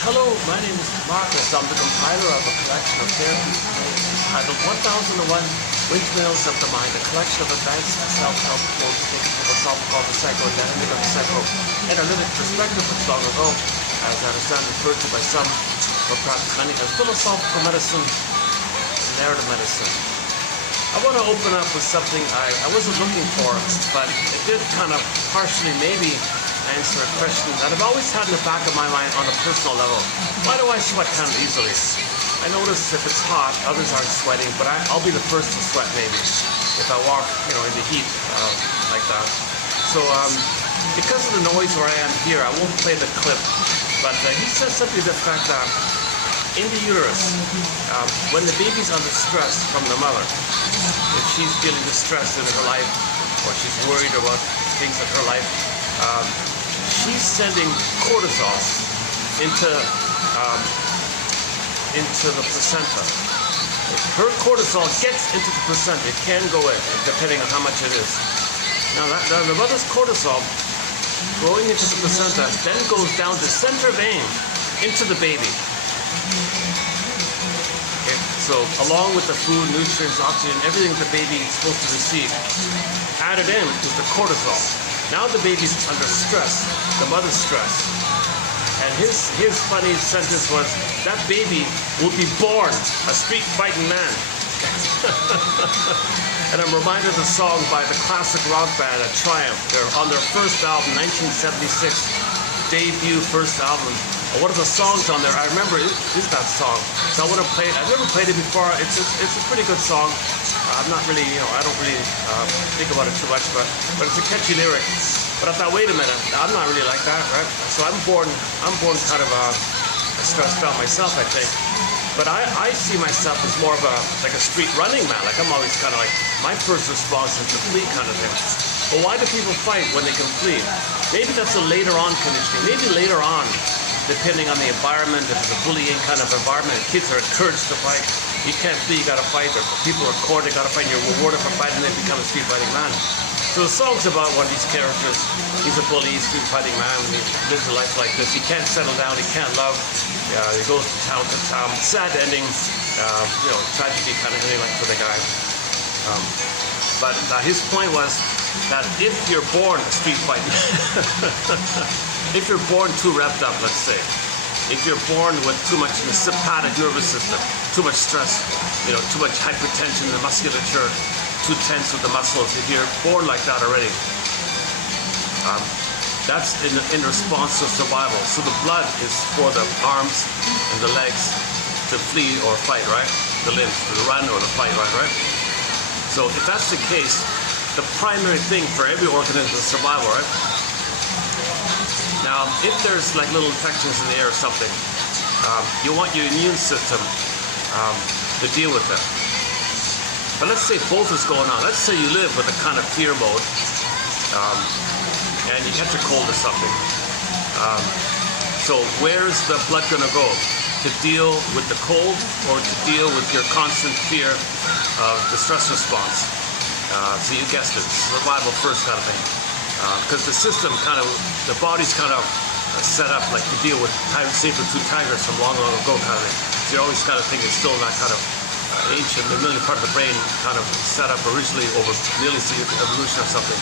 Hello, my name is Marcus. I'm the compiler of a collection of therapy titled 1001 Windmills of the Mind, a collection of advanced self-help quotes taken from a philosophical, the psychodynamic, or the psychoanalytic perspective from long ago, as I understand referred to by some, or perhaps many, as philosophical medicine, narrative medicine. I want to open up with something I wasn't looking for, but it did kind of partially maybe answer a question that I've always had in the back of my mind on a personal level. Why do I sweat kind of easily? I notice if it's hot, others aren't sweating, but I'll be the first to sweat maybe if I walk, in the heat like that. So because of the noise where I am here, I won't play the clip, but he says something to the fact that in the uterus, when the baby's under stress from the mother, if she's feeling distressed in her life, or she's worried about things in her life, she's sending cortisol into the placenta. If her cortisol gets into the placenta, it can go in, depending on how much it is. Now, the mother's cortisol going into the placenta then goes down the center vein into the baby. Okay, so along with the food, nutrients, oxygen, everything the baby is supposed to receive, added in is the cortisol. Now the baby's under stress, the mother's stress. And his funny sentence was, that baby will be born a street fighting man. And I'm reminded of the song by the classic rock band Triumph. They're on their first album, 1976, debut first album. One of the songs on there, I remember is that song. So I want to play it. I've never played it before. It's a pretty good song. I'm not really, I don't really think about it too much, but it's a catchy lyric. But I thought, wait a minute, I'm not really like that, right? So I'm born kind of stressed out myself, I think. But I see myself as more of like a street running man. Like I'm always kind of like, my first response is to flee kind of thing. But why do people fight when they can flee? Maybe that's a later on conditioning. Maybe later on, depending on the environment, if it's a bullying kind of environment, kids are encouraged to fight. You can't flee, you gotta fight. Or people are court, they gotta fight. You're rewarded for fighting, they become a street fighting man. So the song's about one of these characters. He's a bully, he's a street fighting man. He lives a life like this. He can't settle down, he can't love. He goes to town to town. Sad ending. Tragedy kind of ending like for the guy. But his point was that if you're born a street fighting, if you're born too revved up, let's say, if you're born with too much in the sympathetic nervous system, too much stress, too much hypertension in the musculature, too tense with the muscles, if you're born like that already, that's in response to survival. So the blood is for the arms and the legs to flee or fight, right? The limbs, to run or to fight, right? So if that's the case, the primary thing for every organism is survival, right? Now, if there's like little infections in the air or something, you want your immune system to deal with them. But let's say both is going on. Let's say you live with a kind of fear mode, and you catch a cold or something. So where's the blood going to go? To deal with the cold or to deal with your constant fear of the stress response? So you guessed it, survival first kind of thing. Because the system the body's kind of set up like to deal with saber-tooth tigers from long ago kind of thing. So you're always kind of thinking it's still that kind of ancient, mammalian part of the brain kind of set up originally over nearly to evolution or something.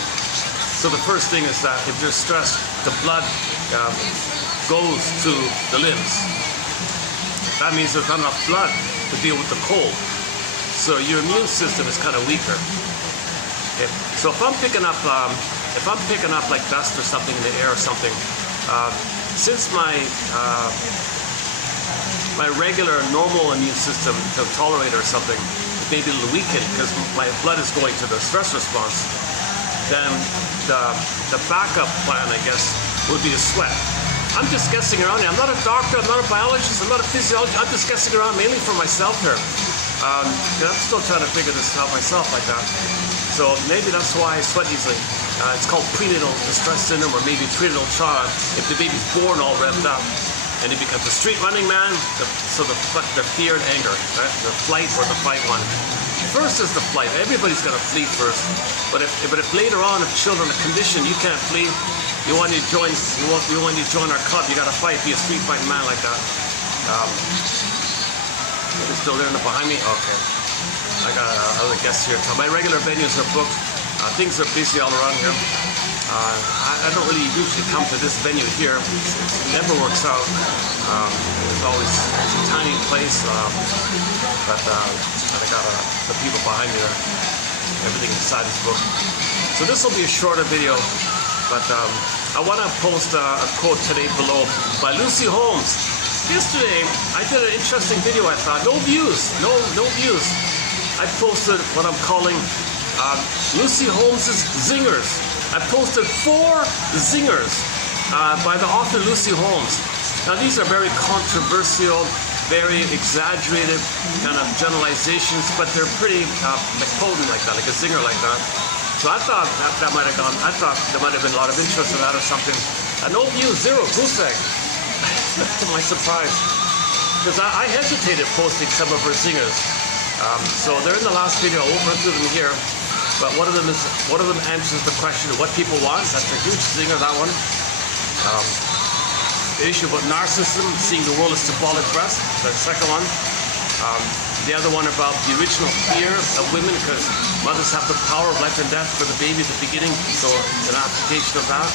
So the first thing is that if you're stressed, the blood goes to the limbs. That means there's not enough blood to deal with the cold. So your immune system is kind of weaker. Okay. So if I'm picking up like dust or something in the air or something, since my regular normal immune system to tolerate or something may be a little weakened because my blood is going to the stress response, then the backup plan, I guess, would be to sweat. I'm just guessing around here. I'm not a doctor, I'm not a biologist, I'm not a physiologist. I'm just guessing around mainly for myself here. I'm still trying to figure this out myself like that. So maybe that's why I sweat easily. It's called prenatal distress syndrome or maybe prenatal trauma. If the baby's born all revved up and he becomes a street running man, so the fear and anger, right? The flight or the fight one. First is the flight. Everybody's got to flee first. But if later on, if children are conditioned, you can't flee, you want to join our club, you gotta fight, be a street fighting man like that. It's still there behind me? Okay. I got other guests here. My regular venues are booked. Things are busy all around here. I don't really usually come to this venue here. It never works out. It's a tiny place, but I got the people behind me there. Everything inside is booked. So this will be a shorter video, but I want to post a quote today below by Lucy Holmes. Yesterday, I did an interesting video, I thought. No views. No views. I posted what I'm calling Lucy Holmes' Zingers. I posted 4 zingers by the author Lucy Holmes. Now, these are very controversial, very exaggerated kind of generalizations, but they're pretty potent like that, like a zinger like that. So I thought that might have gone, I thought there might have been a lot of interest in that or something. No views, 0, goose egg. To my surprise, because I hesitated posting some of her zingers. So they're in the last video. I won't run through them here, but one of them answers the question of what people want. That's a huge zinger, that one. The issue about narcissism, seeing the world as symbolic breast. That's the second one. The other one about the original fear of women, because mothers have the power of life and death for the baby at the beginning. So an application of that.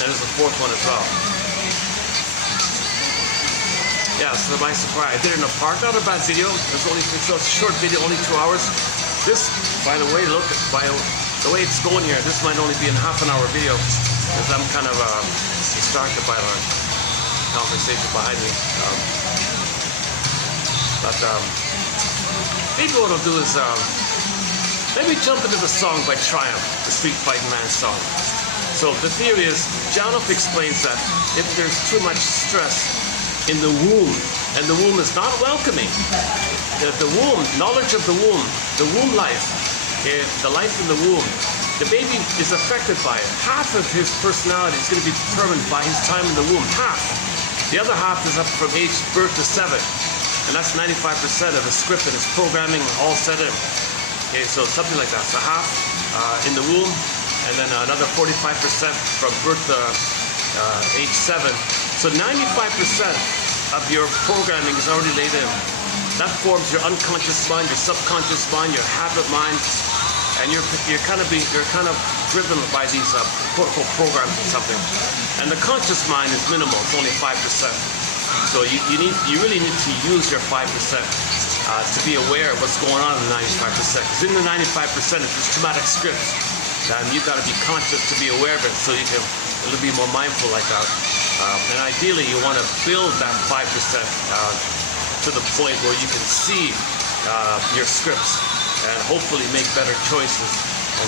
There's the 4th one as well. Yeah, so my surprise. I did it in a park. Not a bad video. It's a short video, only 2 hours. This, by the way, look, by the way it's going here, this might only be a half-an-hour video, because I'm kind of distracted by the conversation behind me. Maybe what I'll do is maybe jump into the song by Triumph, the Street Fighting Man song. So the theory is, Janoff explains that if there's too much stress in the womb, and the womb is not welcoming, if the womb, knowledge of the womb life, the life in the womb, the baby is affected by it. Half of his personality is going to be determined by his time in the womb. Half. The other half is up from age birth to 7. And that's 95% of the script and its programming all set in. Okay, so something like that. So half in the womb, and then another 45% from birth to age 7. So 95% of your programming is already laid in. That forms your unconscious mind, your subconscious mind, your habit mind, and you're kind of driven by these quote-unquote programs or something. And the conscious mind is minimal; it's only 5%. So you really need to use your 5% to be aware of what's going on in the 95%. Because in the 95% it's traumatic scripts, and you've got to be conscious to be aware of it, so you can a little bit more mindful like that. And ideally, you want to build that 5% to the point where you can see your scripts and hopefully make better choices and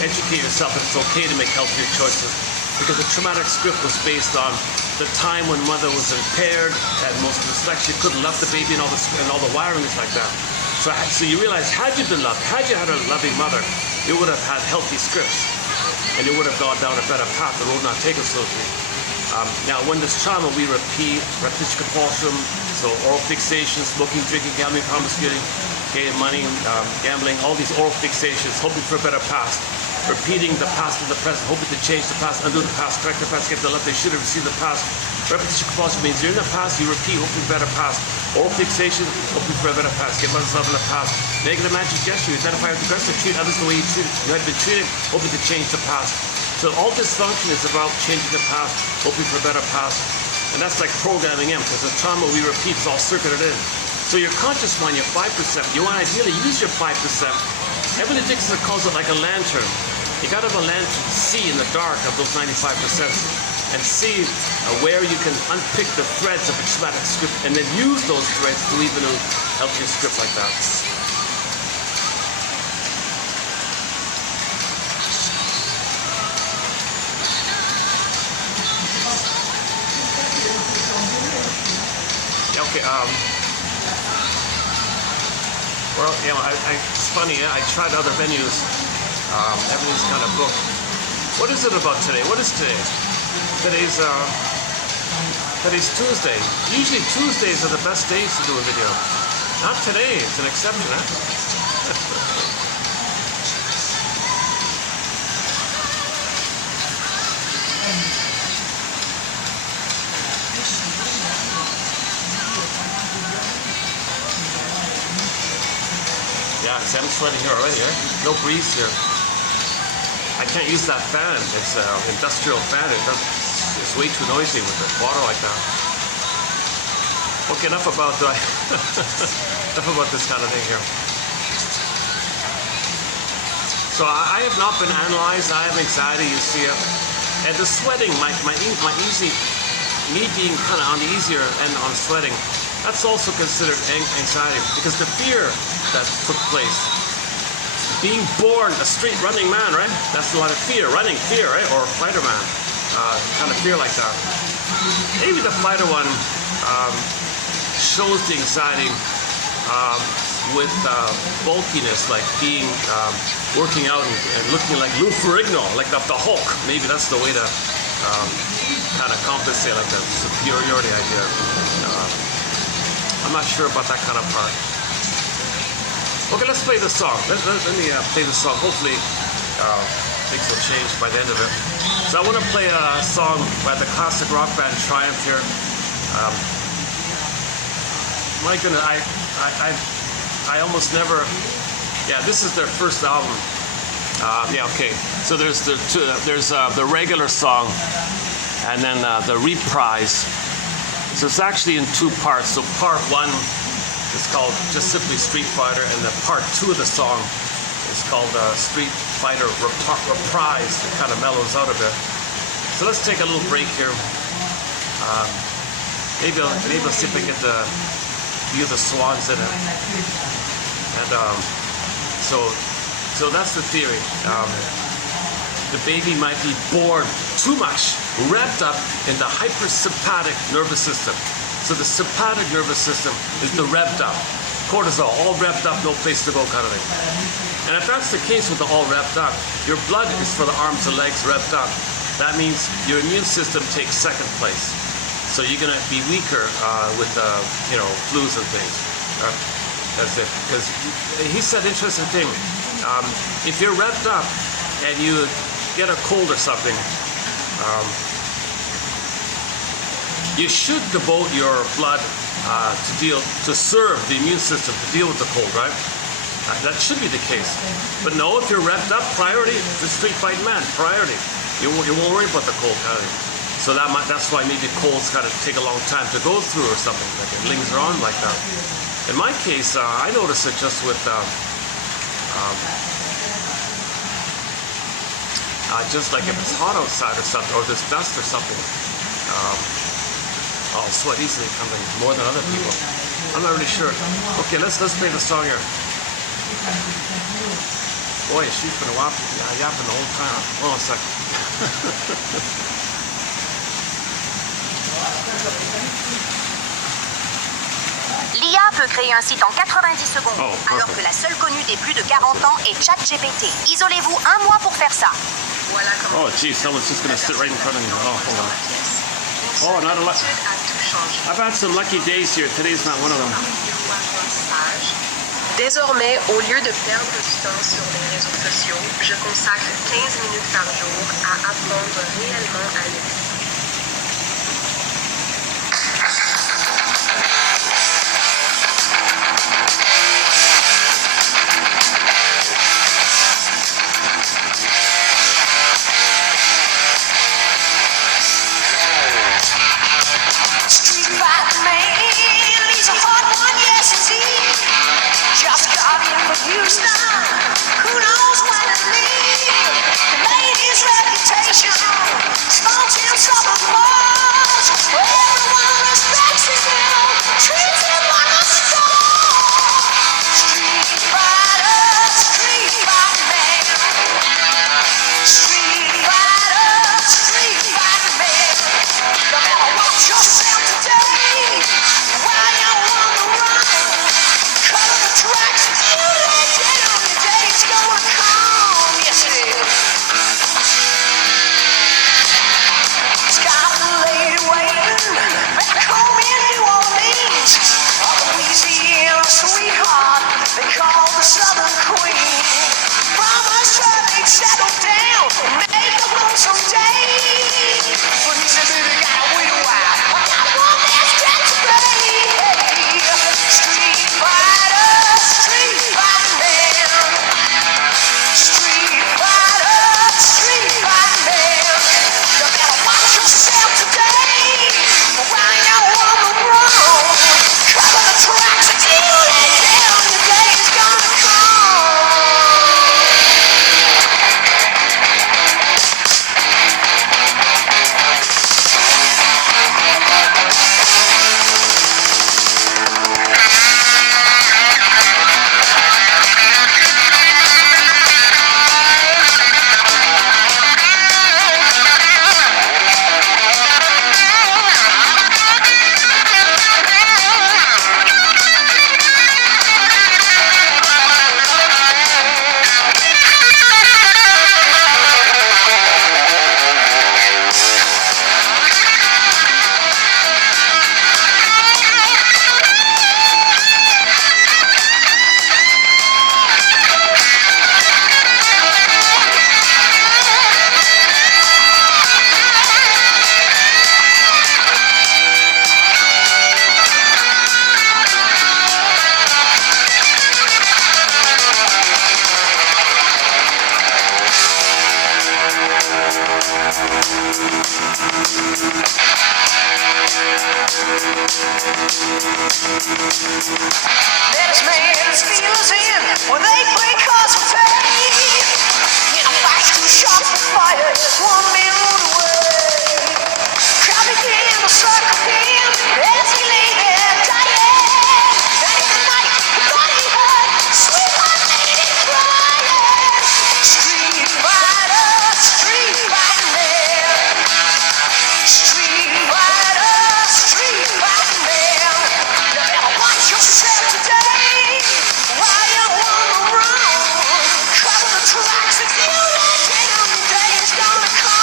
educate yourself that it's okay to make healthier choices. Because the traumatic script was based on the time when mother was impaired, had most of the sex, she couldn't love the baby, and all the wiring is like that. So you realize, had you been loved, had you had a loving mother, you would have had healthy scripts, and you would have gone down a better path that would not take us so deep. Now, when there's trauma, we repeat repetition compulsion, so oral fixation, smoking, drinking, gambling, promiscuity, money, gambling, all these oral fixations, hoping for a better past. Repeating the past to the present, hoping to change the past, undo the past, correct the past, get the love they should have received the past. Repetition compulsion means you're in the past, you repeat, hoping for a better past. Oral fixation, hoping for a better past, get mother's love in the past. Negative magic gesture, you identify with aggressive, treat others the way you had been treated, hoping to change the past. So all dysfunction is about changing the past, hoping for a better past. And that's like programming in, because the trauma we repeat is all circuited in. So your conscious mind, your 5%, you want to ideally use your 5%. Evelyn Dixon calls it like a lantern. You got to have a lantern to see in the dark of those 95% and see where you can unpick the threads of a traumatic script and then use those threads to weave a new healthier script like that. Yeah, okay, well, you know, it's funny, I tried other venues. Everything's kind of booked. What is it about today? What is today? Today's Tuesday. Usually Tuesdays are the best days to do a video. Not today. It's an exception, huh? See, I'm sweating here already, eh? No breeze here. I can't use that fan. It's an industrial fan. It's way too noisy with the water like that. Okay, enough about enough about this kind of thing here. So I have not been analyzed. I have anxiety, you see it. And the sweating, my easy, me being kind of on the easier end on sweating, that's also considered anxiety because the fear that took place, being born a straight running man, right? That's a lot of fear, running fear, right? Or fighter man, kind of fear like that. Maybe the fighter one shows the anxiety with bulkiness, like being working out and looking like Lou Ferrigno, like the Hulk. Maybe that's the way to kind of compensate, like the superiority idea. I'm not sure about that kind of part. Okay, let's play the song. Let me play the song. Hopefully things will change by the end of it. So I want to play a song by the classic rock band Triumph here. My goodness, I almost never. Yeah, this is their first album. Yeah, okay. So there's the regular song, and then the reprise. So it's actually in two parts. So part one is called just simply Street Fighter, and the part two of the song is called Street Fighter Reprise. It kind of mellows out a bit. So let's take a little break here. Maybe I'll see if I get the view of the swans in it. And so that's the theory. The baby might be born too much, wrapped up in the hypersympathetic nervous system. So the sympathetic nervous system is the revved up. Cortisol, all revved up, no place to go kind of thing. And if that's the case with the all revved up, your blood is for the arms and legs revved up. That means your immune system takes second place. So you're going to be weaker with flus and things. Because he said interesting thing. If you're revved up and you get a cold or something, you should devote your blood to serve the immune system to deal with the cold, right? That should be the case. But no, if you're revved up, priority, the street fight man, priority. You won't worry about the cold kind of thing. So that's why maybe colds kind of take a long time to go through or something. Like it lingers on like that. In my case, I notice it just with just like if it's hot outside or something, or there's dust or something, I'll sweat easily coming more than other people. I'm not really sure. Okay, let's play the song here. Boy, she's been yapping the whole time. Hold on a second. L'IA peut créer un site en 90 secondes, alors que la seule connue des plus de 40 ans est ChatGPT. Isolez-vous un mois pour faire ça. Voilà comment. Oh, geez, someone's just going to sit right in front of me. Oh, hold on. Oh, not a lot. I've had some lucky days here. Today's not one of them. Désormais, au lieu de perdre du temps sur les réseaux sociaux, je consacre 15 minutes par jour à apprendre réellement à lire. Who knows when to leave? The lady's reputation, spontaneous. Let us make his feelings in when they break us with pain. In a flash too sharp for fire, one man rode away. Crowd began to circle him as he lay there dying. And in the night, the body he heard, sweet one lady crying. Street fighter man. Street fighter man. You better watch yourself today while you're on the run. Cover the tracks if you let down, the day is gonna come.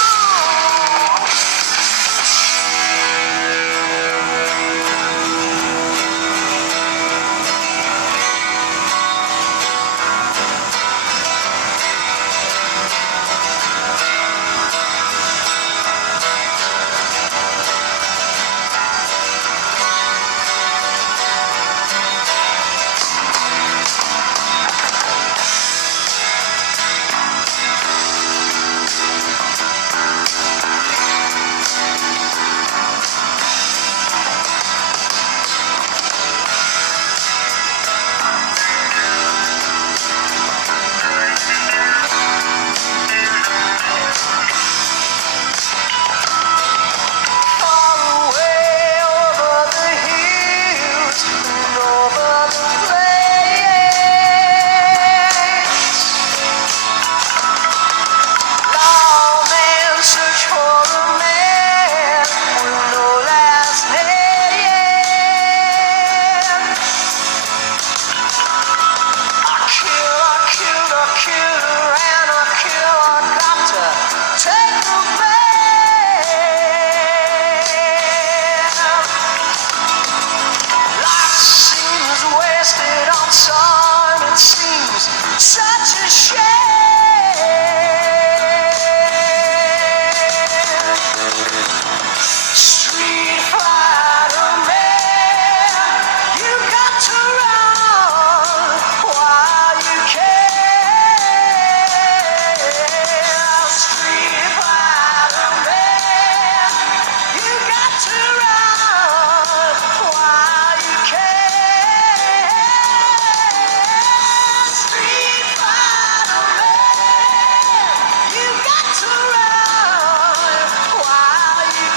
Such a shame. Street fighter man, you got to run while you can. Street fighter man, you got to run while you can. Street fighter man, you got to run while you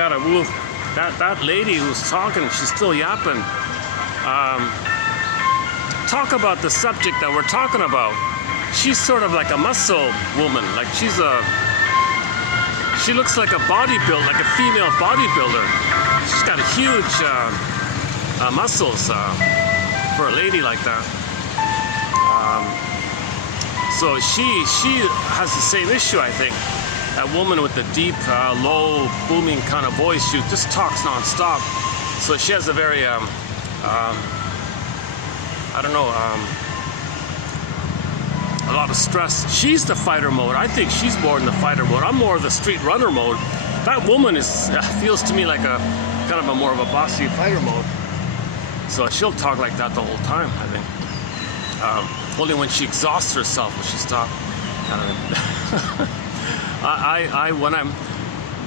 gotta move. That lady who's talking, she's still yapping. Talk about the subject that we're talking about. She's sort of like a muscle woman. Like she looks like a bodybuilder, like a female bodybuilder. She's got huge muscles for a lady like that. So she has the same issue, I think. That woman with the deep, low, booming kind of voice, she just talks non-stop. So she has a very, I don't know, a lot of stress. She's the fighter mode. I think she's more in the fighter mode. I'm more of the street runner mode. That woman feels to me like a kind of a more of a bossy fighter mode. So she'll talk like that the whole time, I think. Only when she exhausts herself will she stop.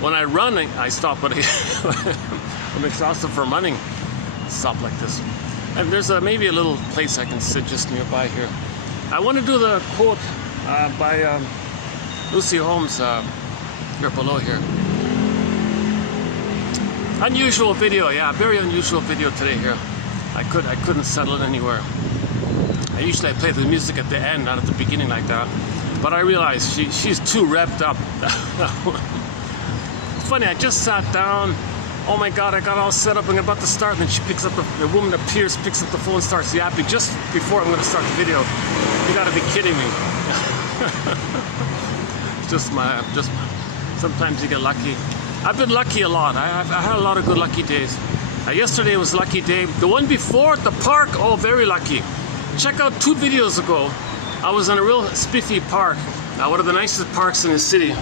When I run, I stop. But I'm exhausted from running. Stop like this. And there's maybe a little place I can sit just nearby here. I want to do the quote by Lucy Holmes here below here. Unusual video, yeah, very unusual video today here. I couldn't settle it anywhere. Usually I play the music at the end, not at the beginning like that. But I realized she's too revved up. It's funny, I just sat down. Oh my God, I got all set up and about to start, and then she picks up the woman appears, picks up the phone, starts yapping just before I'm going to start the video. You got to be kidding me. Sometimes you get lucky. I've been lucky a lot. I've had a lot of good lucky days. Yesterday was a lucky day. The one before at the park, oh, very lucky. Check out 2 videos ago. I was in a real spiffy park. One of the nicest parks in the city.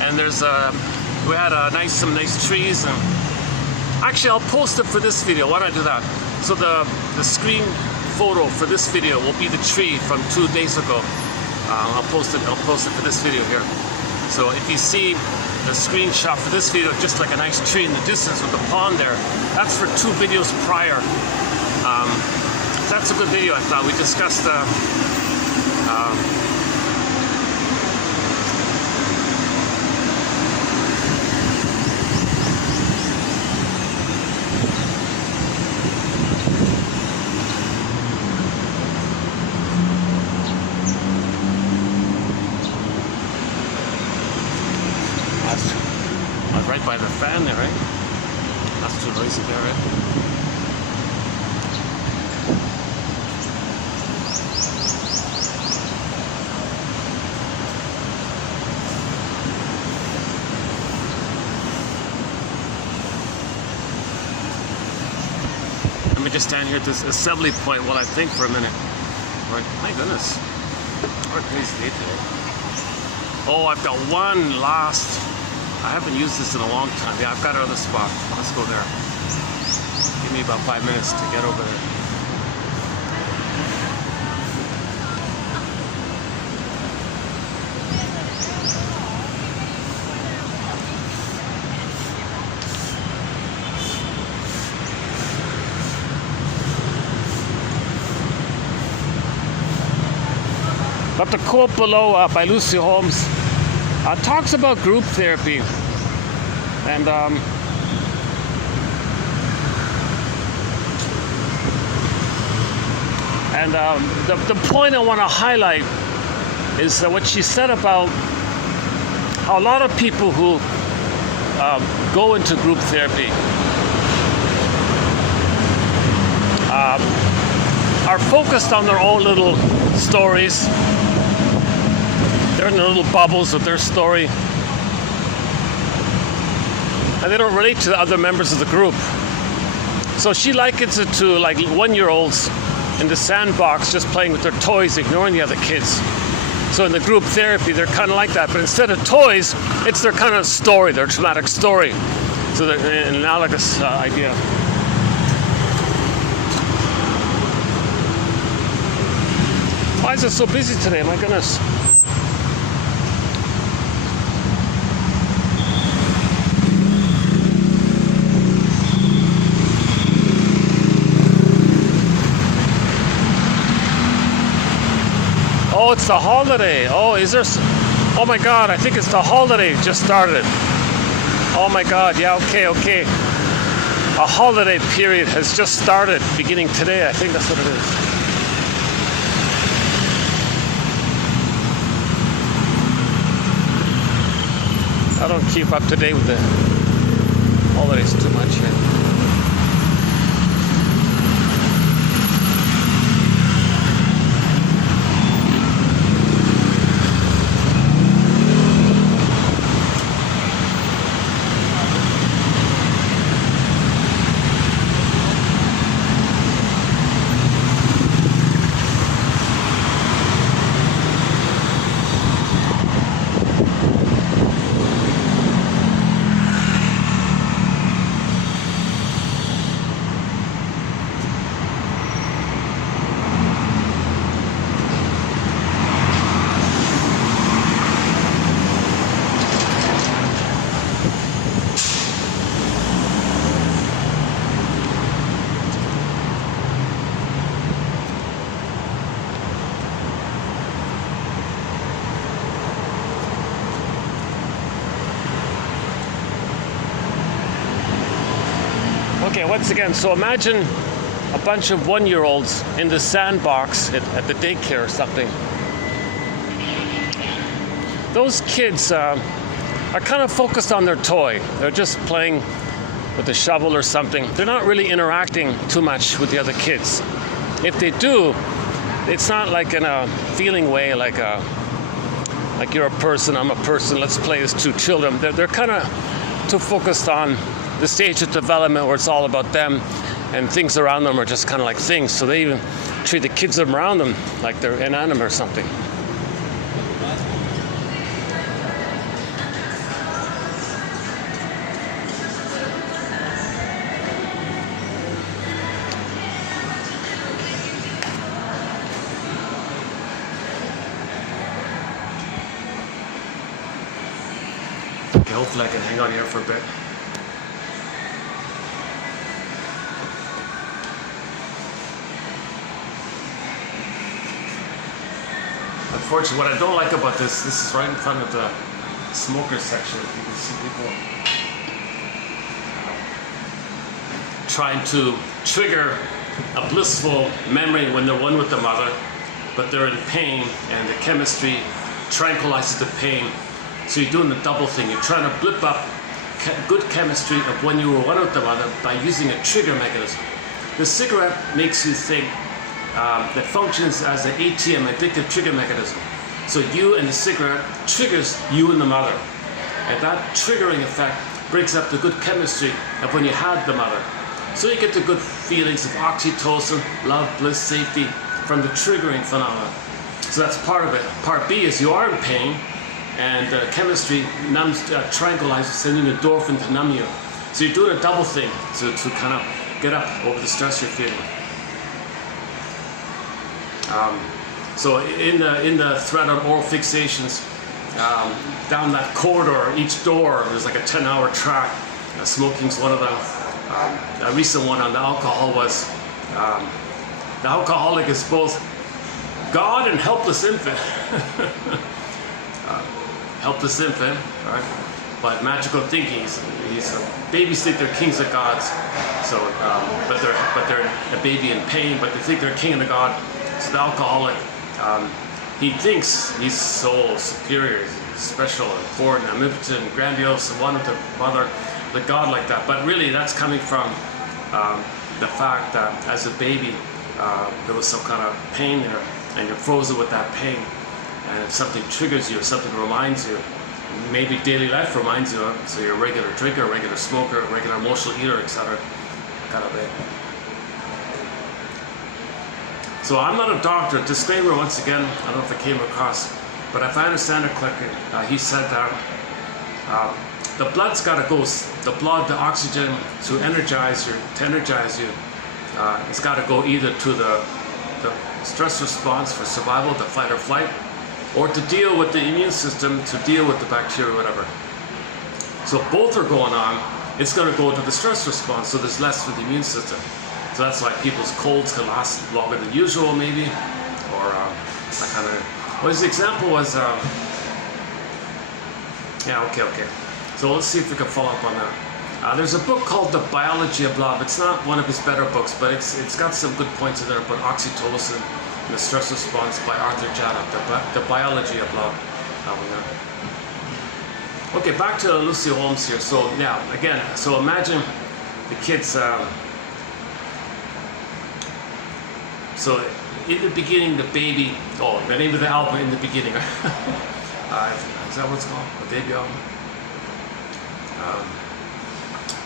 And there's we had some nice trees, and actually I'll post it for this video. Why don't I do that? So the screen photo for this video will be the tree from 2 days ago. I'll post it for this video here. So if you see the screenshot for this video, just like a nice tree in the distance with the pond there, that's for 2 videos prior. That's a good video, I thought. We discussed right by the fan there, right? That's too noisy there, right? Let me just stand here at this assembly point while I think for a minute. Right. My goodness. What a crazy day today. Oh, I've got one last. I haven't used this in a long time. Yeah, I've got another spot. Let's go there. Give me about 5 minutes to get over there. But the quote below by Lucy Holmes talks about group therapy, and the point I want to highlight is what she said about how a lot of people who go into group therapy are focused on their own little stories. They're in their little bubbles of their story, and they don't relate to the other members of the group. So she likens it to like 1-year-olds in the sandbox just playing with their toys, ignoring the other kids. So in the group therapy, they're kind of like that, but instead of toys, it's their kind of story, their traumatic story. So they're an analogous idea. Why is it so busy today? My goodness. Oh, it's the holiday. Oh, is there? Oh my God, I think it's the holiday just started. Oh my God, yeah, okay. A holiday period has just started, beginning today. I think that's what it is. I don't keep up to date with the holidays too much here. Okay, once again, so imagine a bunch of 1-year-olds in the sandbox at the daycare or something. Those kids are kind of focused on their toy. They're just playing with a shovel or something. They're not really interacting too much with the other kids. If they do, it's not like in a feeling way, like you're a person, I'm a person, let's play as two children. They're kind of too focused on the stage of development where it's all about them and things around them are just kind of like things. So they even treat the kids around them like they're inanimate or something. Okay, hopefully I can hang on here for a bit. Unfortunately, what I don't like about this is right in front of the smoker section. You can see people trying to trigger a blissful memory when they're one with the mother, but they're in pain, and the chemistry tranquilizes the pain. So you're doing the double thing. You're trying to blip up good chemistry of when you were one with the mother by using a trigger mechanism. The cigarette makes you think that functions as an ATM, addictive trigger mechanism. So you and the cigarette triggers you and the mother. And that triggering effect breaks up the good chemistry of when you had the mother. So you get the good feelings of oxytocin, love, bliss, safety from the triggering phenomenon. So that's part of it. Part B is you are in pain, and chemistry numbs, tranquilizes, sending endorphin to numb you. So you're doing a double thing to kind of get up over the stress you're feeling. So in the thread on oral fixations, down that corridor, each door, there's like a 10-hour track. Smoking's one of them. A recent one on the alcohol was, the alcoholic is both God and helpless infant. Helpless infant, right? But magical thinking, he's a babies think they're kings and gods. So, but they're a baby in pain, but they think they're king and a god. So the alcoholic, he thinks he's so superior, special, important, omnipotent, grandiose, and one with the mother, the god like that. But really, that's coming from the fact that as a baby, there was some kind of pain there, and you're frozen with that pain. And if something triggers you, if something reminds you, maybe daily life reminds you, so you're a regular drinker, a regular smoker, a regular emotional eater, etc. Kind of it. So I'm not a doctor. Disclaimer once again, I don't know if it came across, but if I understand it correctly, he said that the blood's got to go, the blood, the oxygen to energize you, it's got to go either to the stress response for survival, the fight or flight, or to deal with the immune system, to deal with the bacteria, whatever. So both are going on. It's going to go to the stress response, so there's less for the immune system. So that's why people's colds can last longer than usual, maybe, or that kind of Well, his example was, yeah, okay. So let's see if we can follow up on that. There's a book called The Biology of Love. It's not one of his better books, but it's got some good points in there about oxytocin and the stress response by Arthur Janet, The Biology of Love. Okay, back to Lucy Holmes here. So yeah, again, so imagine the kids, so in the beginning, the baby, the name of the album, In the Beginning. Is that what it's called? The debut album?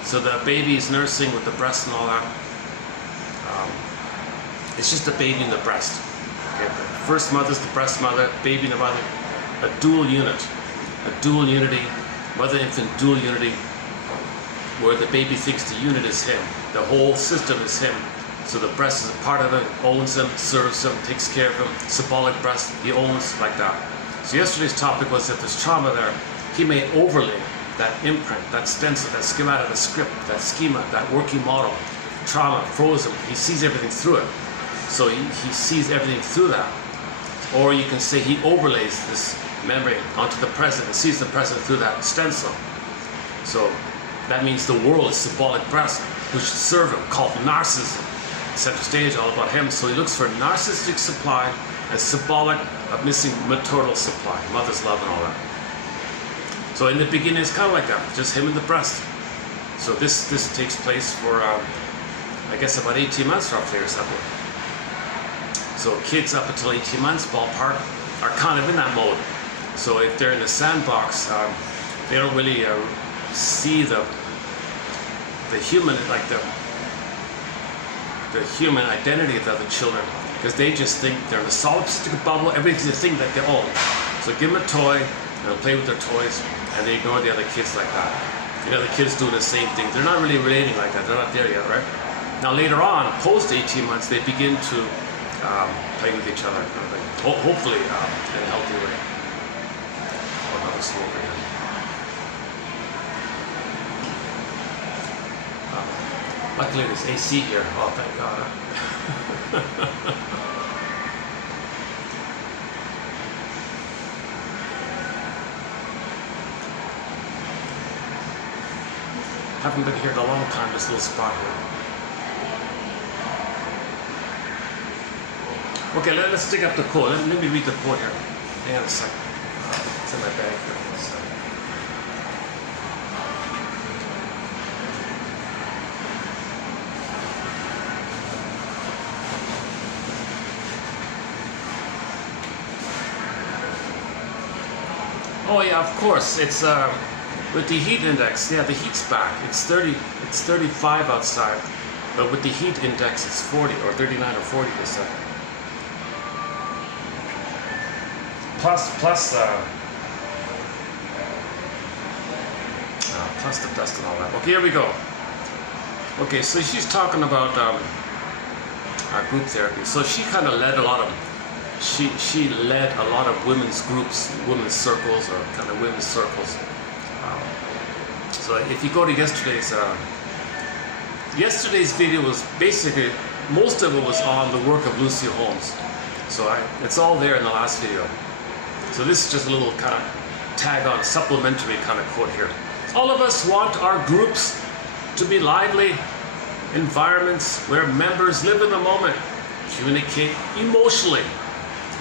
So the baby is nursing with the breast and all that. It's just a baby in the breast. Okay, the first mother's the breast mother, baby in the mother, a dual unit, a dual unity, mother-infant dual unity, where the baby thinks the unit is him, the whole system is him. So the breast is a part of him, owns him, serves him, takes care of him, symbolic breast, he owns like that. So yesterday's topic was that there's trauma there. He may overlay that imprint, that stencil, that schematic, the script, that schema, that working model. Trauma froze him. He sees everything through it. So he sees everything through that. Or you can say he overlays this memory onto the present and sees the present through that stencil. So that means the world is symbolic breast, who should serve him, called narcissism. Center stage, all about him. So he looks for narcissistic supply as symbolic of missing maternal supply, mother's love and all that. So in the beginning, it's kind of like that, just him and the breast. So this takes place for, I guess, about 18 months roughly or something. So kids up until 18 months, ballpark, are kind of in that mode. So if they're in the sandbox, they don't really see the human, like the human identity of the other children, because they just think they're in a solipsistic bubble. Everything's a thing that they own. So give them a toy, and they'll play with their toys, and they ignore the other kids like that. The other kids do the same thing. They're not really relating like that. They're not there yet, right? Now later on, post 18 months, they begin to play with each other, kind of thing. Hopefully in a healthy way. Oh, another smoker here. Luckily there's AC here. Oh, thank God. Haven't been here in a long time, this little spot here. Okay, let's dig up the quote. Let me read the quote here. Hang on a second. It's in my bag here. Oh yeah, of course. It's with the heat index. Yeah, the heat's back. It's 35 outside, but with the heat index, it's 40 or 39 or 40 they said. Plus the dust and all that. Okay, here we go. Okay, so she's talking about group therapy. So she kind of led a lot of. She led a lot of women's groups, women's circles, or kind of women's circles. So if you go to yesterday's video was basically, most of it was on the work of Lucy Holmes. So it's all there in the last video. So this is just a little kind of tag on, supplementary kind of quote here. All of us want our groups to be lively environments where members live in the moment, communicate emotionally.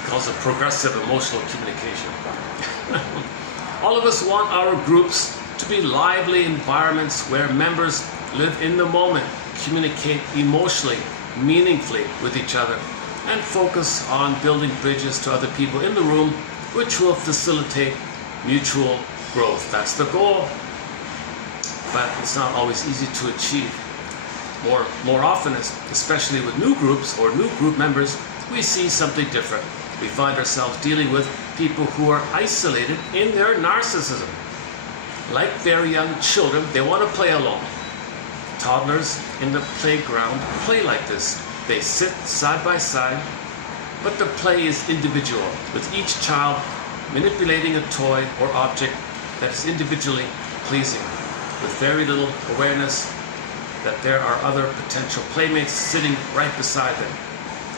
Calls it progressive emotional communication. All of us want our groups to be lively environments where members live in the moment, communicate emotionally, meaningfully with each other, and focus on building bridges to other people in the room, which will facilitate mutual growth. That's the goal, but it's not always easy to achieve. More often, especially with new groups or new group members, we see something different. We find ourselves dealing with people who are isolated in their narcissism. Like very young children, they want to play alone. Toddlers in the playground play like this. They sit side by side, but the play is individual, with each child manipulating a toy or object that is individually pleasing, with very little awareness that there are other potential playmates sitting right beside them.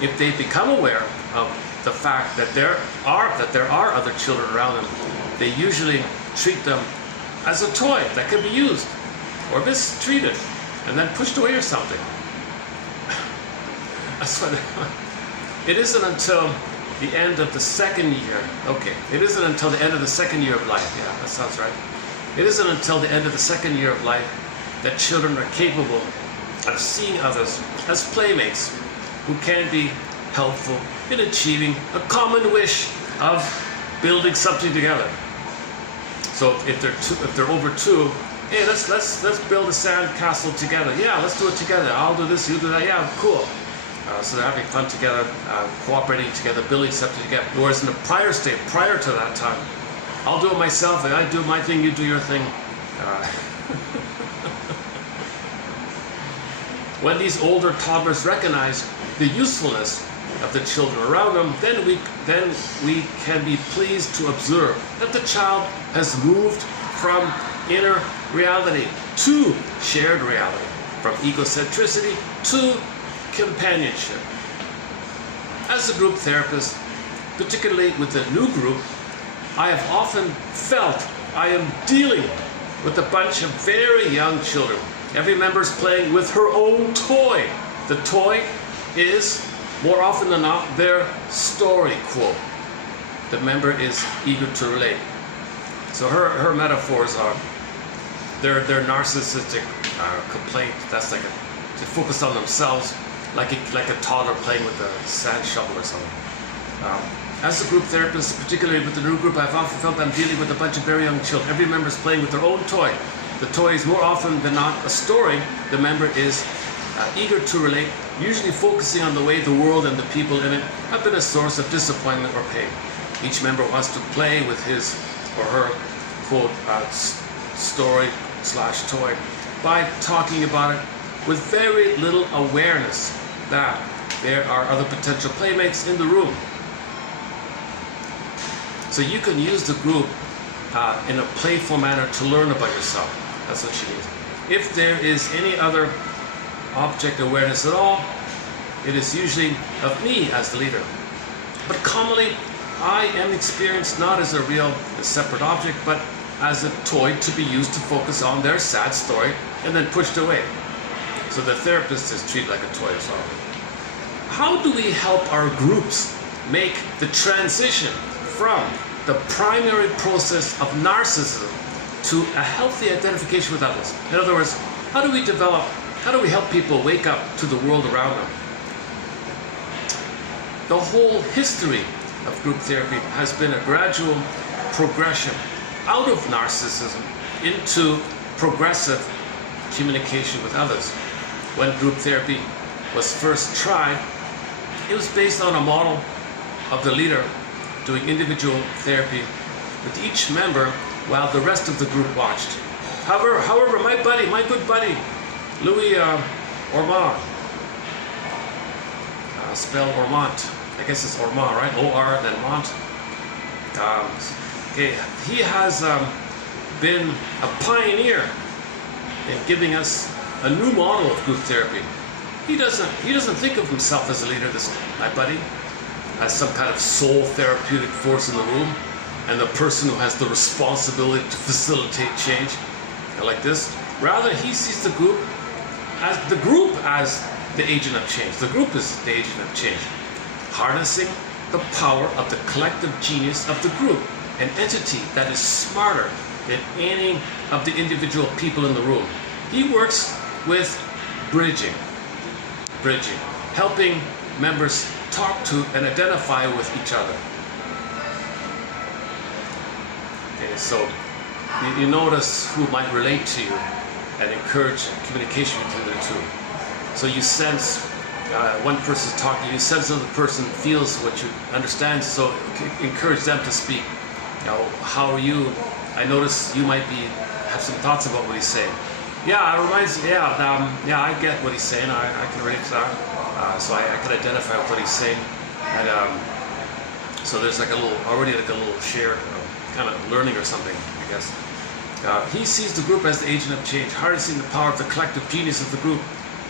If they become aware of the fact that there are other children around them, they usually treat them as a toy that can be used or mistreated and then pushed away or something. That's what it isn't until the end of the second year. Okay, it isn't until the end of the second year of life. Yeah, that sounds right. It isn't until the end of the second year of life that children are capable of seeing others as playmates who can be helpful in achieving a common wish of building something together. So if they're over two, hey, let's build a sand castle together. Yeah, let's do it together. I'll do this, you do that. Yeah, cool. So they're having fun together, cooperating together, building something together. Whereas in the prior state, prior to that time, I'll do it myself. I do my thing, you do your thing. When these older toddlers recognize the usefulness of the children around them, then we can be pleased to observe that the child has moved from inner reality to shared reality, from egocentricity to companionship. As a group therapist, particularly with the new group, I have often felt I am dealing with a bunch of very young children. Every member is playing with her own toy. The toy is, more often than not, their story quote. The member is eager to relate. So her metaphors are their narcissistic complaint. That's like to focus on themselves, like a toddler playing with a sand shovel or something. As a group therapist, particularly with the new group, I've often felt I'm dealing with a bunch of very young children. Every member is playing with their own toy. The toy is more often than not a story. The member is eager to relate, usually focusing on the way the world and the people in it have been a source of disappointment or pain. Each member wants to play with his or her, quote, story/toy by talking about it with very little awareness that there are other potential playmates in the room. So you can use the group in a playful manner to learn about yourself. That's what she means. If there is any other object awareness at all, it is usually of me as the leader. But commonly, I am experienced not as a real separate object, but as a toy to be used to focus on their sad story and then pushed away. So the therapist is treated like a toy as well. How do we help our groups make the transition from the primary process of narcissism to a healthy identification with others? In other words, how do we help people wake up to the world around them? The whole history of group therapy has been a gradual progression out of narcissism into progressive communication with others. When group therapy was first tried, it was based on a model of the leader doing individual therapy with each member while the rest of the group watched. However, my good buddy, Louis Ormont, spelled Ormont. I guess it's Ormont, right? O-R, then Mont. Okay, he has been a pioneer in giving us a new model of group therapy. He doesn't think of himself as a leader, my buddy, as some kind of sole therapeutic force in the room and the person who has the responsibility to facilitate change like this. Rather, he sees the group as the agent of change. The group is the agent of change, harnessing the power of the collective genius of the group, an entity that is smarter than any of the individual people in the room. He works with bridging, helping members talk to and identify with each other. Okay, so you notice who might relate to you and encourage communication between the two. So you sense one person's talking, you sense the other person feels what you understand, so encourage them to speak. You know, how are you? I notice you might have some thoughts about what he's saying. Yeah, it reminds me, I get what he's saying, I can relate to that. So I can identify with what he's saying. And so there's already a little shared kind of learning or something, I guess. He sees the group as the agent of change, harnessing the power of the collective genius of the group,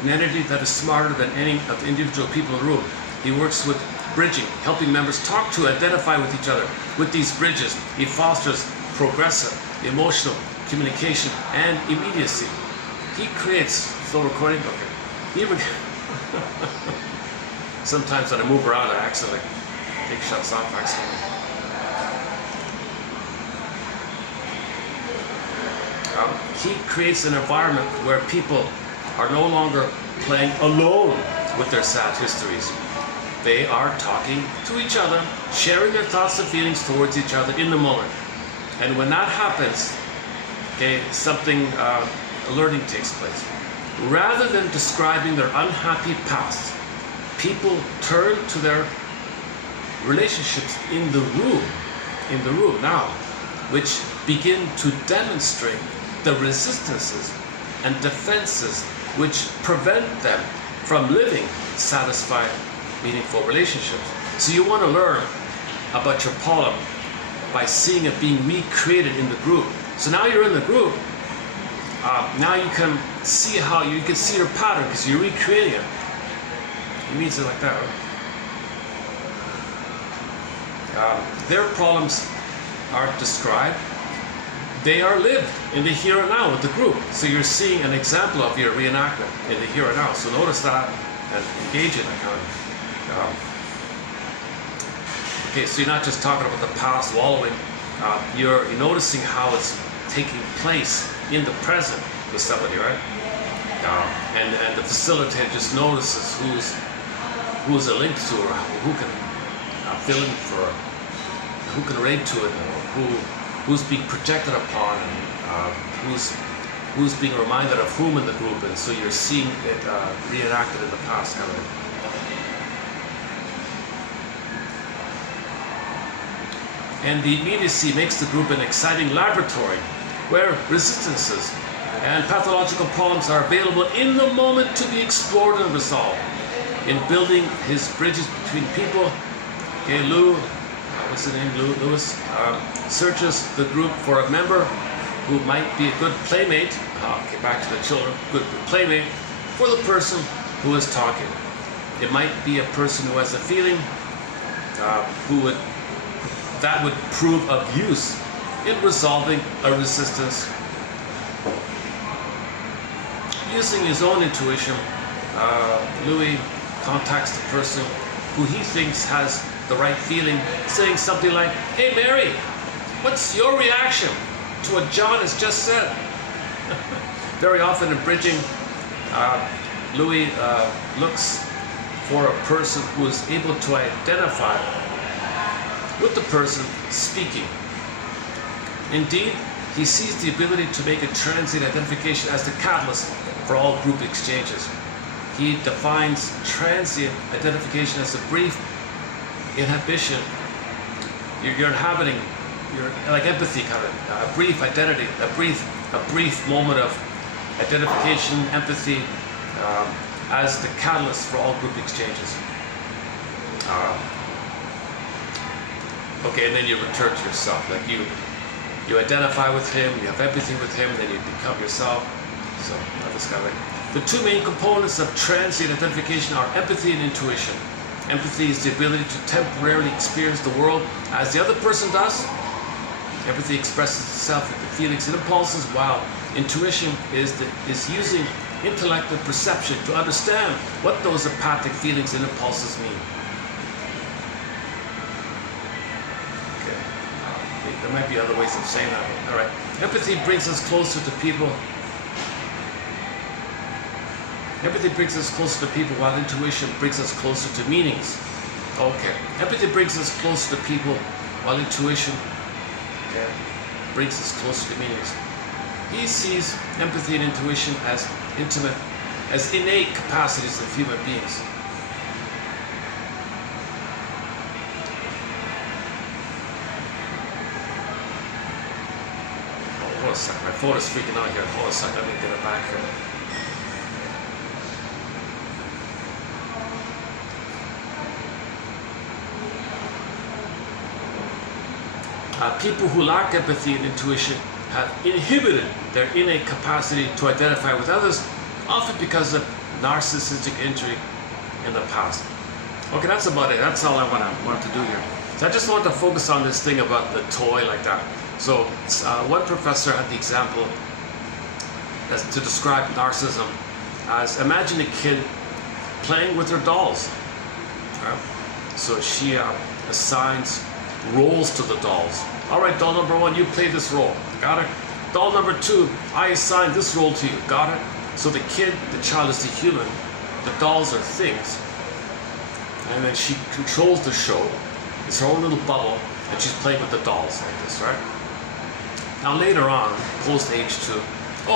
an entity that is smarter than any of the individual people in the room. He works with bridging, helping members talk to, identify with each other. With these bridges, he fosters progressive, emotional communication and immediacy. He creates, still recording? Okay. Sometimes when I move around, I accidentally take shots off accidentally. He creates an environment where people are no longer playing alone with their sad histories. They are talking to each other, sharing their thoughts and feelings towards each other in the moment. And when that happens, okay, something, learning takes place. Rather than describing their unhappy past, people turn to their relationships in the room now, which begin to demonstrate the resistances and defenses which prevent them from living satisfied, meaningful relationships. So you want to learn about your problem by seeing it being recreated in the group. So now you're in the group. Now you can see how you can see your pattern because you're recreating it. It means it like that, right? Their problems are described. They are lived in the here and now with the group. So you're seeing an example of your reenactment in the here and now. So notice that and engage in it. Okay, so you're not just talking about the past wallowing. You're noticing how it's taking place in the present with somebody, right? And the facilitator just notices who's a link to, or who can fill in for, who can relate to it, or who's being projected upon, and who's being reminded of whom in the group, and so you're seeing it reenacted in the past, kind of thing. And the immediacy makes the group an exciting laboratory where resistances and pathological problems are available in the moment to be explored and resolved. In building his bridges between people, okay, what's the name, Lewis, searches the group for a member who might be a good playmate, okay, back to the children, good playmate, for the person who is talking. It might be a person who has a feeling that would prove of use in resolving a resistance. Using his own intuition, Louis contacts the person who he thinks has the right feeling, saying something like, "Hey Mary, what's your reaction to what John has just said?" Very often in bridging, Louis looks for a person who is able to identify with the person speaking. Indeed, he sees the ability to make a transient identification as the catalyst for all group exchanges. He defines transient identification as a brief inhibition. You're inhabiting, you're like empathy, kind of a brief identity, a brief moment of identification, empathy, as the catalyst for all group exchanges. Okay, and then you return to yourself. Like you identify with him, you have empathy with him, then you become yourself. So this kind of thing. The two main components of transient identification are empathy and intuition. Empathy is the ability to temporarily experience the world as the other person does. Empathy expresses itself with the feelings and impulses, while intuition is using intellect and perception to understand what those empathic feelings and impulses mean. Okay, there might be other ways of saying that. All right, empathy brings us closer to people. Empathy brings us closer to people, while intuition brings us closer to meanings. Okay. Empathy brings us closer to people, while intuition brings us closer to meanings. He sees empathy and intuition as intimate, as innate capacities of human beings. Oh, hold a second. My phone is freaking out here. Hold a second. Let me get it back here. People who lack empathy and intuition have inhibited their innate capacity to identify with others, often because of narcissistic injury in the past. Okay, that's about it. That's all I want to do here. So I just want to focus on this thing about the toy like that. So one professor had the example to describe narcissism as, imagine a kid playing with her dolls. Right? So she assigns roles to the dolls. All right, doll number 1, you play this role. Got it? Doll number 2, I assign this role to you. Got it? So the child is the human. The dolls are things. And then she controls the show. It's her own little bubble, and she's playing with the dolls like this, right? Now later on, post age 2,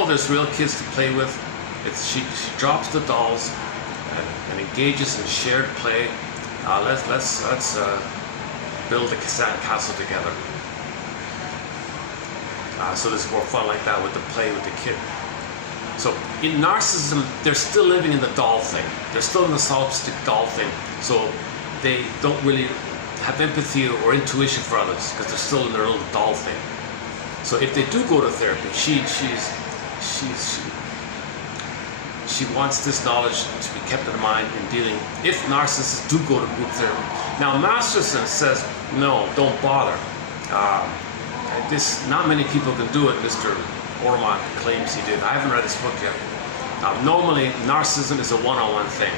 there's real kids to play with. She drops the dolls and engages in shared play. Let's build a sand castle together. So there's more fun like that with the play with the kid. So in narcissism, they're still living in the doll thing. They're still in the solipsistic doll thing. So they don't really have empathy or intuition for others because they're still in their little doll thing. So if they do go to therapy, she wants this knowledge to be kept in mind in dealing, if narcissists do go to group therapy. Now Masterson says, no, don't bother. Not many people can do it, Mr. Ormont claims he did. I haven't read his book yet. Normally, narcissism is a one-on-one thing.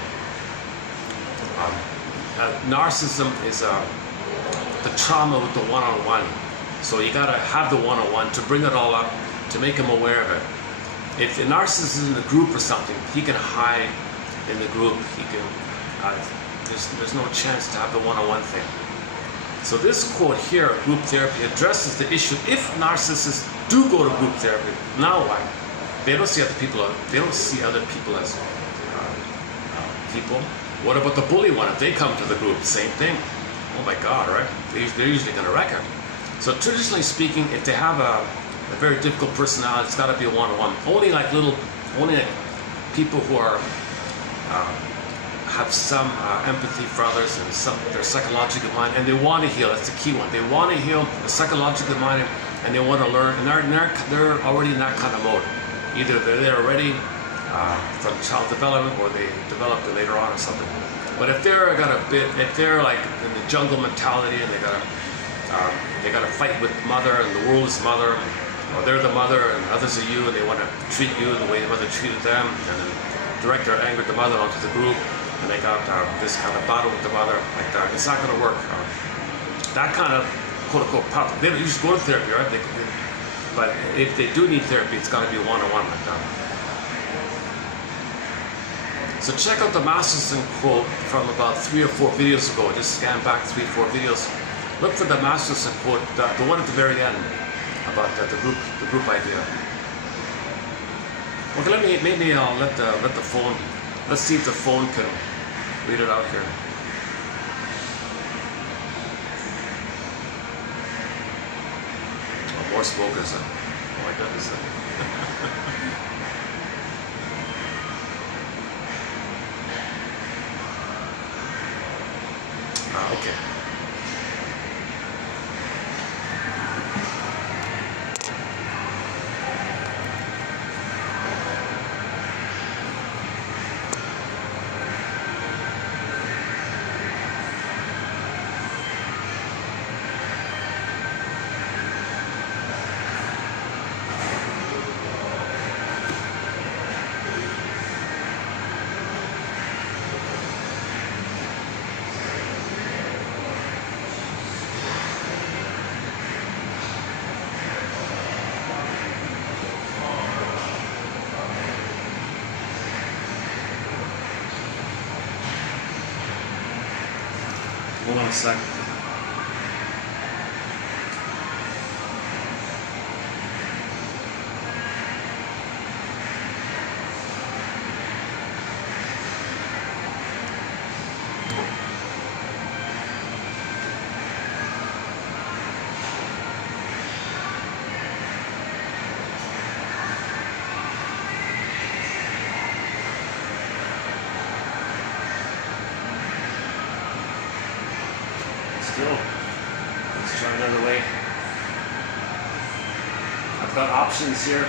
Narcissism is the trauma with the one-on-one. So you gotta have the one-on-one to bring it all up, to make him aware of it. If the narcissist is in the group or something, he can hide in the group. He can. There's no chance to have the one-on-one thing. So this quote here, group therapy, addresses the issue. If narcissists do go to group therapy, now what? They don't see other people. They don't see other people as people. What about the bully one? If they come to the group, same thing. Oh my God, right? They're usually going to wreck it. So traditionally speaking, if they have a very difficult personality, it's got to be a one-on-one. Only like people who are have some empathy for others and their psychological mind, and they want to heal. That's the key one. They want to heal the psychological mind, and they want to learn, and they're already in that kind of mode. Either they're there already from child development, or they developed it later on or something. But if they're like in the jungle mentality, and they gotta fight with mother, and the world is mother, or they're the mother and others are you, and they want to treat you the way the mother treated them, and then direct their anger at the mother onto the group, and they got this kind of battle with the mother like that. It's not going to work. That kind of quote-unquote problem. They don't usually go to therapy, right? But if they do need therapy, it's got to be one-on-one like that. So check out the Masterson quote from about 3 or 4 videos ago. Just scan back 3 or 4 videos. Look for the Masterson quote, the one at the very end, about the group idea. Okay, maybe I'll let the phone. Let's see if the phone can read it out here. Oh, more smokers. Oh my goodness. Okay. Hold on a second. Let's try another way. I've got options here.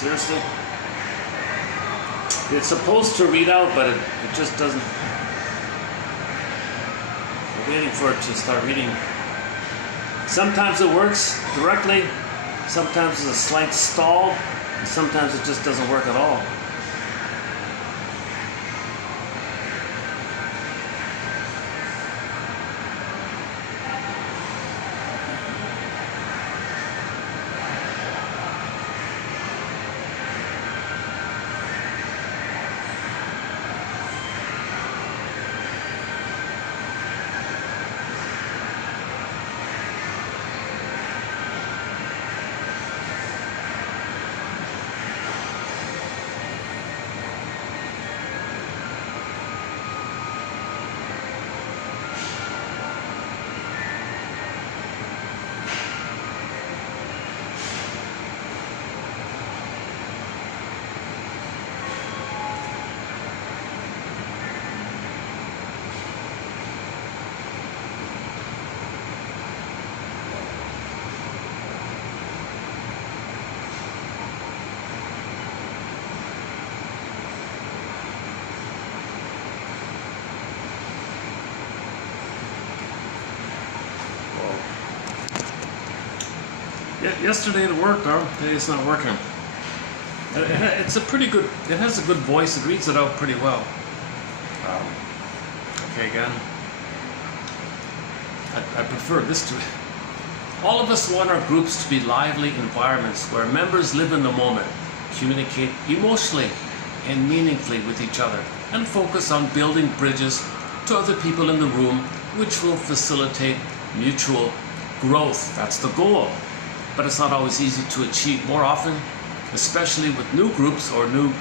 Seriously? It's supposed to read out, but it just doesn't. We're waiting for it to start reading. Sometimes it works directly, sometimes there's a slight stall, and sometimes it just doesn't work at all. Yesterday it worked, though. Today it's not working. It's a pretty good. It has a good voice. It reads it out pretty well. Okay, again. I prefer this to. All of us want our groups to be lively environments where members live in the moment, communicate emotionally and meaningfully with each other, and focus on building bridges to other people in the room, which will facilitate mutual growth. That's the goal. But it's not always easy to achieve. More often, especially with new groups or new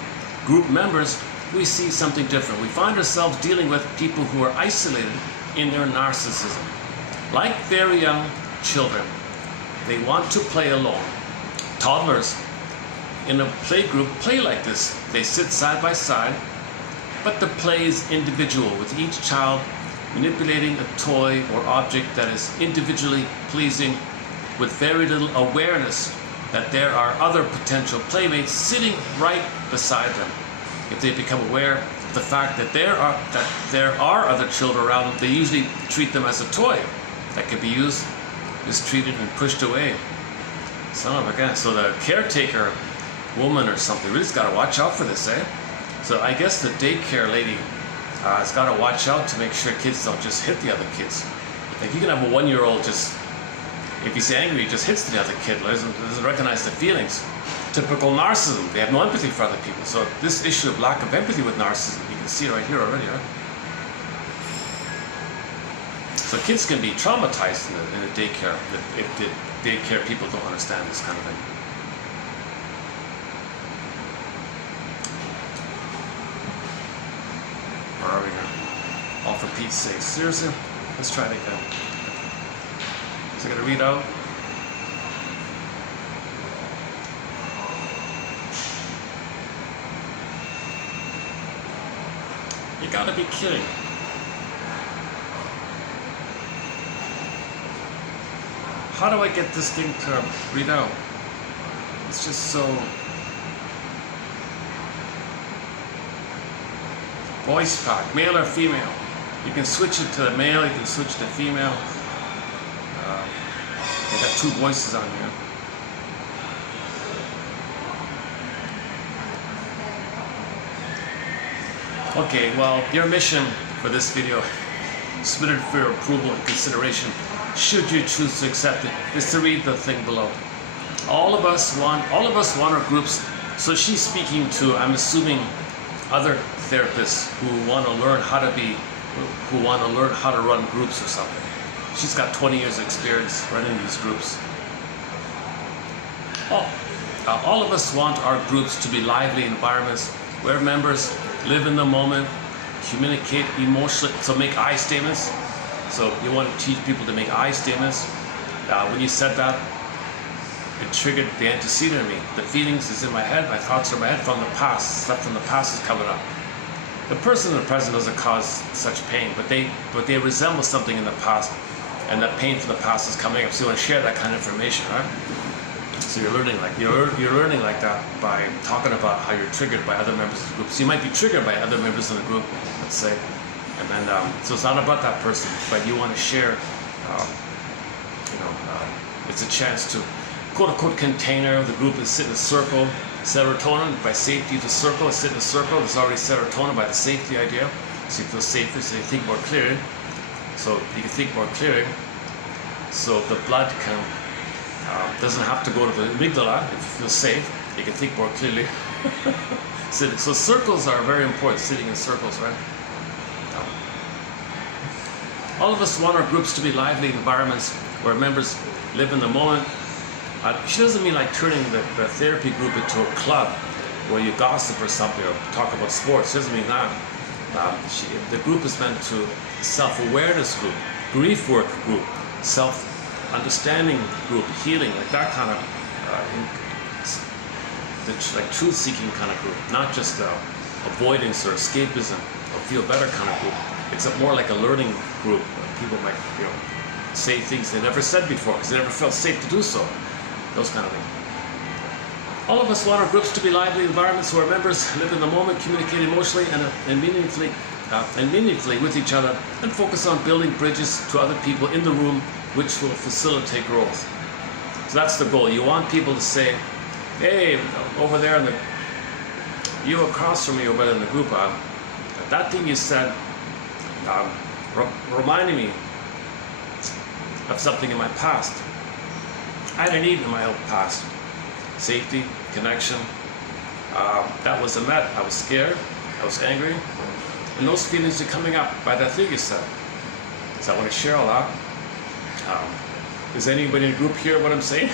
group members, we see something different. We find ourselves dealing with people who are isolated in their narcissism. Like very young children, they want to play alone. Toddlers in a playgroup play like this. They sit side by side, but the play is individual, with each child manipulating a toy or object that is individually pleasing, with very little awareness that there are other potential playmates sitting right beside them. If they become aware of the fact that there are other children around them, they usually treat them as a toy that can be used, mistreated, and pushed away. Son of a gun. So the caretaker woman or something really's got to watch out for this, eh? So I guess the daycare lady has got to watch out to make sure kids don't just hit the other kids. Like you can have a 1-year-old just, if he's angry, he just hits the other kid, doesn't recognize the feelings. Typical narcissism, they have no empathy for other people. So this issue of lack of empathy with narcissism, you can see it right here already, right? So kids can be traumatized in a daycare if the daycare people don't understand this kind of thing. Where are we now? All for Pete's sake. Seriously? Let's try it again. So I gotta read out. You gotta be kidding. How do I get this thing to read out? It's just so... Voice pack, male or female. You can switch it to the male, you can switch to female. I got 2 voices on here. Okay, well, your mission for this video, submitted for your approval and consideration, should you choose to accept it, is to read the thing below. All of us want our groups. So she's speaking to, I'm assuming, other therapists who want to learn how to run groups or something. She's got 20 years of experience running these groups. All of us want our groups to be lively environments where members live in the moment, communicate emotionally, so make I statements. So you want to teach people to make I statements. When you said that, it triggered the antecedent in me. The feelings is in my head, my thoughts are in my head from the past. Stuff from the past is coming up. The person in the present doesn't cause such pain, but they resemble something in the past, and that pain from the past is coming up. So you want to share that kind of information, right? So you're learning like that by talking about how you're triggered by other members of the group. So you might be triggered by other members of the group, let's say, and then so it's not about that person, but you want to share. It's a chance to quote-unquote container. The group is sit in a circle. Serotonin, by safety, the circle is sit in a circle. There's already serotonin by the safety idea. So you feel safer, so you think more clearly. So you can think more clearly. So the blood doesn't have to go to the amygdala. If you feel safe, you can think more clearly. So circles are very important, sitting in circles, right? All of us want our groups to be lively environments where members live in the moment. She doesn't mean like turning the therapy group into a club where you gossip or something or talk about sports. She doesn't mean that. The group is meant to self-awareness group, grief work group, self-understanding group, healing, like that kind of, like truth-seeking kind of group, not just avoidance or escapism or feel better kind of group. It's more like a learning group. People might, say things they never said before because they never felt safe to do so. Those kind of things. All of us want our groups to be lively environments where members live in the moment, communicate emotionally and meaningfully with each other, and focus on building bridges to other people in the room, which will facilitate growth. So that's the goal. You want people to say, "Hey, over there you across from me over there in the group, that thing you said reminded me of something in my past. I didn't need in my own past. Safety, connection. That was a met. I was scared. I was angry. And those feelings are coming up by that thing you said. So I want to share all that. Does anybody in the group hear what I'm saying?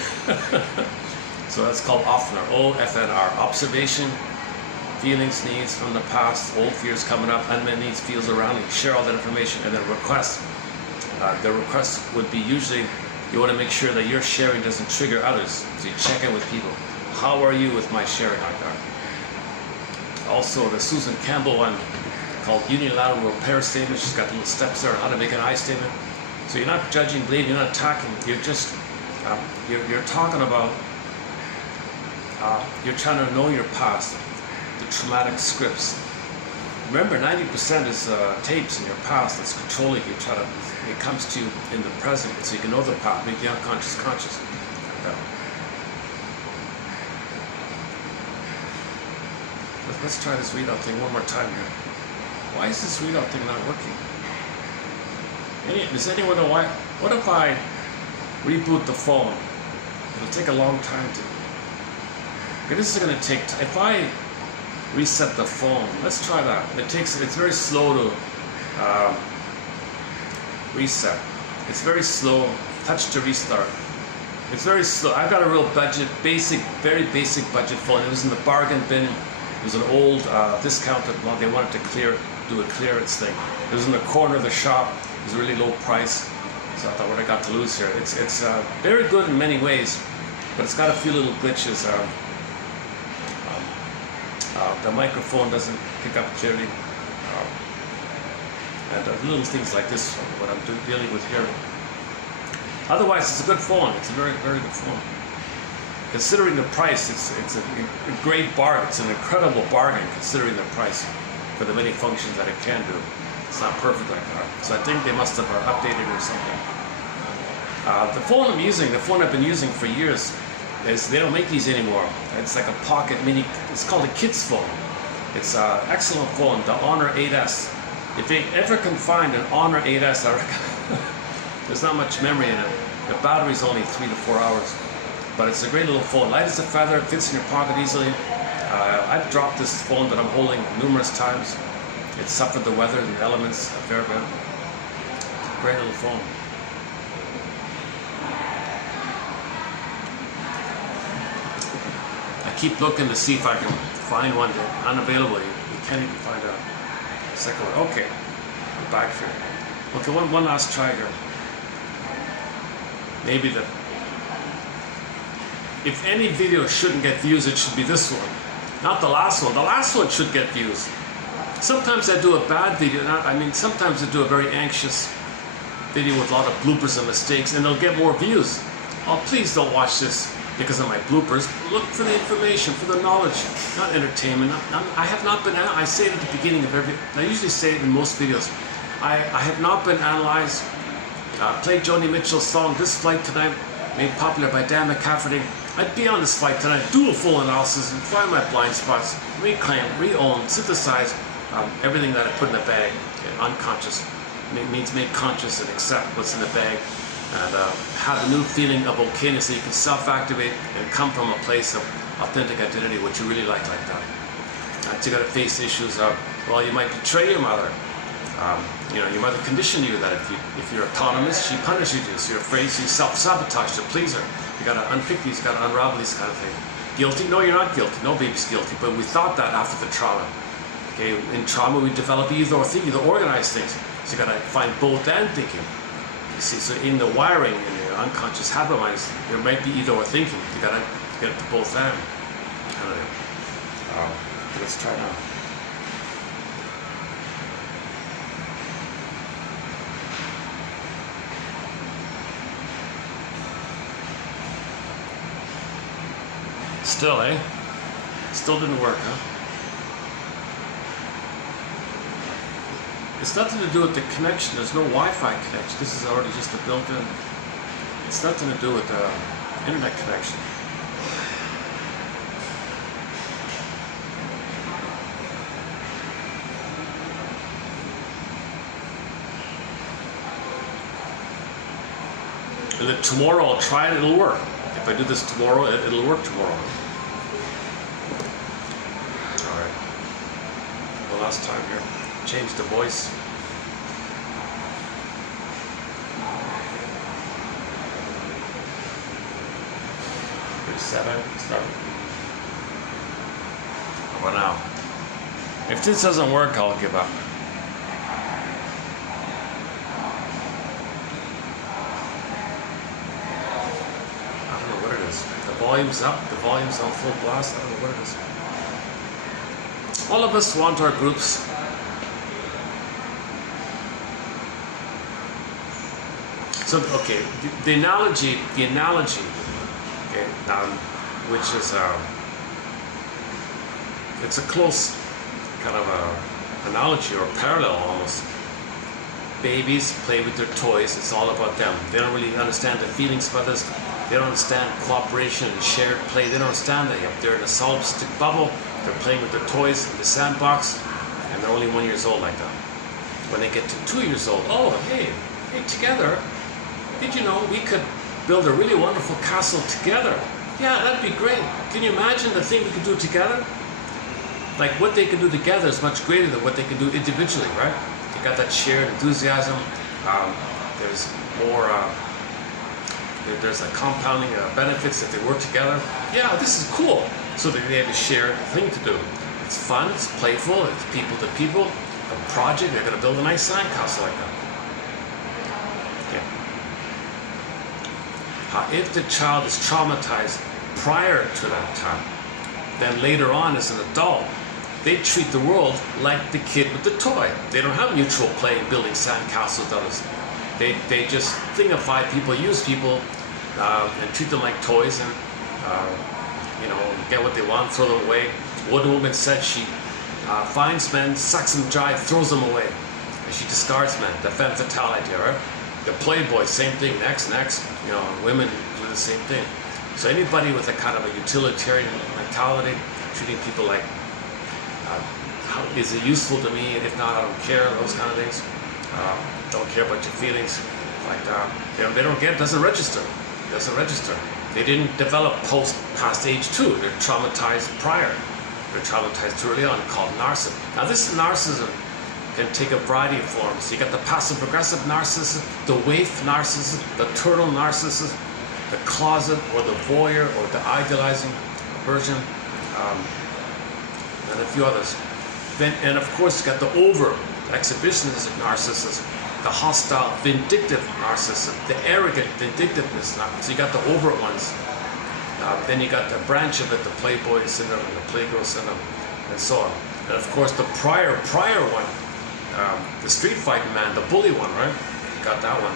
So that's called OFNR, O-F-N-R. Observation, feelings, needs from the past, old fears coming up, unmet needs, feels around you. Share all that information, and then requests. The request would be usually, you want to make sure that your sharing doesn't trigger others. So you check in with people. How are you with my sharing like that? Also, the Susan Campbell one called Unilateral Repair Statement. She's got little steps there on how to make an I statement. So you're not judging, blaming, you're not attacking. You're just, you're talking about, you're trying to know your past, the traumatic scripts. Remember, 90% is tapes in your past that's controlling you. It comes to you in the present, so you can know the past, make the unconscious conscious. Let's try this readout thing one more time here. Why is this readout thing not working? Does anyone know why? What if I reboot the phone? It'll take a long time to. Okay, this is going to take. If I reset the phone, let's try that. It's very slow to reset. It's very slow. Touch to restart. It's very slow. I've got a real very basic budget phone. It was in the bargain bin. It was an old discounted one. They wanted to do a clearance thing. It was in the corner of the shop. It was a really low price. So I thought, what I got to lose here? It's very good in many ways, but it's got a few little glitches. The microphone doesn't pick up clearly. And little things like this, what I'm dealing with here. Otherwise, it's a good phone. It's a very, very good phone. Considering the price, it's a great bargain. It's an incredible bargain considering the price for the many functions that it can do. It's not perfect like that. So I think they must have updated or something. The phone I'm using, the phone I've been using for years, they don't make these anymore. It's like a pocket mini. It's called a kid's phone. It's an excellent phone, the Honor 8S. If you ever can find an Honor 8S, I reckon there's not much memory in it. The battery's only 3 to 4 hours. But it's a great little phone. Light as a feather, fits in your pocket easily. I've dropped this phone that I'm holding numerous times. It's suffered the weather and the elements a fair bit. Great little phone. I keep looking to see if I can find one that's unavailable. You can't even find a second one. Okay, we're back here. Okay, one last try here. Maybe if any video shouldn't get views, it should be this one, not the last one. The last one should get views. Sometimes I do a bad video. Sometimes I do a very anxious video with a lot of bloopers and mistakes, and they'll get more views. Oh, please don't watch this. because of my bloopers. Look for the information, for the knowledge, not entertainment. I have not been, I say it at the beginning of I usually say it in most videos. I have not been analyzed. Played Joni Mitchell's song, This Flight Tonight, made popular by Dan McCafferty. I'd be on this flight tonight, do a full analysis and find my blind spots, reclaim, re-own, synthesize everything that I put in the bag, unconscious. It means make conscious and accept what's in the bag, and have a new feeling of okayness so you can self-activate and come from a place of authentic identity, what you really like that. So you got to face issues of, well, you might betray your mother. Your mother conditioned you that if you're autonomous, she punishes you. So you're afraid, so you self-sabotage to please her. You got to unpick these, you got to unravel these kind of things. Guilty? No, you're not guilty. No baby's guilty. But we thought that after the trauma. Okay, in trauma we develop either or thinking, the organized things. So you got to find both and thinking. You see, so in the wiring, in the unconscious habit minds, there might be either or thinking. You got to get it to both and. Let's try now. Still, eh? Still didn't work, huh? It's nothing to do with the connection. There's no Wi-Fi connection. This is already just a built-in. It's nothing to do with the internet connection. And then tomorrow I'll try it, it'll work. If I do this tomorrow, it'll work tomorrow. Alright. One last time here. Change the voice. Here's 7. Start. How about now? If this doesn't work, I'll give up. The volume's up, the volume's on full blast, I don't know what it is. All of us want our groups. So, okay, the analogy, okay, which is, it's a close kind of a analogy or parallel almost. Babies play with their toys, it's all about them. They don't really understand the feelings of others. They don't understand cooperation and shared play. They don't understand that yet. They're in a solipsistic bubble. They're playing with their toys in the sandbox, and they're only 1 year old like that. When they get to 2 years old, oh, hey, together, did you know we could build a really wonderful castle together? Yeah, that'd be great. Can you imagine the thing we could do together? Like what they can do together is much greater than what they can do individually, right? They got that shared enthusiasm. There's more. There's a compounding benefits if they work together. Yeah, this is cool. So they have a shared thing to do. It's fun, it's playful, it's people to people. A project, they're going to build a nice sandcastle like that. Okay. If the child is traumatized prior to that time, then later on as an adult, they treat the world like the kid with the toy. They don't have mutual play in building sandcastles. They just thingify people, use people, and treat them like toys, and get what they want, throw them away. One woman said she finds men, sucks them dry, throws them away, and she discards men. The femme fatale idea, right? The playboy, same thing. Next. Women do the same thing. So anybody with a kind of a utilitarian mentality, treating people like, is it useful to me? And if not, I don't care. Those kind of things. Don't care about your feelings, like they don't get it. Doesn't register. They didn't develop past age 2. They're traumatized prior. They're traumatized too early on, called narcissism. Now this narcissism can take a variety of forms. You got the passive aggressive narcissism, the waif narcissism, the turtle narcissism, the closet or the voyeur or the idolizing version, and a few others. And of course you got the exhibitionistic narcissism, the hostile, vindictive narcissism, the arrogant vindictiveness. So you got the overt ones. Then you got the branch of it, the playboy syndrome and the playgirl syndrome, and so on. And of course the prior one, the street fighting man, the bully one, right? You got that one.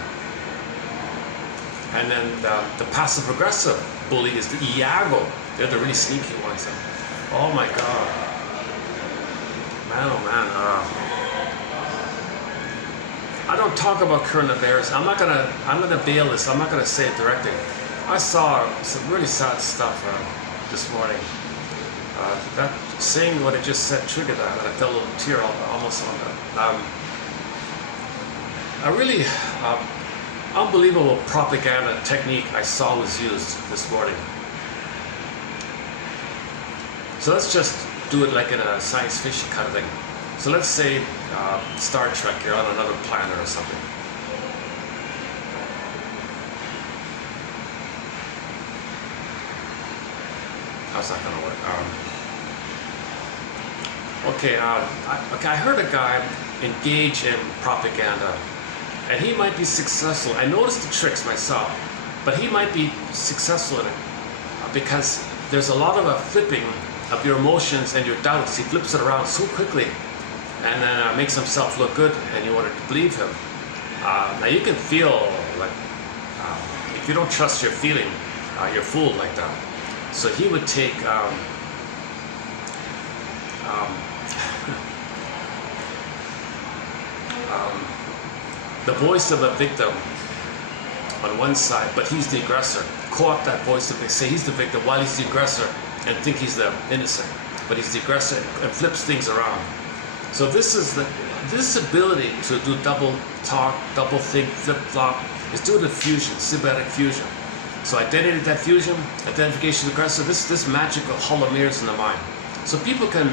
And then the passive aggressive bully is the Iago. They're the really sneaky ones. Oh my God. Man, oh man. I don't talk about current affairs. I'm gonna bail this. I'm not gonna say it directly. I saw some really sad stuff this morning. That saying what I just said triggered that, and I felt a little tear almost on that. A really unbelievable propaganda technique I saw was used this morning. So let's just do it like in a science fiction kind of thing. So let's say Star Trek, you're on another planet or something. How's that gonna work? I heard a guy engage in propaganda, and he might be successful. I noticed the tricks myself, but he might be successful in it because there's a lot of flipping of your emotions and your doubts. He flips it around so quickly, and then makes himself look good, and you want to believe him. Now you can feel like if you don't trust your feeling, you're fooled like that. So he would take the voice of a victim on one side, but he's the aggressor. Co-opt that voice of the, say he's the victim while he's the aggressor, and think he's the innocent, but he's the aggressor and flips things around. So this ability to do double talk, double think, flip flop is due to fusion, symbiotic fusion. So identity diffusion, identification of aggressor, this magical holomeres in the mind. So people can,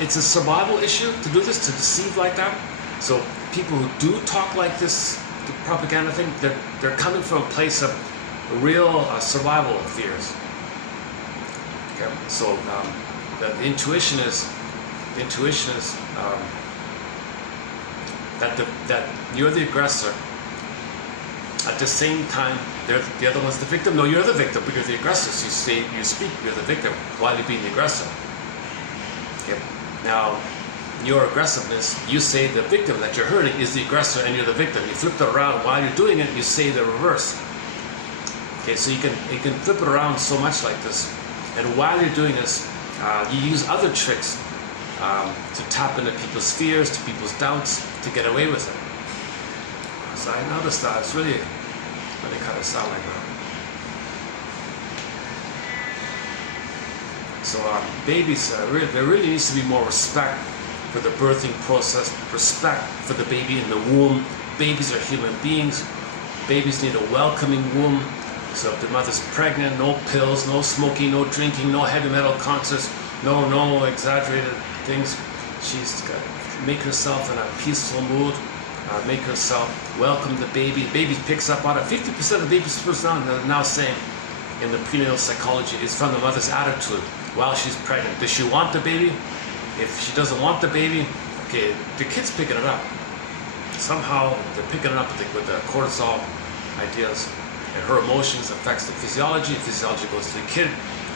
it's a survival issue to do this, to deceive like that. So people who do talk like this, the propaganda thing, they're coming from a place of real survival fears. Okay? So the intuition is that you're the aggressor. At the same time, the other one's the victim. No, you're the victim because you're the aggressor. So you speak, you're the victim while you're being the aggressor. Okay. Now, your aggressiveness, you say the victim that you're hurting is the aggressor and you're the victim. You flip it around while you're doing it. You say the reverse. Okay, so you can flip it around so much like this, and while you're doing this, you use other tricks to tap into people's fears, to people's doubts, to get away with it. So I noticed that it's really kind of sound like that. So babies, there really needs to be more respect for the birthing process, respect for the baby in the womb. Babies are human beings. Babies need a welcoming womb. So if the mother's pregnant, no pills, no smoking, no drinking, no heavy metal concerts, no exaggerated things. She's got to make herself in a peaceful mood. Make herself welcome the baby. Baby picks up on it. 50% of babies now saying in the prenatal psychology is from the mother's attitude while she's pregnant. Does she want the baby? If she doesn't want the baby, okay, the kid's picking it up. Somehow they're picking it up with the cortisol ideas, and her emotions affects the physiology. Physiology goes to the kid.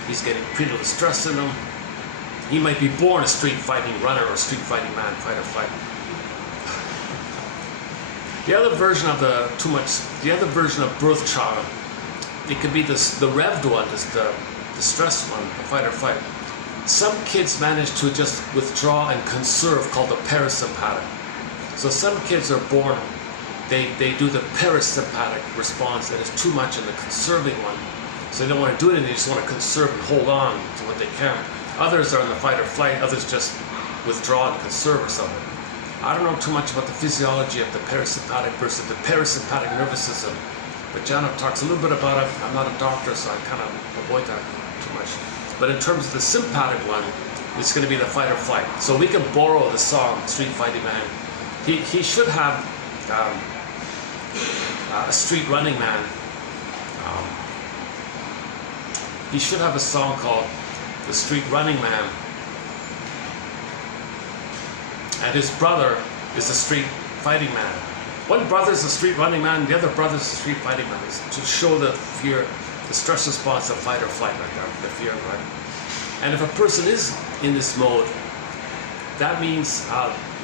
He's getting prenatal distress syndrome. He might be born a street fighting runner or street fighting man, fight or flight. The other version of the other version of birth trauma, it could be the revved one, the stressed one, the fight or flight. Some kids manage to just withdraw and conserve, called the parasympathetic. So some kids are born, they do the parasympathetic response, and it's too much in the conserving one. So they don't want to do it, and they just want to conserve and hold on to what they can. Others are in the fight or flight, others just withdraw and conserve or something. I don't know too much about the physiology of the parasympathetic versus the parasympathetic nervous system, but Jana talks a little bit about it. I'm not a doctor, so I kind of avoid that too much. But in terms of the sympathetic one, it's going to be the fight or flight. So we can borrow the song Street Fighting Man. He should have a street running man. He should have a song called The Street Running Man. And his brother is a street fighting man. One brother's a street running man, the other brother's a street fighting man. It's to show the fear, the stress response of fight or flight, like that, the fear, right? And if a person is in this mode, that means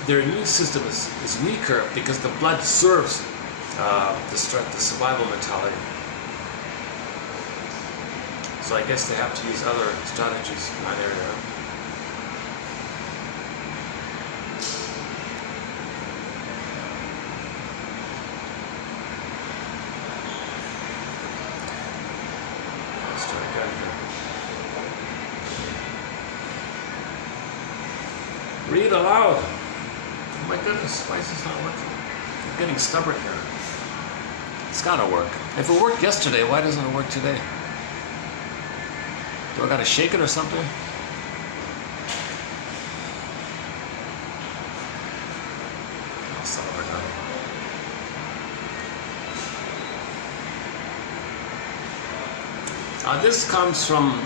their immune system is weaker because the blood serves the survival mentality. So I guess they have to use other strategies in that area. Let's try again here. Read aloud. Oh my goodness, why is this not working? I'm getting stubborn here. It's gotta work. If it worked yesterday, why doesn't it work today? Do I gotta shake it or something? I'll solve it now. This comes from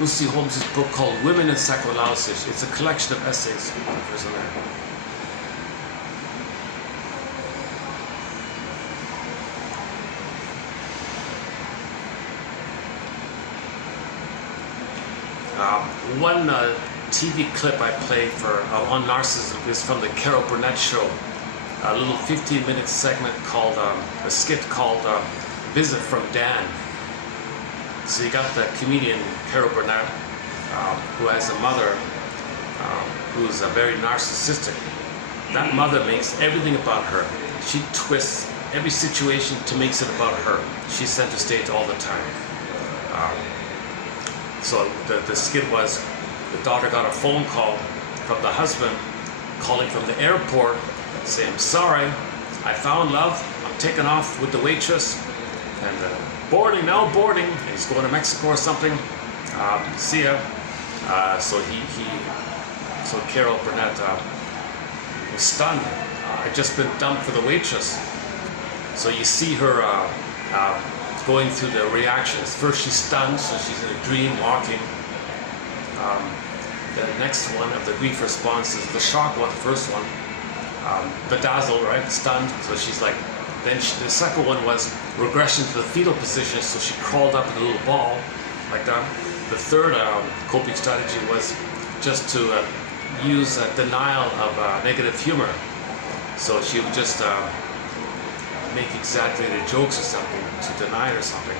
Lucy Holmes' book called Women in Psychoanalysis. It's a collection of essays. There's in there. One TV clip I played for on narcissism is from the Carol Burnett show. A little 15-minute segment called a skit called "Visit from Dan." So you got the comedian Carol Burnett, who has a mother who's very narcissistic. That mother makes everything about her. She twists every situation to make it about her. She's center stage all the time. So the skit was, the daughter got a phone call from the husband calling from the airport saying, "I'm sorry, I found love, I'm taking off with the waitress, and boarding, now boarding," and he's going to Mexico or something, "see ya." So so Carol Burnett was stunned. I'd just been dumped for the waitress. So you see her going through the reactions. First she's stunned, so she's in a dream walking. The next one of the grief responses, the shock one, the first one, bedazzled, right, stunned, so she's like, then the second one was regression to the fetal position, so she crawled up in a little ball, like that. The third coping strategy was just to use denial of negative humor. So she would just make exaggerated jokes or something to deny it or something.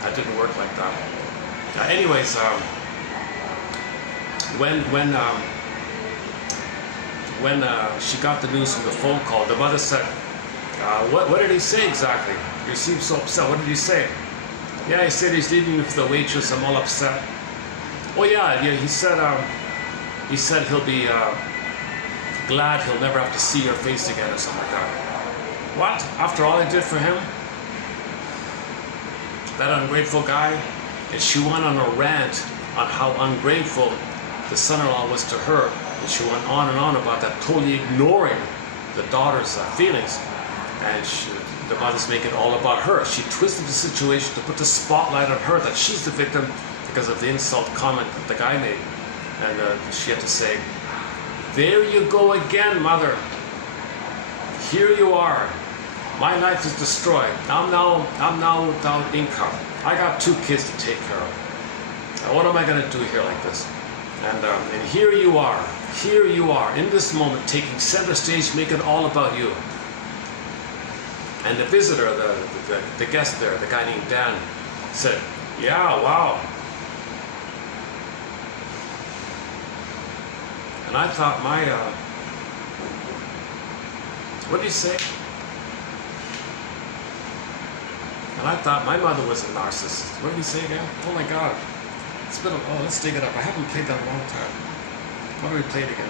That didn't work like that. Anyways, when she got the news from the phone call, the mother said, what did he say exactly? You seem so upset. What did he say? "Yeah, he said he's leaving me for the waitress. I'm all upset." "Oh yeah, he said he'll be glad he'll never have to see your face again," or something like that. What? After all I did for him? That ungrateful guy? And she went on a rant on how ungrateful the son-in-law was to her, and she went on and on about that, totally ignoring the daughter's feelings, and the mother's making it all about her. She twisted the situation to put the spotlight on her, that she's the victim because of the insult comment that the guy made, and she had to say, "There you go again, mother. Here you are. My life is destroyed. I'm now without income. I got 2 kids to take care of. Now what am I going to do here like this?" And here you are, in this moment, taking center stage, making it all about you. And the visitor, the guest there, the guy named Dan, said, "Yeah, wow." And I thought what did he say? And I thought my mother was a narcissist. What did he say again? Oh my God. It's been let's dig it up. I haven't played that in a long time. Why don't we play it again?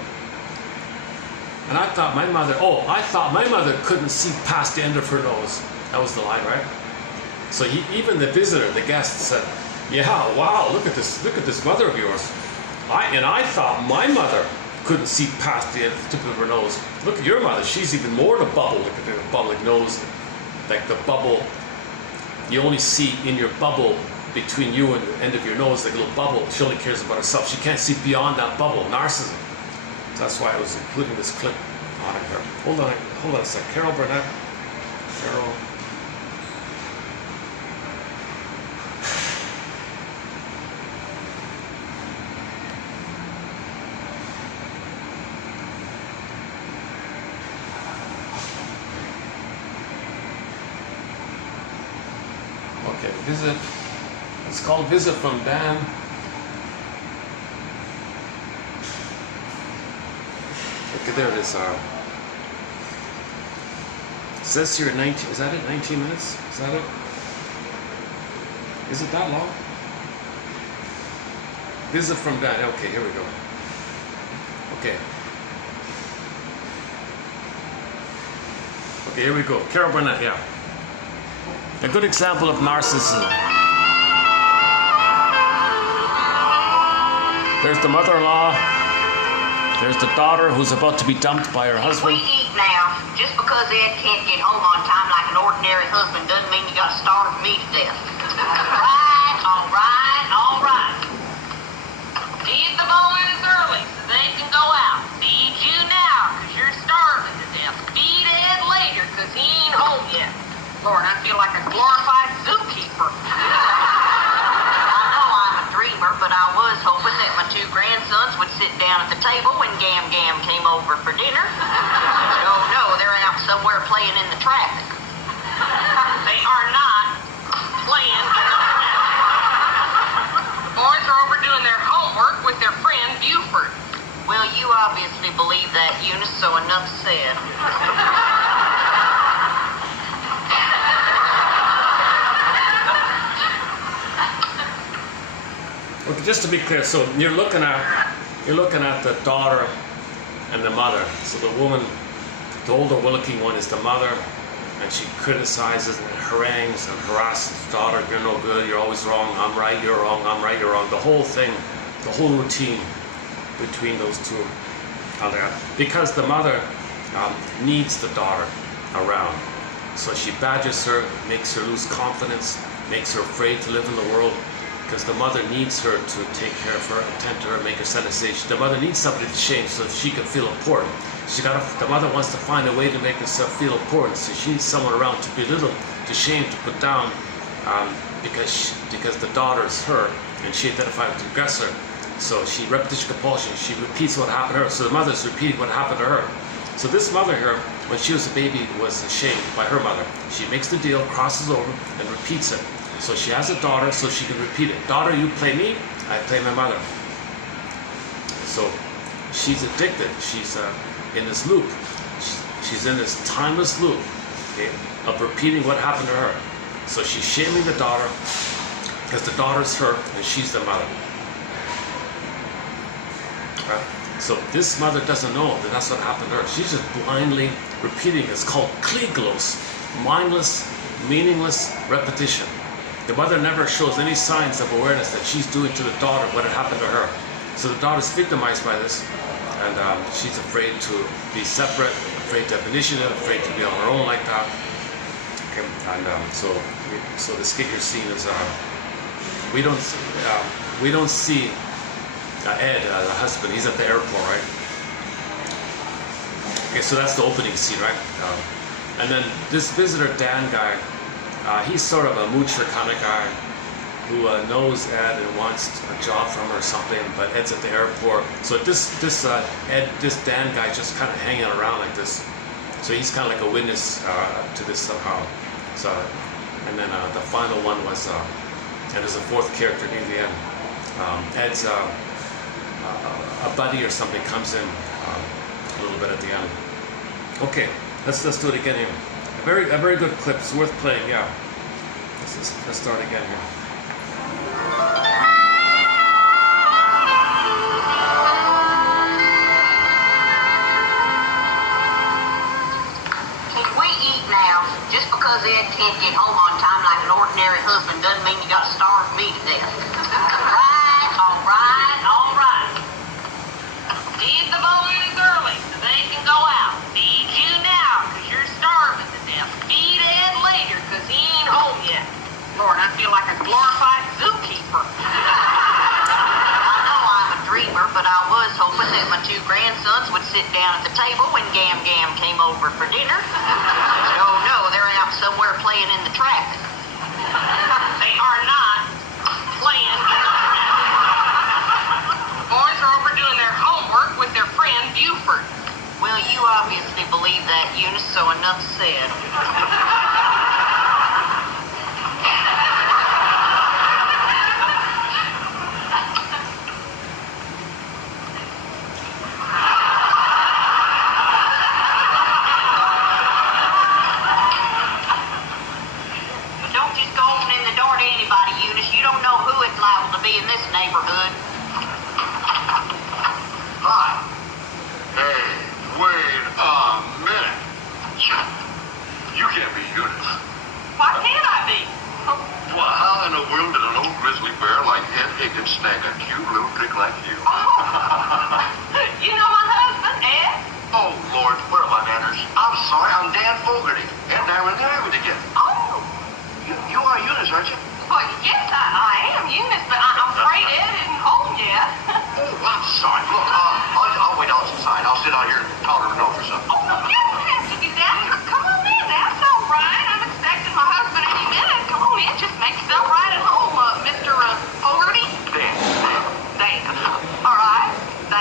And I thought my mother couldn't see past the end of her nose. That was the line, right? So even the visitor, the guest, said, "Yeah, wow, look at this mother of yours. I thought my mother couldn't see past the tip of her nose. Look at your mother. She's even more the bubble. Look at the bubble, like nose, like the bubble. You only see in your bubble between you and the end of your nose, like a little bubble. She only cares about herself. She can't see beyond that bubble. Narcissism." So that's why I was including this clip on it here. Hold on a sec. Carol Burnett. Carol. Okay, visit It's called Visit from Dan. Okay, there it is. It says here 19, is that it? 19 minutes? Is that it? Is it that long? Visit from Dan. Okay, here we go. Okay. Okay, here we go. Carol Burnett, yeah. A good example of narcissism. There's the mother-in-law. There's the daughter who's about to be dumped by her husband. We eat now. Just because Ed can't get home on time like an ordinary husband doesn't mean you got to starve me to death. All right. Feed the boys early so they can go out. Feed you now because you're starving to death. Feed Ed later because he ain't home yet. Lord, I feel like a glorified zookeeper. I know I'm a dreamer, but I was hoping that my two grandsons would sit down at the table when Gam Gam came over for dinner. Oh no, they're out somewhere playing in the traffic. They are not playing in the traffic. The boys are over doing their homework with their friend Buford. Well, you obviously believe that, Eunice, so enough said. Okay, just to be clear, so you're looking at the daughter and the mother. So the woman, the older looking one is the mother, and she criticizes and harangues and harasses the daughter. You're no good, you're always wrong, I'm right, you're wrong, I'm right, you're wrong. The whole thing, the whole routine between those two are there. Because the mother needs the daughter around. So she badgers her, makes her lose confidence, makes her afraid to live in the world. Because the mother needs her to take care of her, attend to her, make her satisfied. The mother needs somebody to shame so that she can feel important. The mother wants to find a way to make herself feel important, so she needs someone around to belittle, to shame, to put down, because the daughter is her, and she identified with the aggressor. So she repetition compulsion. She repeats what happened to her. So the mother is repeating what happened to her. So this mother here, when she was a baby, was shamed by her mother. She makes the deal, crosses over, and repeats it. So she has a daughter, so she can repeat it. Daughter, you play me, I play my mother. So she's addicted. She's in this loop. She's in this timeless loop, okay, of repeating what happened to her. So she's shaming the daughter because the daughter's her and she's the mother. Okay? So this mother doesn't know that that's what happened to her. She's just blindly repeating. It's called kliglos, mindless, meaningless repetition. The mother never shows any signs of awareness that she's doing to the daughter what had happened to her. So the daughter's victimized by this, and she's afraid to be separate, afraid to have initiative, afraid to be on her own like that. Okay. And so the skit you're seeing is we don't see Ed, the husband. He's at the airport, right? Okay, so that's the opening scene, right? And then this visitor Dan guy. He's sort of a moocher kind of guy who knows Ed and wants a job from her or something, but Ed's at the airport. So this Dan guy just kind of hanging around like this. So he's kind of like a witness to this somehow. So, and then the final one was, and there's a fourth character near the end. Ed's a buddy or something comes in a little bit at the end. Okay, let's do it again here. A very good clip. It's worth playing. Yeah. Let's start again here. Can we eat now? Just because Ed can't get home on time like an ordinary husband doesn't mean you got to starve me to death. All right. Feed the boys early so they can go out. Feed you now because you're starving to death. Feed Ed later because he ain't home yet. Lord, I feel like a glorified zookeeper. I know I'm a dreamer, but I was hoping that my two grandsons would sit down at the table when Gam Gam came over for dinner. Oh no, they're out somewhere playing in the traffic. They are not playing in the traffic. The boys are over doing their homework with their friend Buford. Well, you obviously believe that, Eunice, so enough said.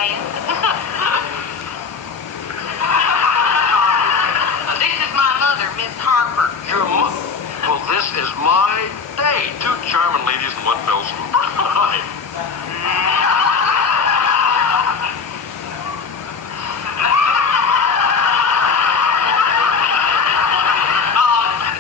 man. This is my mother, Miss Harper. Your mother? Well, this is my day. Two charming ladies in one fell swoop.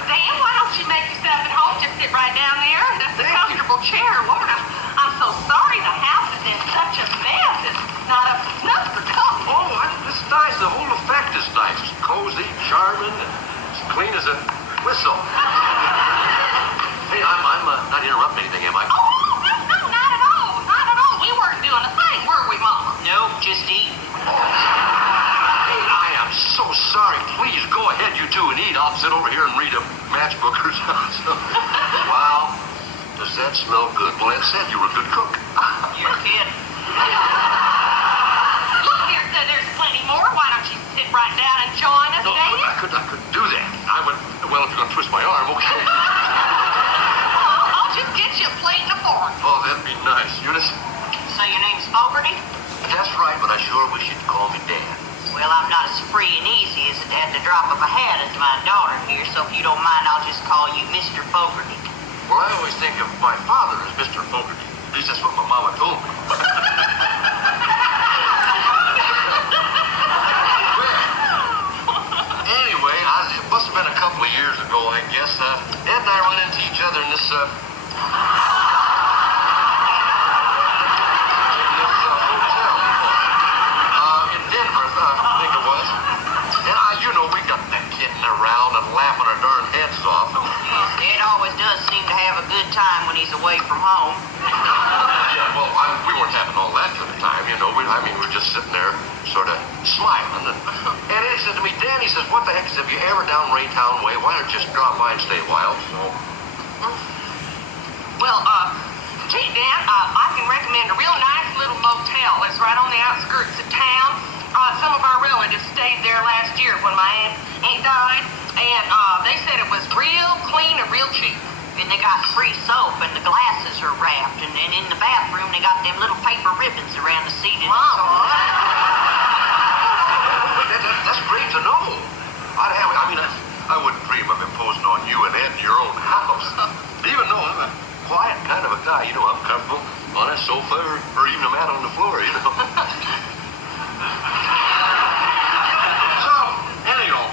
Dan, why don't you make yourself at home? Just sit right down there. That's a comfortable chair. Lord, I'm so sorry the house is in such a mess. It's not up to snuff for comfort. Oh, this is nice. The whole effect is nice. It's cozy, charming, and as clean as a whistle. Hey, I'm not interrupting anything, am I? Oh, no, not at all. Not at all. We weren't doing a thing, were we, Mama? Nope, just eat. Hey, I am so sorry. Please go ahead, you two, and eat. I'll sit over here and read a matchbook or something. Wow, does that smell good? Well, it said you were a good cook. You're kidding. Look here, there's plenty more. Why don't you sit right down and join us, No, Dan? I couldn't do that. Well, if you're going to twist my arm, okay. I'll just get you a plate and a fork. Oh, that'd be nice. Eunice? So your name's Fogarty? That's right, but I sure wish you'd call me Dad. Well, I'm not as free and easy as at the drop of a hat as my daughter here, so if you don't mind, I'll just call you Mr. Fogarty. Well, I always think of my father as Mr. Fogarty. At least that's what my mama told me. Anyway, it must have been a couple of years ago, I guess. Ed and I run into each other in this, hotel. In Denver, I think it was. And we got that kidding around and laughing our darn heads off. Ed always does seem to have a good time when he's away from home. Yeah, well, we weren't having all that good a time, we were just sitting there, sort of smiling. And Ed said to me, Dan, he says, what the heck, if you ever down Raytown way, why don't you just drop by and stay a while? So, Well, gee, Dan, I can recommend a real nice little motel. It's right on the outskirts of town. Some of our relatives stayed there last year when my aunt died, and they said it was real clean and real cheap. And they got free soap, and the glasses are wrapped, and then in the bathroom they got them little paper ribbons around the seat. that's great to know. I wouldn't dream of imposing on you and Ed in your own house. Even though I'm a quiet kind of a guy, I'm comfortable on a sofa or even a mat on the floor, So, anyhow,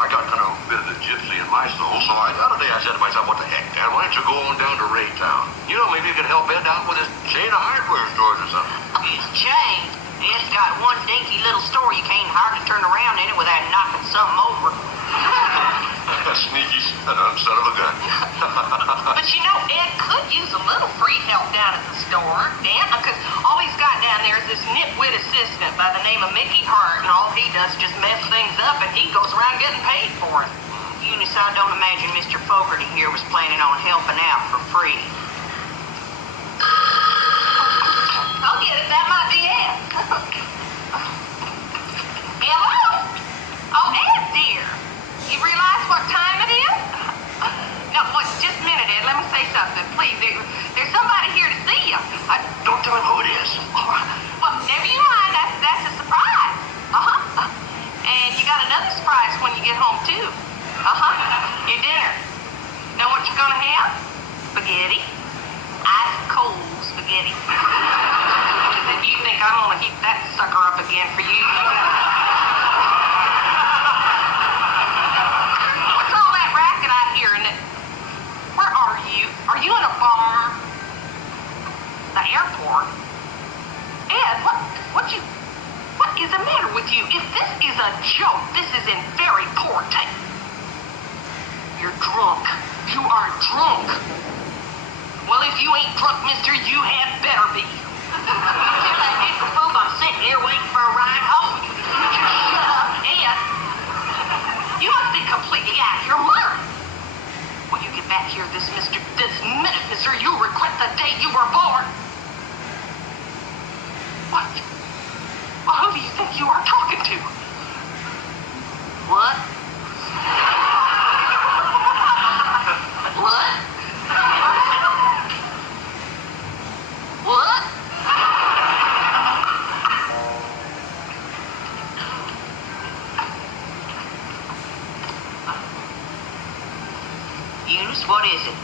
I got kind of a bit of the gypsy in my soul, so the other day I said to myself, what the heck, Dad, why don't you go on down to Raytown? Maybe you could help Ed out with his chain of hardware stores or something. His chain? Ed's got one dinky little store you can't hardly turn around in it without knocking something over. Sneaky son of a gun. But Ed could use a little free help down at the store, Dan, because all he's got down there is this nitwit assistant by the name of Mickey Hart, and all he does is just mess things up, and he goes around getting paid for it. Eunice, I don't imagine Mr. Fogarty here was planning on helping out for free. I'll get it. That might be Ed. Hello? Oh, Ed, dear. You realize what time it is? No, just a minute, Ed. Let me say something, please. There's somebody here to see you. Don't tell him who it is. Well, never you mind. That's a surprise. And you got another surprise when you get home, too. Your dinner. Know what you're gonna have? Spaghetti. Ice cold spaghetti. You think I'm gonna heat that sucker up again for you? What's all that racket I hear? Where are you? Are you in a bar? The airport? Ed, what is the matter with you? If this is a joke, this is in very poor taste. You're drunk. You are drunk. Well, if you ain't drunk, mister, you had better be. I'm sitting here waiting for a ride home. Shut up, Ed. You must be completely out of your mind. When you get back here this minute, mister, you'll regret the day you were born. What? Well, who do you think you are talking to? What? What? What? What is it?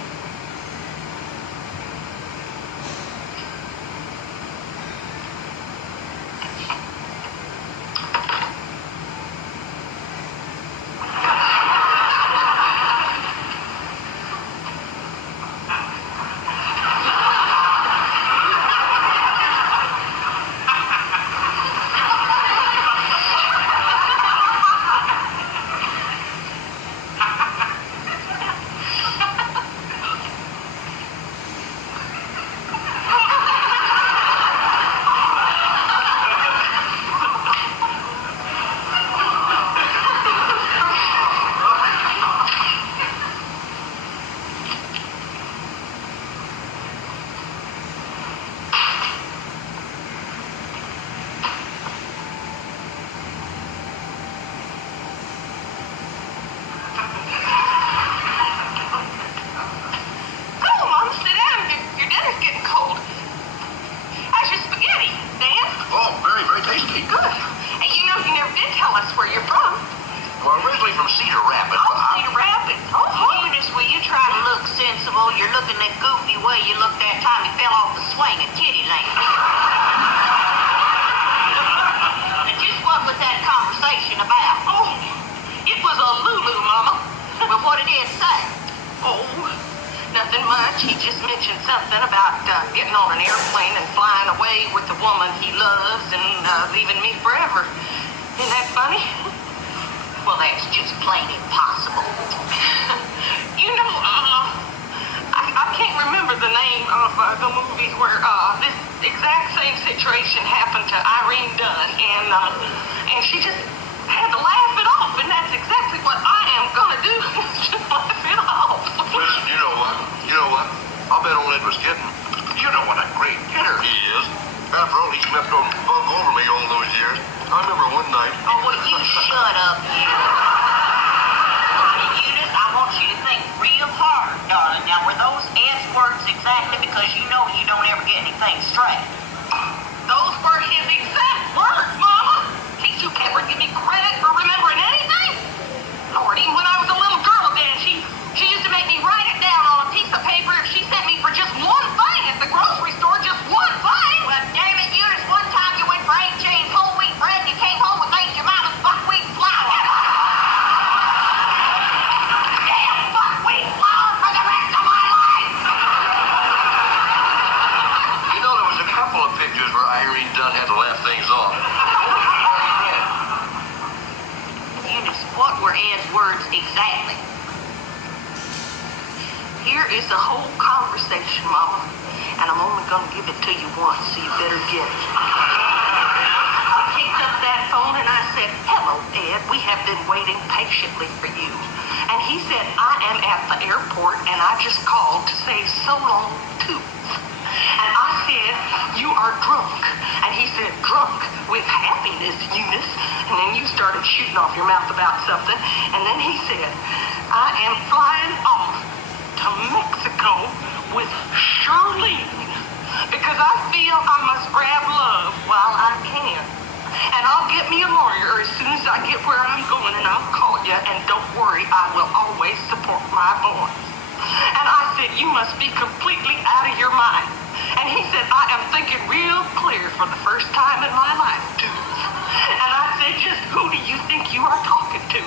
You're looking that goofy way you looked that time you fell off the swing at Kitty Lane. And just what was that conversation about? Oh, it was a Lulu, Mama. Well, what did it say? Oh, nothing much. He just mentioned something about getting on an airplane and flying away with the woman he loves and leaving me forever. Isn't that funny? Well, that's just plain impossible. You know, I can't remember the name of the movie where this exact same situation happened to Irene Dunn, and she just had to laugh it off, and that's exactly what I am gonna do. Just laugh it off. Listen, you know what? I'll bet old Ed was kidding. You know what a great kidder he is. After all, he's left on bug over me all those years. I remember one night. Oh, well, you shut up, Eunice, I want you to think real hard, darling. Now, were those Ed's words exactly? Because you know you don't ever get anything straight. Those were his exact words, Mama. Can't you ever give me credit for remembering anything? Lord, even when I was a little girl then, she used to make me write it down on a piece of paper if she sent me for just one thing at the grocery store, just one thing. Well, damn it, Eunice, one time you went for 8 chains whole wheat bread and you came home with 8 Jemima's buckwheat flour. Damn buckwheat flour for the rest of my life! You know, there was a couple of pictures where Irene Dunn had to laugh things off. Eunice, what were Ed's words exactly? Here is the whole conversation, Mama, and I'm only going to give it to you once, so you better get it. I picked up that phone and I said, "Hello, Ed, we have been waiting patiently for you." And he said, "I am at the airport and I just called to say so long, too." And I said, "You are drunk." And he said, "Drunk with happiness, Eunice." And then you started shooting off your mouth about something. And then he said, "I am flying off to Mexico with Charlene because I feel I must grab love while I can. And I'll get me a lawyer as soon as I get where I'm going, and I'll call you. And don't worry, I will always support my boys." And I said, "You must be completely out of your mind." And he said, "I am thinking real clear for the first time in my life, too." And I said, "Just who do you think you are talking to?"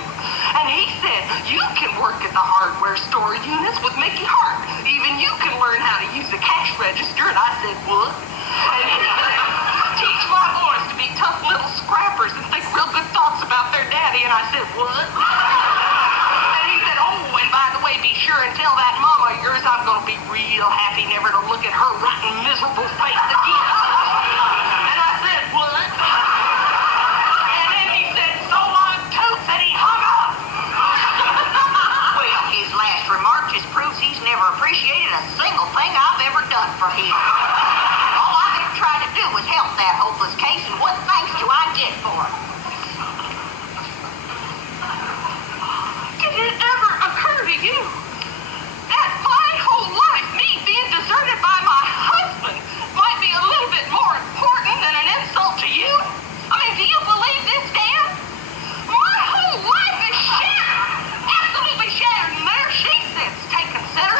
And he said, "You can work at the hardware store, Eunice, with Mickey Hart. Even you can learn how to use a cash register." And I said, "What?" And he said, "Teach my boys to be tough little scrappers and think real good thoughts about their daddy." And I said, "What?" And he said, "Oh, and by the way, be sure and tell that mama of yours I'm going to be real happy never to look at her rotten, miserable face again." And I said, "What?" And then he said, "So long, Toots," and he hung up. Well, his last remark just proves he's never appreciated a single thing I've ever done for him. All I've ever tried to do was help that hopeless case, and what thanks do I get for it? Did it ever occur to you that my whole life, me being deserted by my husband, might be a little bit more important than an insult to you? I mean, do you believe this, Dan? My whole life is shattered, absolutely shattered, and there she sits, taking center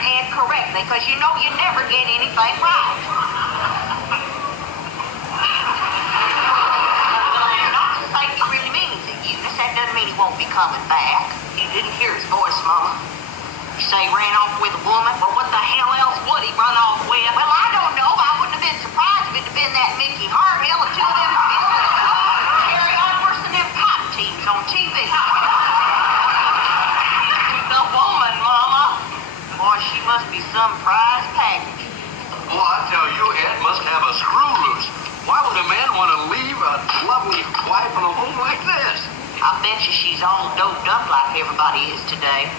learn Ed correctly, because you know you never get anything right. Not to say he really means it, Eunice. That doesn't mean he won't be coming back. You didn't hear his voice, Mama. You say he ran off with a woman? Well, what the hell else would he run off with? Well, I don't know. I wouldn't have been surprised if it had been that Mickey Harthill or two of them carry on worse than them cotton teams on TV. The woman, Mama. Boy, she must be some prize package. Well, I tell you, Ed must have a screw loose. Why would a man want to leave a lovely wife in a home like this? I bet you she's all doped up like everybody is today.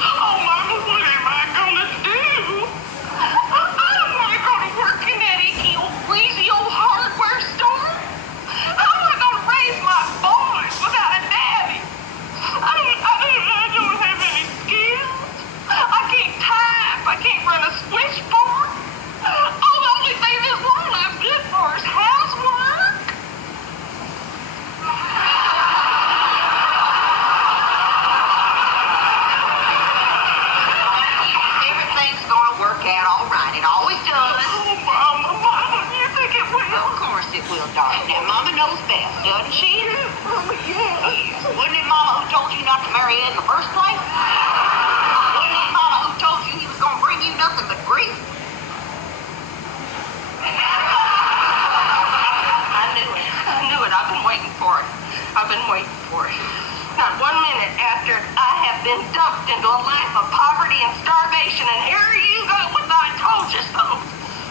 Oh, Mama, what am I gonna do? I don't want to go to work in that icky old greasy old hardware store. How am I gonna raise my boys without a daddy? I don't have any skills. I can't type. I can't run a switchboard. Oh, the only thing this world I'm good for is housework. Everything's gonna work out all right. It always does. Oh, Mama, you think it will? Well, of course it will, darling. Now, Mama knows best, doesn't she? Mama, yes. Wasn't it Mama who told you not to marry Ed in the first place? Wasn't it Mama who told you he was gonna bring you nothing but grief? I knew it. I've been waiting for it. Not 1 minute after I have been dumped into a life of poverty and starvation, and here you go with I told you so.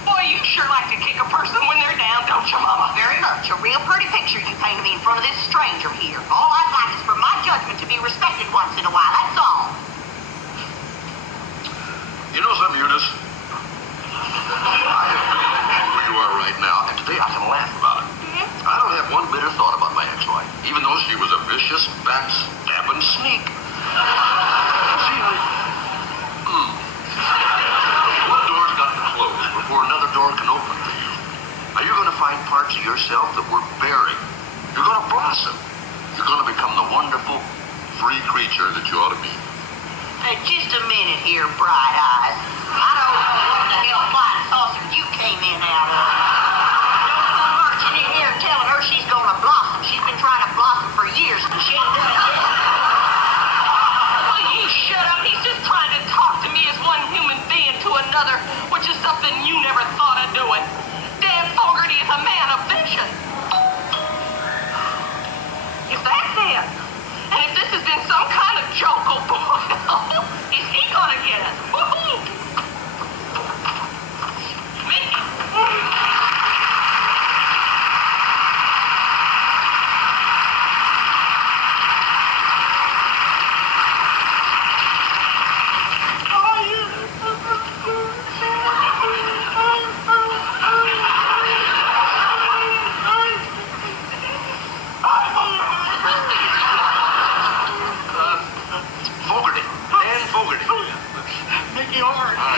Boy, you sure like to kick a person when they're down, don't you, Mama? Very much. A real pretty picture you painted me in front of this stranger here. All I'd like is for my judgment to be respected once in a while. That's all. You know something, Eunice? I am where you are right now, and today I can laugh about it. I don't have one bitter thought about my ex-wife, even though she was a vicious, backstabbing sneak. See, one door's got to close before another door can open for you. Are you going to find parts of yourself that were buried? You're going to blossom. You're going to become the wonderful, free creature that you ought to be. Hey, just a minute here, Bright Eyes. I don't know what the hell flying saucer you came in out of. Don't come marching in here and telling her she's gonna blossom. She's been trying to blossom for years, and she ain't done it yet. Will you shut up? He's just trying to talk to me as one human being to another, which is something you never thought of doing. Dan Fogarty is a man of vision. If that's it, and if this has been some kind of joke, oh boy, is he gonna get it? Woohoo! Fogarty. Dan Fogarty. Mickey Hart. Hi.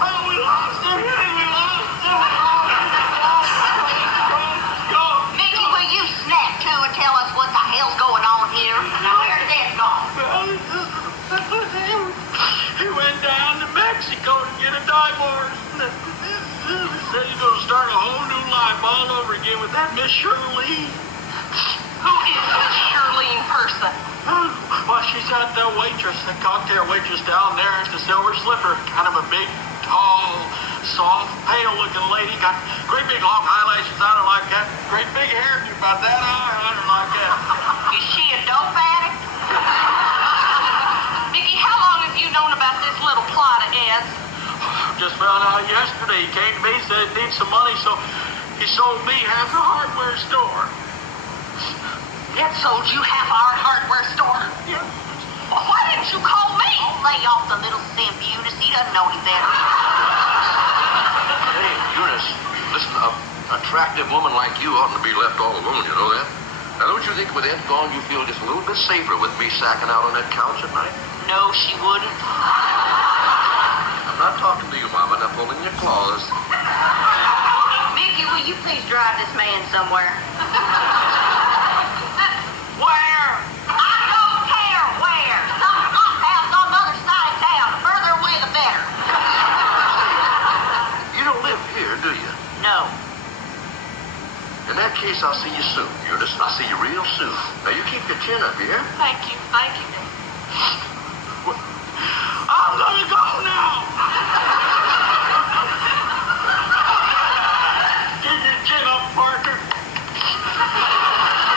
Oh, we lost him. We lost him. Go. Mickey, will you snap to and tell us what the hell's going on here? Now, where's Ed gone? He went down to Mexico to get a divorce. Said he's going to start a whole new life all over again with that Miss Shirley. Who is this Shirlene person? Well, she's that waitress, the cocktail waitress down there at the Silver Slipper. Kind of a big, tall, soft, pale-looking lady. Got great big long eyelashes. I don't like that. Great big hairdo about that high. I don't like that. Is she a dope addict? Mickey, how long have you known about this little plot of Ed's? Just found out yesterday. He came to me, said he needs some money, so he sold me half the hardware store. Ed sold you half our hardware store? Yeah. Well, why didn't you call me? Oh, lay off the little simp, Eunice. He doesn't know any better. Hey, Eunice, listen, an attractive woman like you oughtn't to be left all alone, you know that? Now, don't you think with Ed gone, you feel just a little bit safer with me sacking out on that couch at night? No, she wouldn't. I'm not talking to you, Mama, and I'm pulling your claws. Mickey, will you please drive this man somewhere? Where? I don't care where. Some hot house on the other side here, do you? No. In that case, I'll see you soon. I'll see you real soon. Now, you keep your chin up, you hear? Thank you. I'm gonna go now! Keep your chin up, Parker.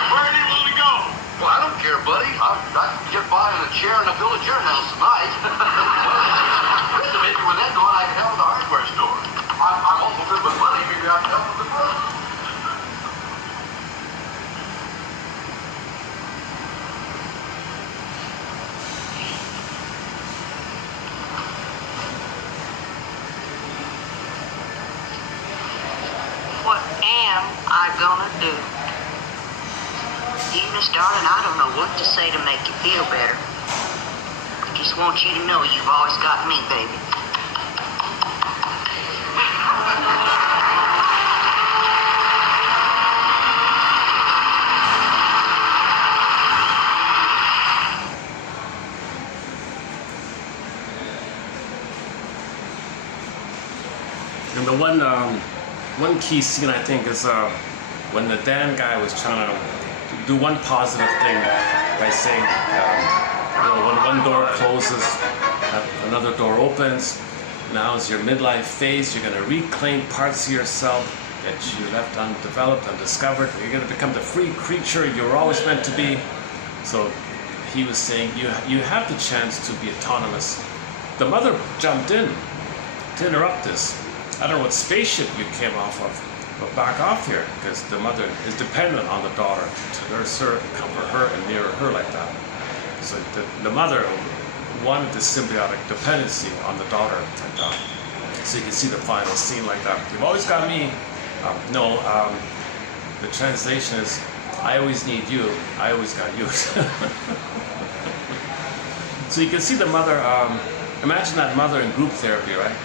Where do you want to go? Well, I don't care, buddy. I can get by in a chair in the village your house tonight. Listen, maybe with that going, I can help the hardware store. I'm awful good with money. Maybe I can help with the book. What am I gonna do? Eunice, darling, I don't know what to say to make you feel better. I just want you to know you've always got me, baby. And the one key scene I think is when the Dan guy was trying to do one positive thing by saying, when one door closes, another door opens. Now is your midlife phase. You're going to reclaim parts of yourself that you left undeveloped, undiscovered. You're going to become the free creature you were always meant to be. So he was saying, you have the chance to be autonomous. The mother jumped in to interrupt this. I don't know what spaceship you came off of, but back off here, because the mother is dependent on the daughter to nurse her, comfort her, and mirror her like that. So the mother wanted this symbiotic dependency on the daughter like that. So you can see the final scene like that. You've always got me. The translation is, I always need you, I always got you. So you can see the mother, imagine that mother in group therapy, right?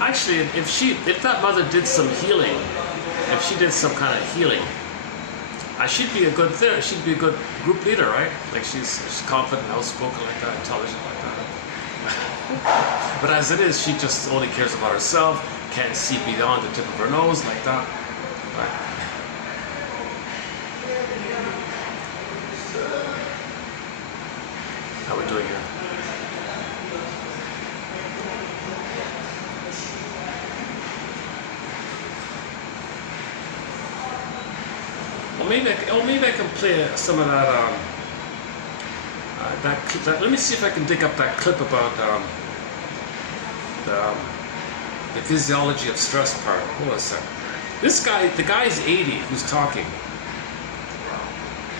Actually, if that mother did some healing, if she did some kind of healing, she'd be a good she'd be a good group leader, right? Like she's confident, outspoken like that, intelligent like that. But as it is, she just only cares about herself, can't see beyond the tip of her nose like that. Right? How are we doing here? Well, maybe I can play some of that. Let me see if I can dig up that clip about the physiology of stress part. Hold on a second. This guy, the guy's 80, who's talking.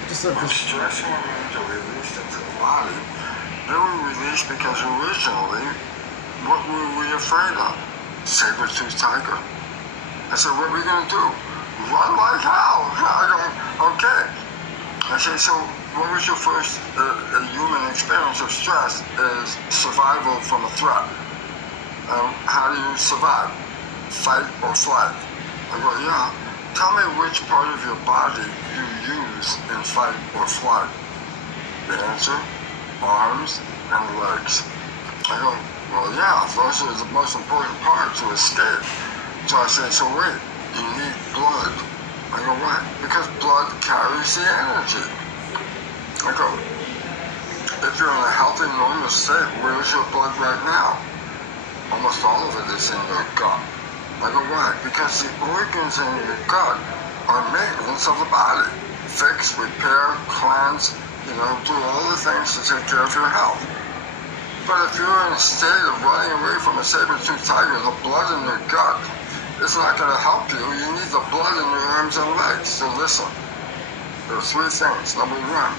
Just like this. Stress hormones are released into the body. They were released because originally, what were we afraid of? Saber-toothed tiger. I said, what are we going to do? Run like hell. I go, okay. I say, so what was your first human experience of stress? Is survival from a threat. How do you survive? Fight or flight? I go, yeah. Tell me which part of your body you use in fight or flight. The answer, arms and legs. I go, well, yeah, those are the most important part to escape. So I say, so wait, you need blood. I go, why? Because blood carries the energy. I go, if you're in a healthy, normal state, where's your blood right now? Almost all of it is in your gut. I go, why? Because the organs in your gut are maintenance of the body. Fix, repair, cleanse, do all the things to take care of your health. But if you're in a state of running away from a saber-toothed tiger, the blood in your gut is not going to help you. You need the blood in your arms and legs. So listen, there are three things. Number one,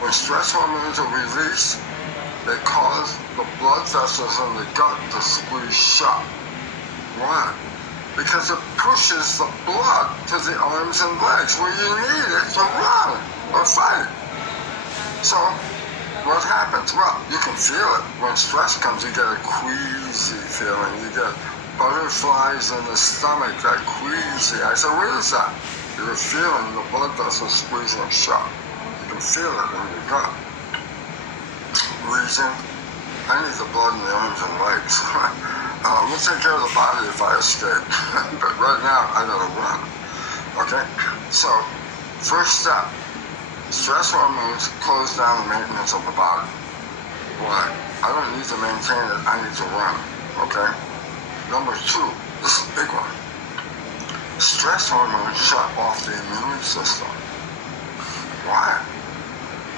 when stress hormones are released, they cause the blood vessels in the gut to squeeze shut. Why? Because it pushes the blood to the arms and legs where you need it to run or fight. So, what happens? Well, you can feel it. When stress comes, you get a queasy feeling. You get butterflies in the stomach, that queasy. I said, what is that? You're feeling the blood vessels squeezing shut. You can feel it in your gut. reason. I need the blood in the arms and legs. We'll take care of the body if I escape. But right now, I gotta run. Okay? So, first step, stress hormones close down the maintenance of the body. Why? I don't need to maintain it, I need to run. Okay? Number 2, this is a big one. Stress hormones shut off the immune system. Why?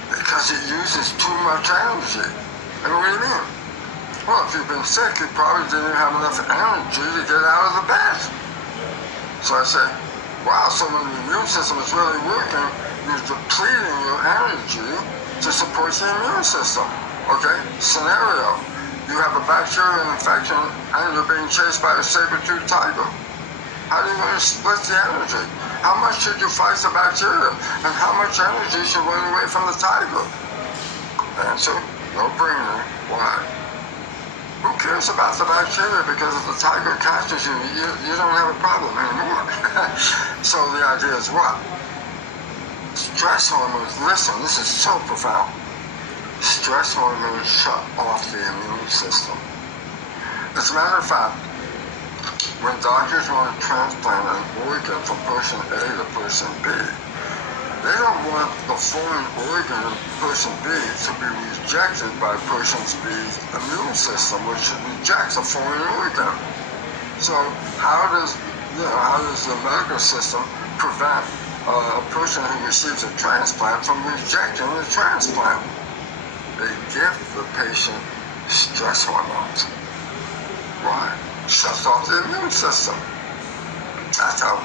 Because it uses too much energy. And what do you mean? Well, if you've been sick, you probably didn't have enough energy to get out of the bed. So I say, wow, so when the immune system is really working, you're depleting your energy to support the immune system. Okay? Scenario. You have a bacterial infection and you're being chased by a saber-toothed tiger. How do you want to split the energy? How much should you fight the bacteria? And how much energy should run away from the tiger? Answer, no brainer. Why? Who cares about the bacteria? Because if the tiger catches you, you don't have a problem anymore. So the idea is what? Stress hormones, listen, this is so profound. Stress hormones shut off the immune system. As a matter of fact, when doctors want to transplant an organ from person A to person B, they don't want the foreign organ in person B to be rejected by person B's immune system, which rejects a foreign organ. So how does the medical system prevent a person who receives a transplant from rejecting the transplant? They give the patient stress hormones. Why? Shuts off the immune system. That's how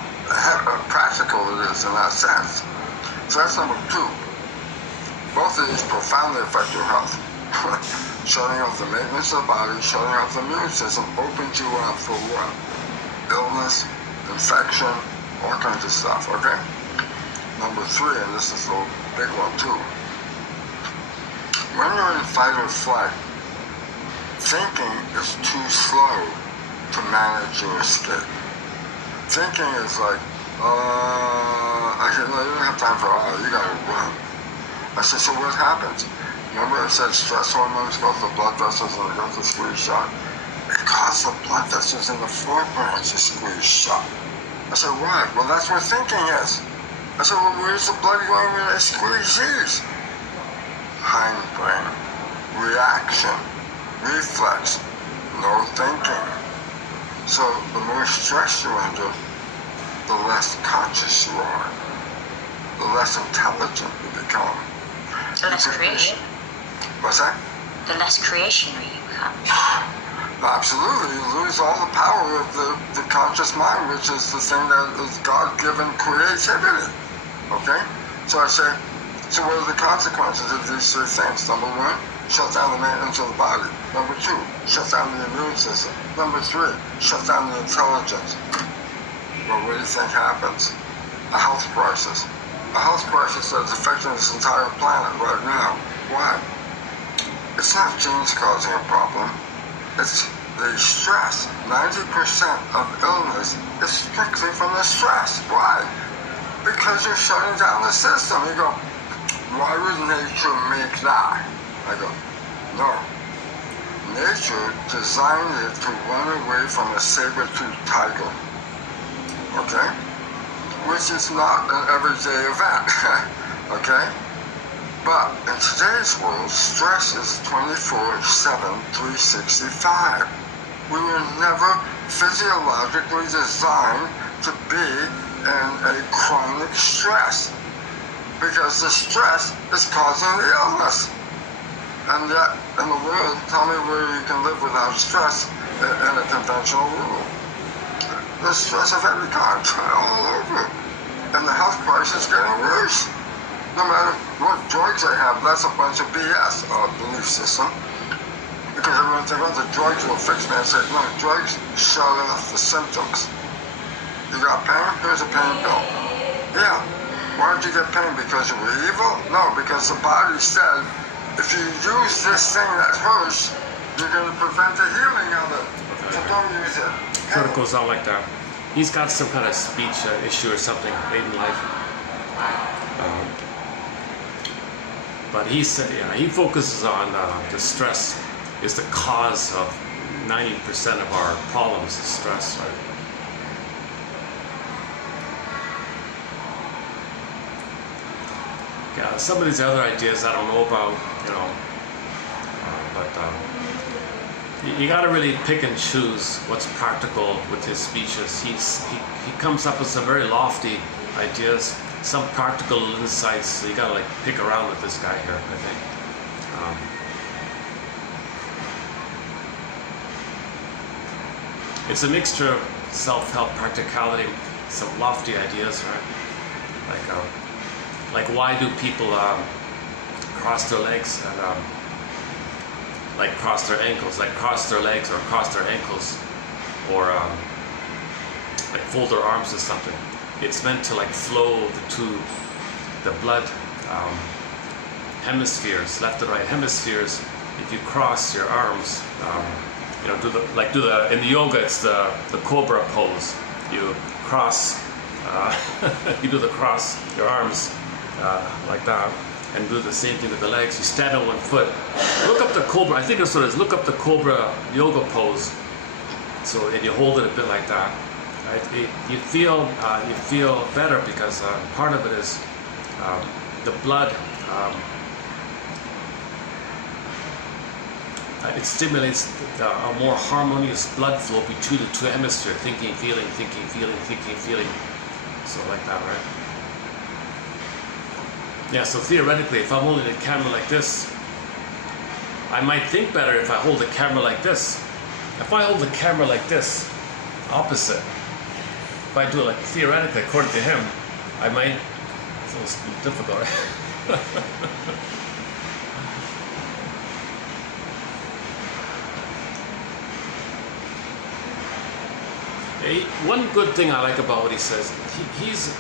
practical it is in that sense. So that's number 2. Both of these profoundly affect your health. Shutting off the maintenance of the body, shutting off the immune system opens you up for what? Illness, infection, all kinds of stuff, okay? Number 3, and this is a big one too. When you're in fight or flight, thinking is too slow to manage your escape. Thinking is like, I said, no, you don't have time for you gotta run. I said, so what happens? Remember I said stress hormones go to the blood vessels and they go to squeeze shut? It causes the blood vessels in the forebrain to squeeze shut. I said, why? Well, that's where thinking is. I said, well, where's the blood going when they squeeze these? Hindbrain, reaction, reflex, no thinking. So the more stress you're under, the less conscious you are, the less intelligent you become. The less creation. What's that? The less creationary you become. Absolutely, you lose all the power of the conscious mind, which is the thing that is God-given creativity. Okay? So I say, so what are the consequences of these 3 things? Number 1, shut down the maintenance of the body. Number 2, shut down the immune system. Number 3, shut down the intelligence. Well, what do you think happens? A health crisis. A health crisis that's affecting this entire planet right now. Why? It's not genes causing a problem. It's the stress. 90% of illness is strictly from the stress. Why? Because you're shutting down the system. You go, why would nature make that? I go, no. Nature designed it to run away from a saber-toothed tiger. Okay? Which is not an everyday event. Okay? But in today's world, stress is 24/7, 365. We were never physiologically designed to be in a chronic stress. Because the stress is causing the illness. And yet, in the world, tell me where you can live without stress in a conventional world. There's stress of every kind, all over. And the health crisis is getting worse. No matter what drugs they have, that's a bunch of BS, belief system. Because everyone thinks, well, the drugs will fix me. I say, no, drugs shut off the symptoms. You got pain? Here's a pain pill. Yeah. Why did you get pain? Because you were evil? No, because the body said, if you use this thing that hurts, you're going to prevent the healing of it. So don't use it. Sort of goes on like that. He's got some kind of speech issue or something late in life. But he said, he focuses on the stress is the cause of 90% of our problems, is stress, right? Yeah, some of these other ideas I don't know about, but you got to really pick and choose what's practical with his speeches. He comes up with some very lofty ideas, some practical insights. So you got to pick around with this guy here, I think. It's a mixture of self-help, practicality, some lofty ideas, right? Like why do people cross their legs and cross their ankles, cross their legs or cross their ankles, or fold their arms or something. It's meant to flow the blood hemispheres, left and right hemispheres. If you cross your arms, in the yoga, it's the cobra pose. You cross, you do the cross your arms like that, and do the same thing with the legs. You stand on one foot. Look up the cobra. I think that's what it is. Look up the cobra yoga pose. So, and you hold it a bit like that. Right? You feel better because part of it is the blood. It stimulates a more harmonious blood flow between the two hemispheres, thinking, feeling, thinking, feeling, thinking, feeling. So like that, right? Yeah, so theoretically, if I'm holding the camera like this, I might think better if I hold the camera like this. If I hold the camera like this, opposite, if I do it theoretically, according to him, I might, it's a little difficult, right? One good thing I like about what he says, he's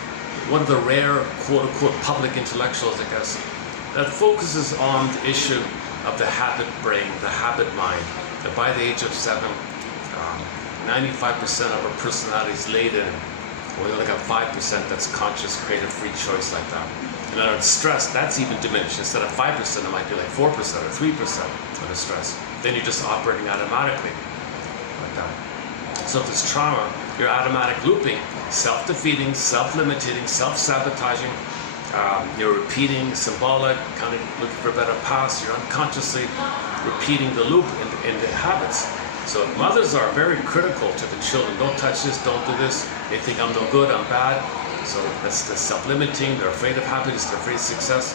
one of the rare quote-unquote public intellectuals, I guess, that focuses on the issue of the habit brain, the habit mind. That by the age of 7, 95% of our personality is laden. We only got 5% that's conscious, creative, free choice like that. And then stress, that's even diminished. Instead of 5%, it might be 4% or 3% of the stress. Then you're just operating automatically like that. So if there's trauma, you're automatic looping, self-defeating, self-limiting, self-sabotaging. You're repeating symbolic, kind of looking for a better past. You're unconsciously repeating the loop in the habits. So mothers are very critical to the children. Don't touch this, don't do this. They think I'm no good, I'm bad. So that's self-limiting. They're afraid of happiness, they're afraid of success.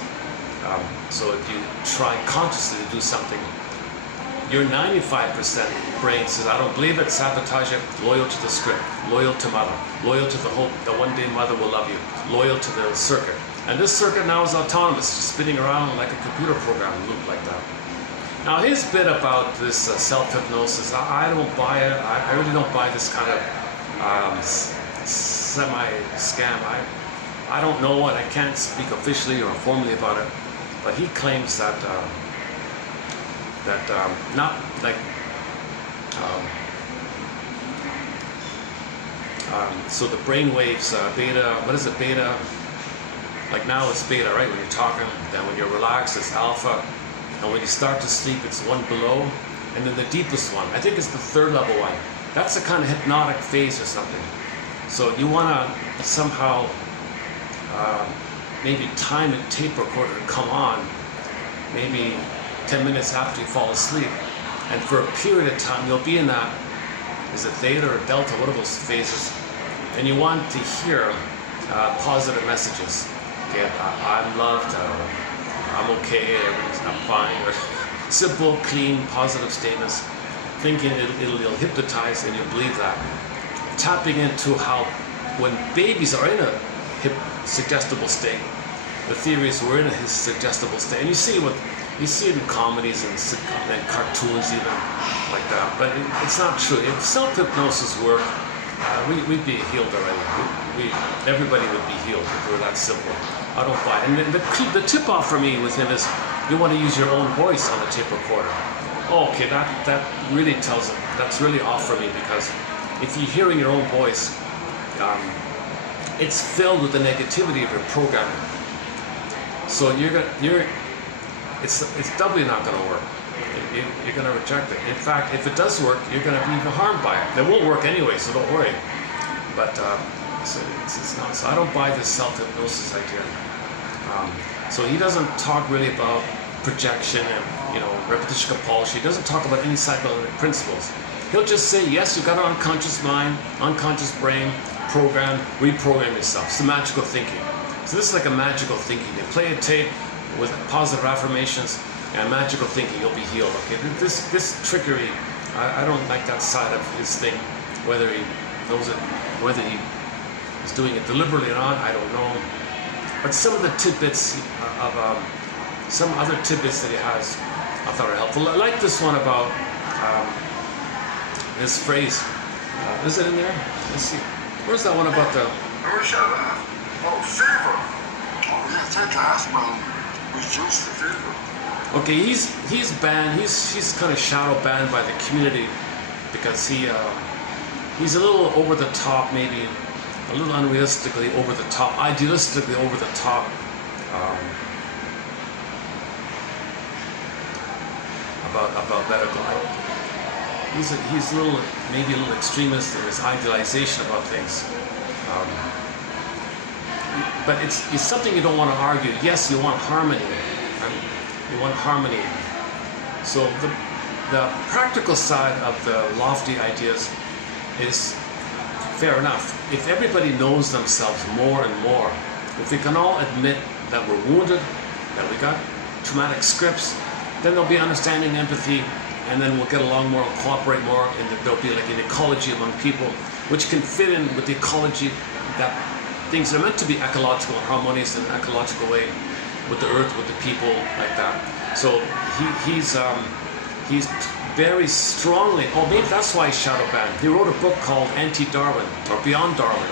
So if you try consciously to do something, your 95% brain says, I don't believe it, sabotage it, loyal to the script, loyal to mother, loyal to the hope that one day mother will love you, loyal to the circuit. And this circuit now is autonomous, just spinning around like a computer program loop like that. Now his bit about this self-hypnosis, I don't buy it. I really don't buy this kind of semi-scam. I don't know, and I can't speak officially or formally about it, but he claims that not like so the brain waves beta, what is it, beta, like now it's beta, right, when you're talking, then when you're relaxed it's alpha, and when you start to sleep it's one below, and then the deepest one, I think it's the third level one, that's a kind of hypnotic phase or something. So you want to somehow maybe time a tape recorder to come on maybe 10 minutes after you fall asleep, and for a period of time you'll be in that, is it theta or delta, one of those phases, and you want to hear positive messages. Okay, I'm loved, I'm okay, I'm fine, or simple, clean, positive statements, thinking it'll hypnotize and you'll believe that. Tapping into how when babies are in a suggestible state, the theory is we're in a suggestible state, and you see it in comedies and cartoons even like that, but it's not true. If self-hypnosis worked, we'd be healed already. Everybody would be healed if it were that simple. I don't buy it. And the tip-off for me with him is you want to use your own voice on the tape recorder. Oh, okay, that really tells it. That's really off for me, because if you're hearing your own voice, it's filled with the negativity of your programming. So it's doubly not going to work. You're going to reject it. In fact, if it does work, you're going to be even harmed by it. It won't work anyway, so don't worry. But it's not. So I don't buy this self-hypnosis idea. So he doesn't talk really about projection and repetition compulsion. He doesn't talk about any psychoanalytic principles. He'll just say, yes, you've got an unconscious mind, unconscious brain, reprogram yourself. It's the magical thinking. So this is like a magical thinking. You play a tape with positive affirmations and magical thinking, you'll be healed. Okay, this trickery, I don't like that side of his thing. Whether he knows it, whether he is doing it deliberately or not, I don't know. But some of the tidbits of some other tidbits that he has, I thought are helpful. I like this one about his phrase. Is it in there? Let's see. Where's that one about the? Fever. Yeah, take aspirin. Reduce the fever. Okay, he's banned. He's kind of shadow banned by the community because he's a little over the top, maybe a little unrealistically over the top, idealistically over the top. About medical health. He's maybe a little extremist in his idealization about things. But it's something you don't want to argue. Yes, you want harmony. You want harmony. So the practical side of the lofty ideas is fair enough. If everybody knows themselves more and more, if we can all admit that we're wounded, that we got traumatic scripts, then there'll be understanding, empathy, and then we'll get along more and cooperate more, and there'll be like an ecology among people, which can fit in with the ecology that things are meant to be ecological and harmonious in an ecological way with the earth, with the people, like that. So he's very strongly, maybe that's why he's shadow banned. He wrote a book called Anti-Darwin, or Beyond Darwin,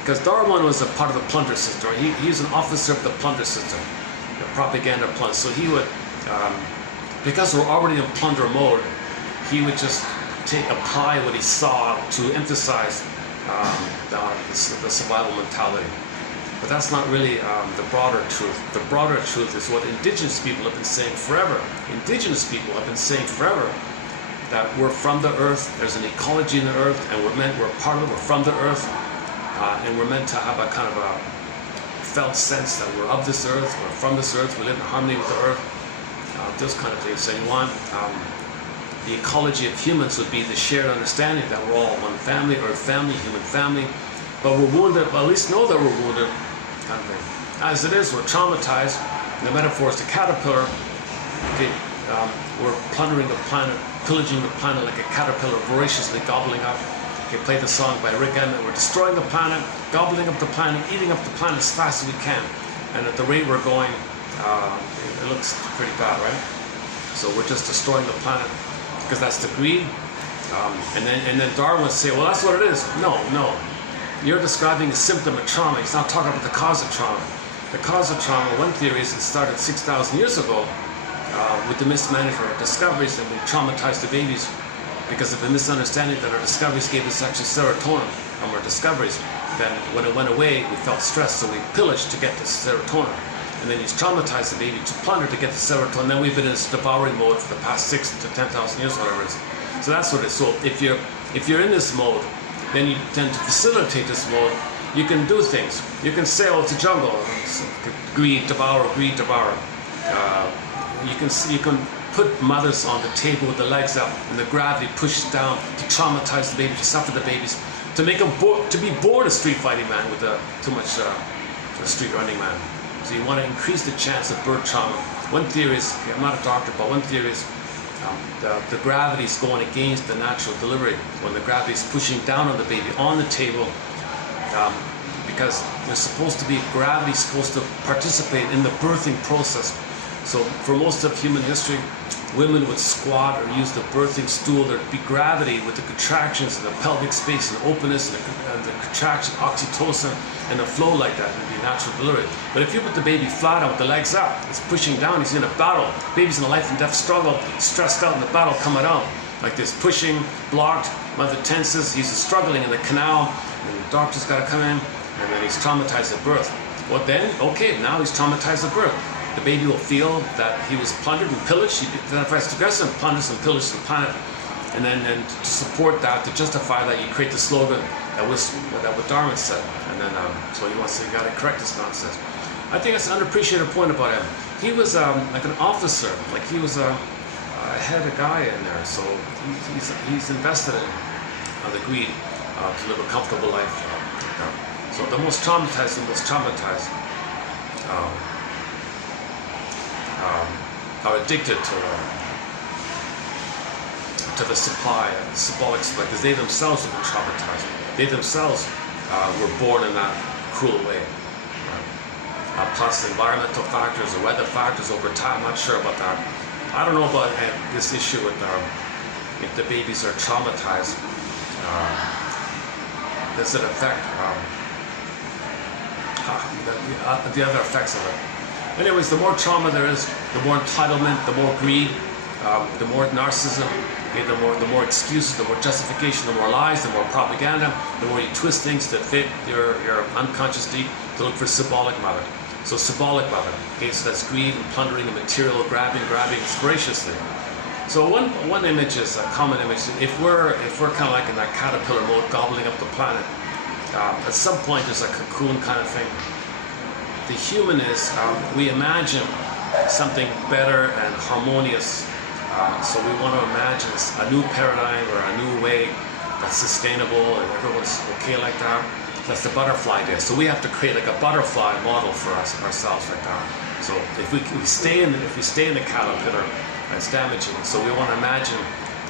because Darwin was a part of the plunder system. He's an officer of the plunder system, the propaganda plunder. So he would, because we're already in plunder mode, he would just apply what he saw to emphasize the survival mentality. But that's not really the broader truth. The broader truth is what indigenous people have been saying forever. Indigenous people have been saying forever that we're from the earth, there's an ecology in the earth, and we're part of it, we're from the earth, and we're meant to have a kind of a felt sense that we're of this earth, we're from this earth, we live in harmony with the earth, those kind of things. So you want the ecology of humans would be the shared understanding that we're all one family, earth family, human family, but we're wounded, well, at least know that we're wounded, kind of thing. As it is, we're traumatized. The metaphor is the caterpillar. Okay, we're plundering the planet, pillaging the planet like a caterpillar, voraciously gobbling up. Okay, play the song by Rick Emmett. We're destroying the planet, gobbling up the planet, eating up the planet as fast as we can. And at the rate we're going, it looks pretty bad, right? So we're just destroying the planet because that's the greed. And then Darwin would say, well, that's what it is. No. You're describing a symptom of trauma. He's not talking about the cause of trauma. The cause of trauma, one theory is it started 6,000 years ago with the mismanagement of discoveries, and we traumatized the babies because of the misunderstanding that our discoveries gave us actually serotonin from our discoveries. Then when it went away, we felt stressed, so we pillaged to get the serotonin. And then you traumatize the baby to plunder to get the serotonin. Then we've been in this devouring mode for the past 6,000 to 10,000 years, whatever it is. So that's what it is. So if you're in this mode, then you tend to facilitate this mode. You can do things. You can say, oh, it's a jungle. Greed, devour. You can put mothers on the table with the legs up, and the gravity pushes down to traumatize the baby, to suffer the babies, to make them to be bored a street fighting man with too much street running man. So you want to increase the chance of birth trauma. One theory is, okay, I'm not a doctor, but one theory is the gravity is going against the natural delivery when the gravity is pushing down on the baby on the table, because there's supposed to be gravity supposed to participate in the birthing process. So for most of human history, women would squat or use the birthing stool. There'd be gravity with the contractions and the pelvic space and openness and the contraction, oxytocin, and the flow like that would be natural delivery. But if you put the baby flat out with the legs up, it's pushing down, he's in a battle. Baby's in a life and death struggle, stressed out in the battle coming out. Like this, pushing, blocked, mother tenses, he's struggling in the canal, and the doctor's got to come in, and then he's traumatized at birth. Well then, okay, now he's traumatized at birth. the baby will feel that he was plundered and pillaged. He identifies aggressive and plunders and pillages the planet. And then to support that, to justify that, you create the slogan that what Darwin said. And then, so he wants to, you got to correct this nonsense. I think that's an underappreciated point about him. He was like an officer, like he was a head of guy in there. So he's invested in the greed to live a comfortable life. So the most traumatized are addicted to the supply, symbolic supply, because they themselves have been traumatized. They themselves were born in that cruel way. Plus environmental factors or weather factors over time, I'm not sure about that. I don't know about this issue with if the babies are traumatized, does it affect the other effects of it? Anyways, the more trauma there is, the more entitlement, the more greed, the more narcissism, okay, the more excuses, the more justification, the more lies, the more propaganda, the more you twist things to fit your unconscious deep to look for symbolic mother. So symbolic mother, okay, so that's greed and plundering and material, grabbing voraciously. So one image is a common image. If we're kind of like in that caterpillar mode, gobbling up the planet, at some point there's a cocoon kind of thing. The human is, we imagine something better and harmonious. So we want to imagine a new paradigm or a new way that's sustainable and everyone's okay like that. That's the butterfly day. So we have to create like a butterfly model for ourselves like that. So if we stay in the caterpillar, it's damaging. So we want to imagine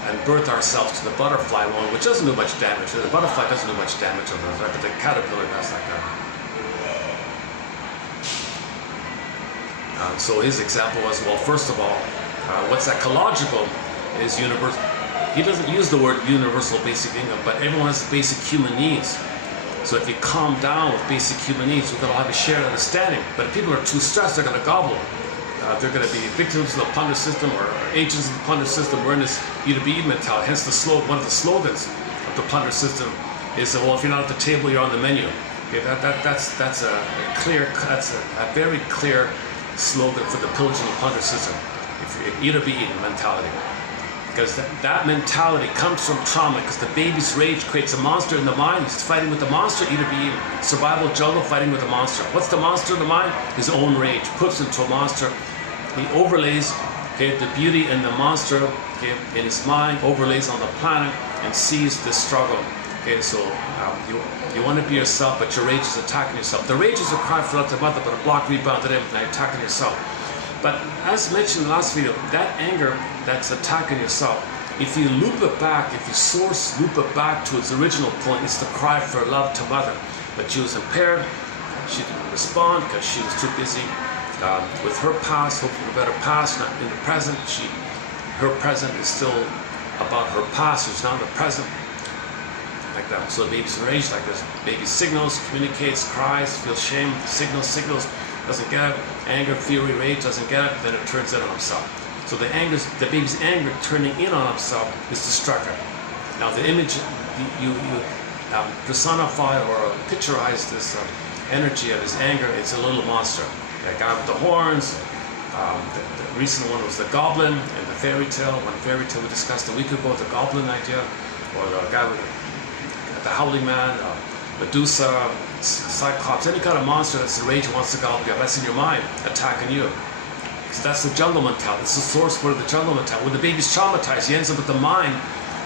and birth ourselves to the butterfly one, which doesn't do much damage. The butterfly doesn't do much damage on those, right? But the caterpillar does like that. So his example was, well, first of all, what's ecological is universal. He doesn't use the word universal basic income, but everyone has basic human needs. So if you calm down with basic human needs, we're going to have a shared understanding. But if people are too stressed, they're going to gobble. They're going to be victims of the plunder system or agents of the plunder system. We're in this eat or be eaten mentality. Hence one of the slogans of the plunder system is, well, if you're not at the table, you're on the menu. Okay, that's a very clear slogan for the pillage and the plunder system. If eat or be eaten mentality. Because that mentality comes from trauma, because the baby's rage creates a monster in the mind. He's fighting with the monster, eat or be eaten. Survival jungle, fighting with the monster. What's the monster in the mind? His own rage puts him to a monster. He overlays, okay, the beauty in the monster, okay, in his mind, overlays on the planet and sees this struggle. Okay, so you want to be yourself, but your rage is attacking yourself. The rage is a cry for love to mother, but a block rebounded in, and attacking yourself. But as mentioned in the last video, that anger that's attacking yourself, if you loop it back, if you loop it back to its original point, it's the cry for love to mother. But she was impaired, she didn't respond because she was too busy with her past, hoping for a better past, not in the present. Her present is still about her past, it's not in the present. Like that. So the baby's enraged like this. Baby signals, communicates, cries, feels shame, signals, doesn't get it. Anger, fury, rage, doesn't get it, then it turns in on himself. So the baby's anger turning in on himself is destructive. Now the image, you personify or picturize this energy of his anger, it's a little monster. That guy with the horns, the recent one was the goblin and the fairy tale. One fairy tale we discussed a week ago, the goblin idea, or the guy with the howling man, Medusa, Cyclops, any kind of monster that's the rage wants to gobble you up. That's in your mind, attacking you. So that's the jungle mentality. It's the source word of the jungle mentality. When the baby's traumatized, he ends up with the mind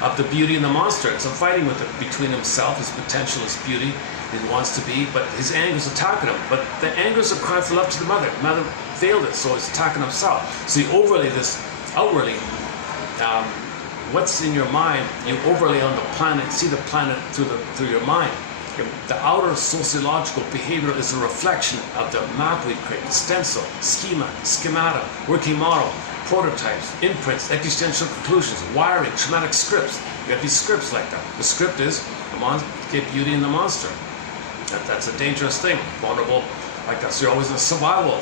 of the beauty and the monster. It's a fighting with it between himself, his potential, his beauty, he wants to be, but his anger is attacking him. But the anger is a cry for love to the mother. The mother failed it, so it's attacking himself. So you overlay this outwardly. What's in your mind, you overlay on the planet, see the planet through your mind. The outer sociological behavior is a reflection of the map we create, the stencil, schemata, working model, prototypes, imprints, existential conclusions, wiring, traumatic scripts. You have these scripts like that. The script is get beauty in the monster. That's a dangerous thing, vulnerable like that. So you're always in a survival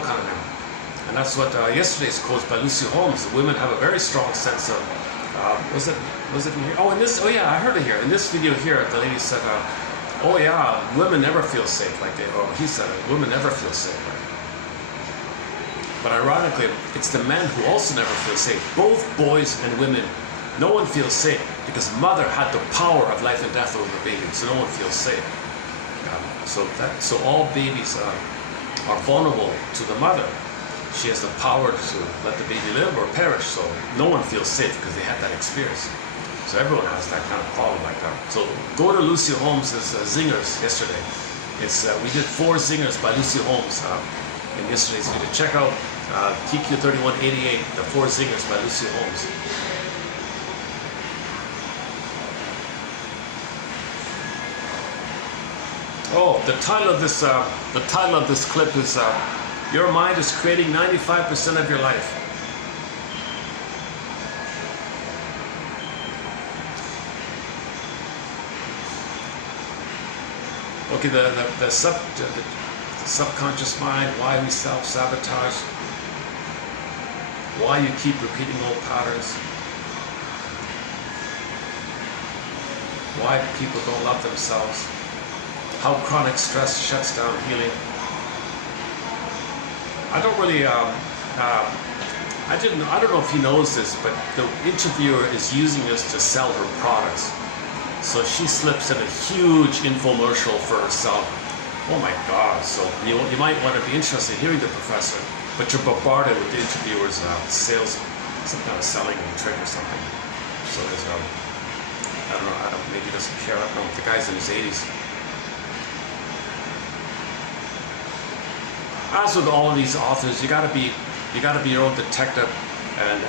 kind of thing. And that's what yesterday's quote by Lucy Holmes. The women have a very strong sense of, was it in here? Oh yeah, I heard it here. In this video here, the lady said, oh yeah, women never feel safe like they, or he said it, women never feel safe. But ironically, it's the men who also never feel safe. Both boys and women, no one feels safe because mother had the power of life and death over the baby, so no one feels safe. So all babies are vulnerable to the mother. She has the power to let the baby live or perish, so no one feels safe because they had that experience. So everyone has that kind of problem like that. So go to Lucy Holmes' Zingers yesterday. We did 4 Zingers by Lucy Holmes in yesterday's video. Check out TQ 3188, the 4 Zingers by Lucy Holmes. Oh, the title of this clip is "Your Mind is Creating 95% of Your Life." Okay, the subconscious mind, why we self-sabotage, why you keep repeating old patterns, why people don't love themselves, how chronic stress shuts down healing. I don't really, I don't know if he knows this, but the interviewer is using this to sell her products. So she slips in a huge infomercial for herself. Oh my God! So you might want to be interested in hearing the professor, but you're bombarded with the interviewer's sales, some kind of selling trick or something. So there's I don't know, maybe he doesn't care. I don't know. The guy's in his 80s. As with all of these authors, you gotta be your own detective. And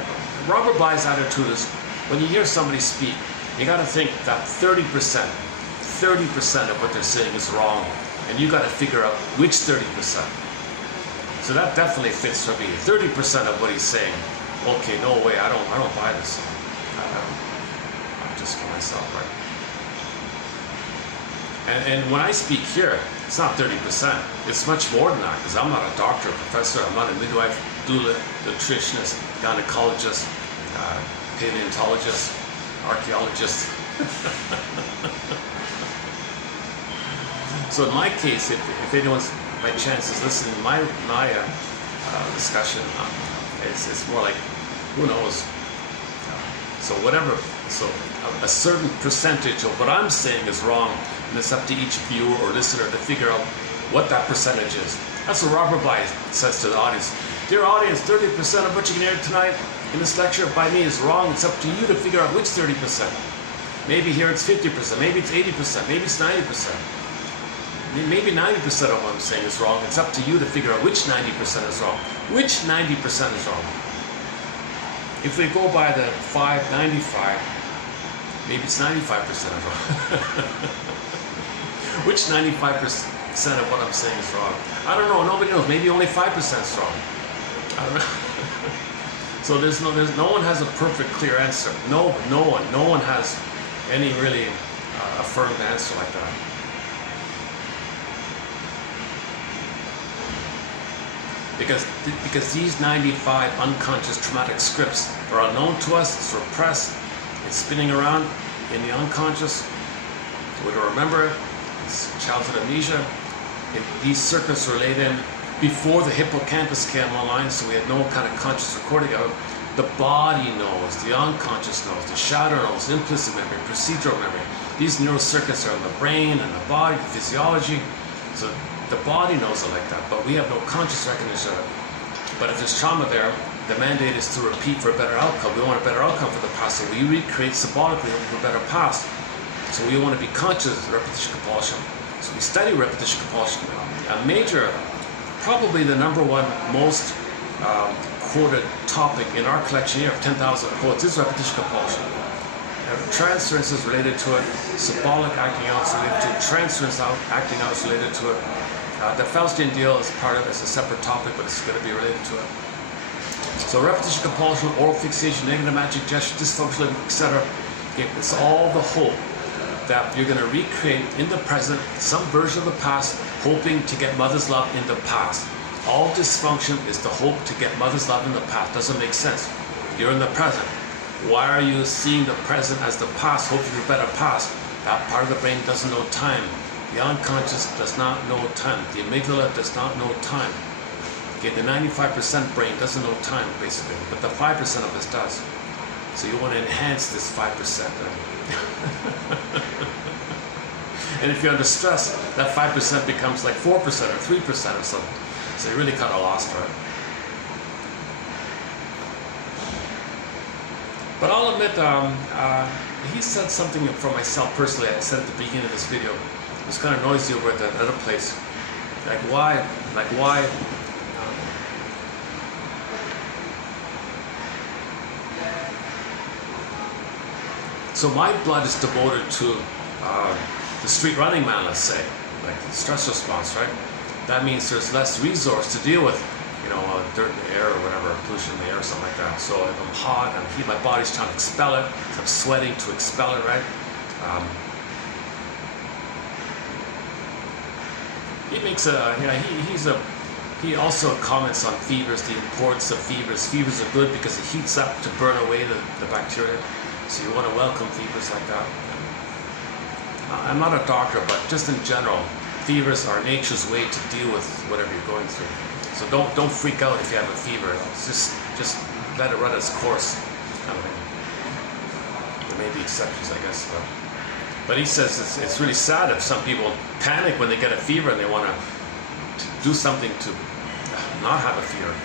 Robert Bly's attitude is, when you hear somebody speak, you gotta think that 30% of what they're saying is wrong, and you gotta figure out which 30%. So that definitely fits for me. 30% of what he's saying, okay, no way, I don't buy this. I'm just for myself, right? And when I speak here, it's not 30%. It's much more than that, because I'm not a doctor, professor, I'm not a midwife, doula, nutritionist, gynecologist, paleontologist, archaeologist. So in my case, if anyone's by chance is listening to my discussion, it's more like, who knows? So whatever. So a certain percentage of what I'm saying is wrong, and it's up to each viewer or listener to figure out what that percentage is. That's what Robert Bly says to the audience. Dear audience, 30% of what you can hear tonight in this lecture by me is wrong. It's up to you to figure out which 30%. Maybe here it's 50%, maybe it's 80%, maybe it's 90%. Maybe 90% of what I'm saying is wrong. It's up to you to figure out which 90% is wrong. Which 90% is wrong? If we go by the 595, maybe it's 95% is wrong. Which 95% of what I'm saying is wrong? I don't know. Nobody knows. Maybe only 5% is wrong. I don't know. So no one has a perfect, clear answer. No one has any really affirmed answer like that. Because these 95 unconscious traumatic scripts are unknown to us, it's repressed, it's spinning around in the unconscious. We don't remember it. It's childhood amnesia. These circuits were laid in before the hippocampus came online, so we had no kind of conscious recording of it. The body knows, the unconscious knows, the shadow knows, implicit memory, procedural memory. These neural circuits are in the brain and the body, the physiology. So the body knows it like that, but we have no conscious recognition of it. But if there's trauma there, the mandate is to repeat for a better outcome. We want a better outcome for the past, so we recreate symbolically for a better past. So we want to be conscious of repetition compulsion. So we study repetition compulsion. A major, probably the #1 most quoted topic in our collection here of 10,000 quotes is repetition compulsion. Transference is related to it, symbolic acting out is related to it, transference acting out is related to it. The Faustian deal is part of it, it's a separate topic, but it's going to be related to it. So repetition compulsion, oral fixation, negative magic gesture, dysfunctional, etc. It's all the hope that you're going to recreate in the present some version of the past, hoping to get mother's love in the past. All dysfunction is the hope to get mother's love in the past. Doesn't make sense. You're in the present. Why are you seeing the present as the past, hoping for a better past? That part of the brain doesn't know time. The unconscious does not know time. The amygdala does not know time. Okay, the 95% brain doesn't know time, basically, but the 5% of us does. So you want to enhance this 5%. And if you're under stress, that 5% becomes like 4% or 3% or something. So you're really kind of lost, right? But I'll admit, he said something for myself personally. I said at the beginning of this video, it was kind of noisy over at that other place. Like why? So my blood is devoted to the street running man, let's say, like the stress response, right? That means there's less resource to deal with, you know, dirt in the air or whatever, pollution in the air or something like that. So if I'm hot, my body's trying to expel it, so I'm sweating to expel it, right? He makes he also comments on fevers, the importance of fevers. Fevers are good because it heats up to burn away the bacteria. So you want to welcome fevers like that. I'm not a doctor, but just in general, fevers are nature's way to deal with whatever you're going through. So don't freak out if you have a fever. Just let it run its course. There may be exceptions, I guess. But he says it's really sad if some people panic when they get a fever and they want to do something to not have a fever.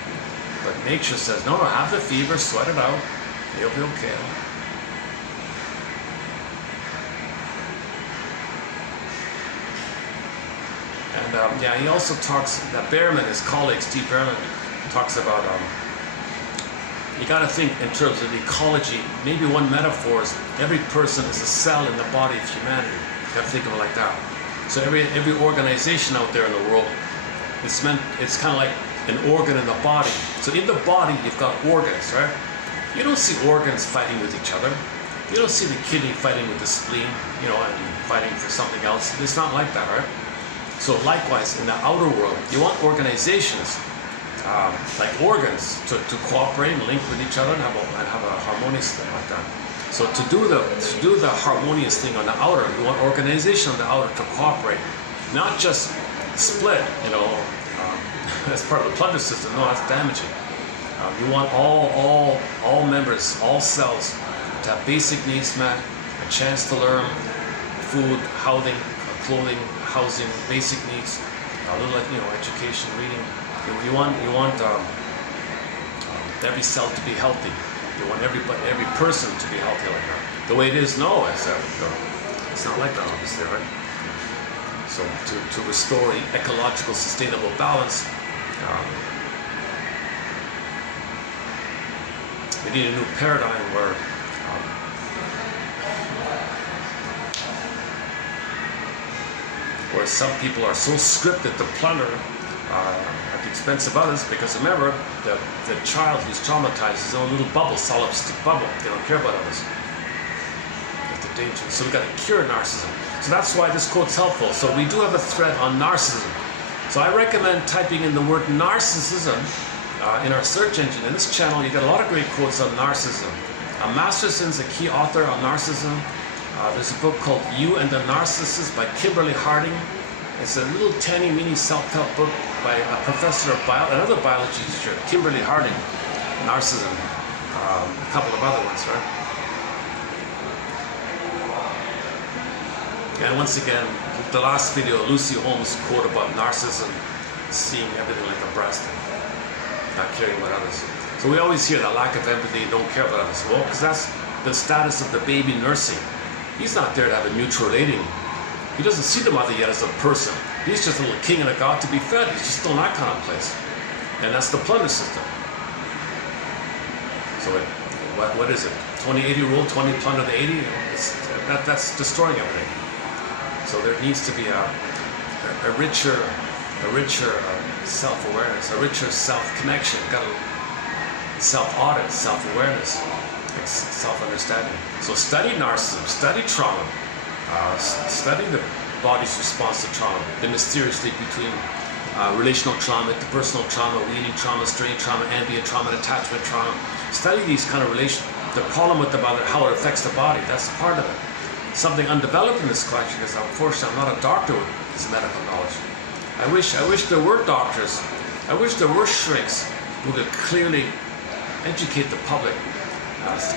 But nature says, no, have the fever, sweat it out, you'll be okay. And he also talks, that Behrman, his colleague Steve Behrman, talks about, you got to think in terms of ecology. Maybe one metaphor is every person is a cell in the body of humanity. You got to think of it like that. So every organization out there in the world, it's kind of like an organ in the body. So in the body, you've got organs, right? You don't see organs fighting with each other. You don't see the kidney fighting with the spleen, you know, and fighting for something else. It's not like that, right? So likewise, in the outer world, you want organizations, like organs, to cooperate and link with each other and have a harmonious thing like that. So to do the harmonious thing on the outer, you want organization on the outer to cooperate, not just split, you know, as part of the plunder system. No, that's damaging. You want all members, all cells, to have basic needs met, a chance to learn, food, housing, clothing, housing, basic needs, a little, you know, education, reading. You want every cell to be healthy. You want every person to be healthy like that. The way it is now, it's not like that, obviously, right? So to restore ecological sustainable balance, we need a new paradigm where some people are so scripted to plunder at the expense of others, because remember, the child who's traumatized is in a little bubble, solipsistic bubble. They don't care about others. That's the danger. So we've got to cure narcissism. So that's why this quote's helpful. So we do have a thread on narcissism. So I recommend typing in the word narcissism in our search engine. In this channel, you get a lot of great quotes on narcissism. Masterson's a key author on narcissism. There's a book called You and the Narcissist by Kimberly Harding. It's a little tiny mini self-help book by a professor of another biology teacher, Kimberly Harding, Narcissism, a couple of other ones, right? And once again, the last video, Lucy Holmes' quote about narcissism, seeing everything like a breast and not caring about others. So we always hear that lack of empathy, don't care about others. Well, because that's the status of the baby nursing. He's not there to have a mutual relating. He doesn't see the mother yet as a person. He's just a little king and a god to be fed. He's just still in that kind of place. And that's the plunder system. So what is it? 20-80 rule, 20 plunder the 80? That's destroying everything. So there needs to be a richer self-awareness, a richer self-connection. Got to self-audit, self-awareness, self-understanding. So study narcissism, study trauma, study the body's response to trauma, the mysterious link between relational trauma, interpersonal trauma, weaning trauma, strain trauma, ambient trauma, and attachment trauma. Study these kind of relations, the problem with the mother, how it affects the body. That's part of it. Something undeveloped in this collection, because unfortunately I'm not a doctor with this medical knowledge. I wish there were doctors. I wish there were shrinks who could clearly educate the public,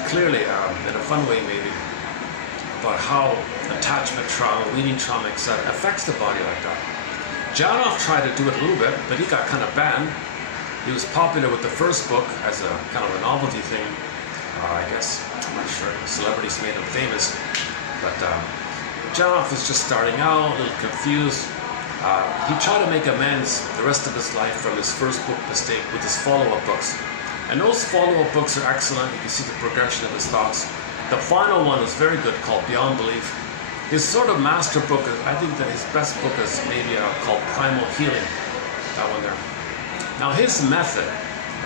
clearly, in a fun way maybe, about how attachment trauma, weaning trauma, etc. affects the body like that. Janoff tried to do it a little bit, but he got kind of banned. He was popular with the first book as a kind of a novelty thing. I guess, I'm not sure, celebrities made him famous. But Janoff was just starting out, a little confused. He tried to make amends the rest of his life from his first book mistake with his follow-up books. And those follow-up books are excellent. You can see the progression of his thoughts. The final one was very good, called Beyond Belief. His sort of master book, I think that his best book is maybe called Primal Healing. That one there. Now his method,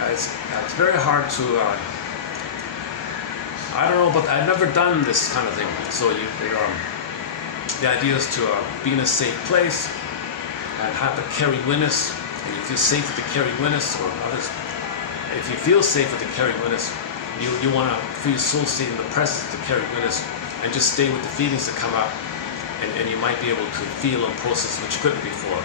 it's very hard to, I don't know, but I've never done this kind of thing. So the idea is to be in a safe place and have to carry witness. And you feel safe with the carry witness, or others. If you feel safe with the carry witness, you want to feel so safe in the presence of the carry witness, and just stay with the feelings that come up, and you might be able to feel and process what you couldn't before.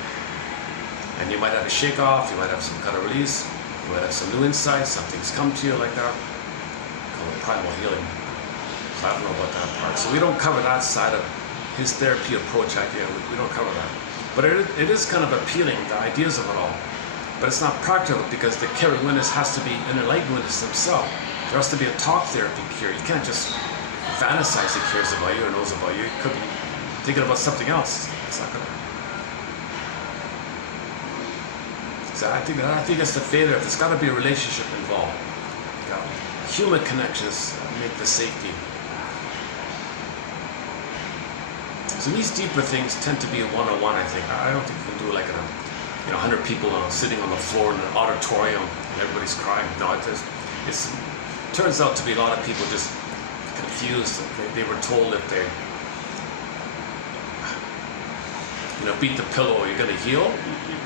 And you might have a shake off, you might have some kind of release, you might have some new insights, something's come to you like that. Call it primal healing. So I don't know about that part. So we don't cover that side of his therapy approach idea. We don't cover that. But it is kind of appealing, the ideas of it all. But it's not practical, because the carry witness has to be an enlightened witness himself. There has to be a talk therapy cure. You can't just fantasize he cares about you or knows about you. You could be thinking about something else. It's not gonna. So I think that's the failure. There's got to be a relationship involved. Human connections make the safety. So these deeper things tend to be a one-on-one. I think. I don't think you can do like 100 people sitting on the floor in an auditorium and everybody's crying. No, it turns out to be a lot of people just confused. They were told if they beat the pillow, you're going to heal.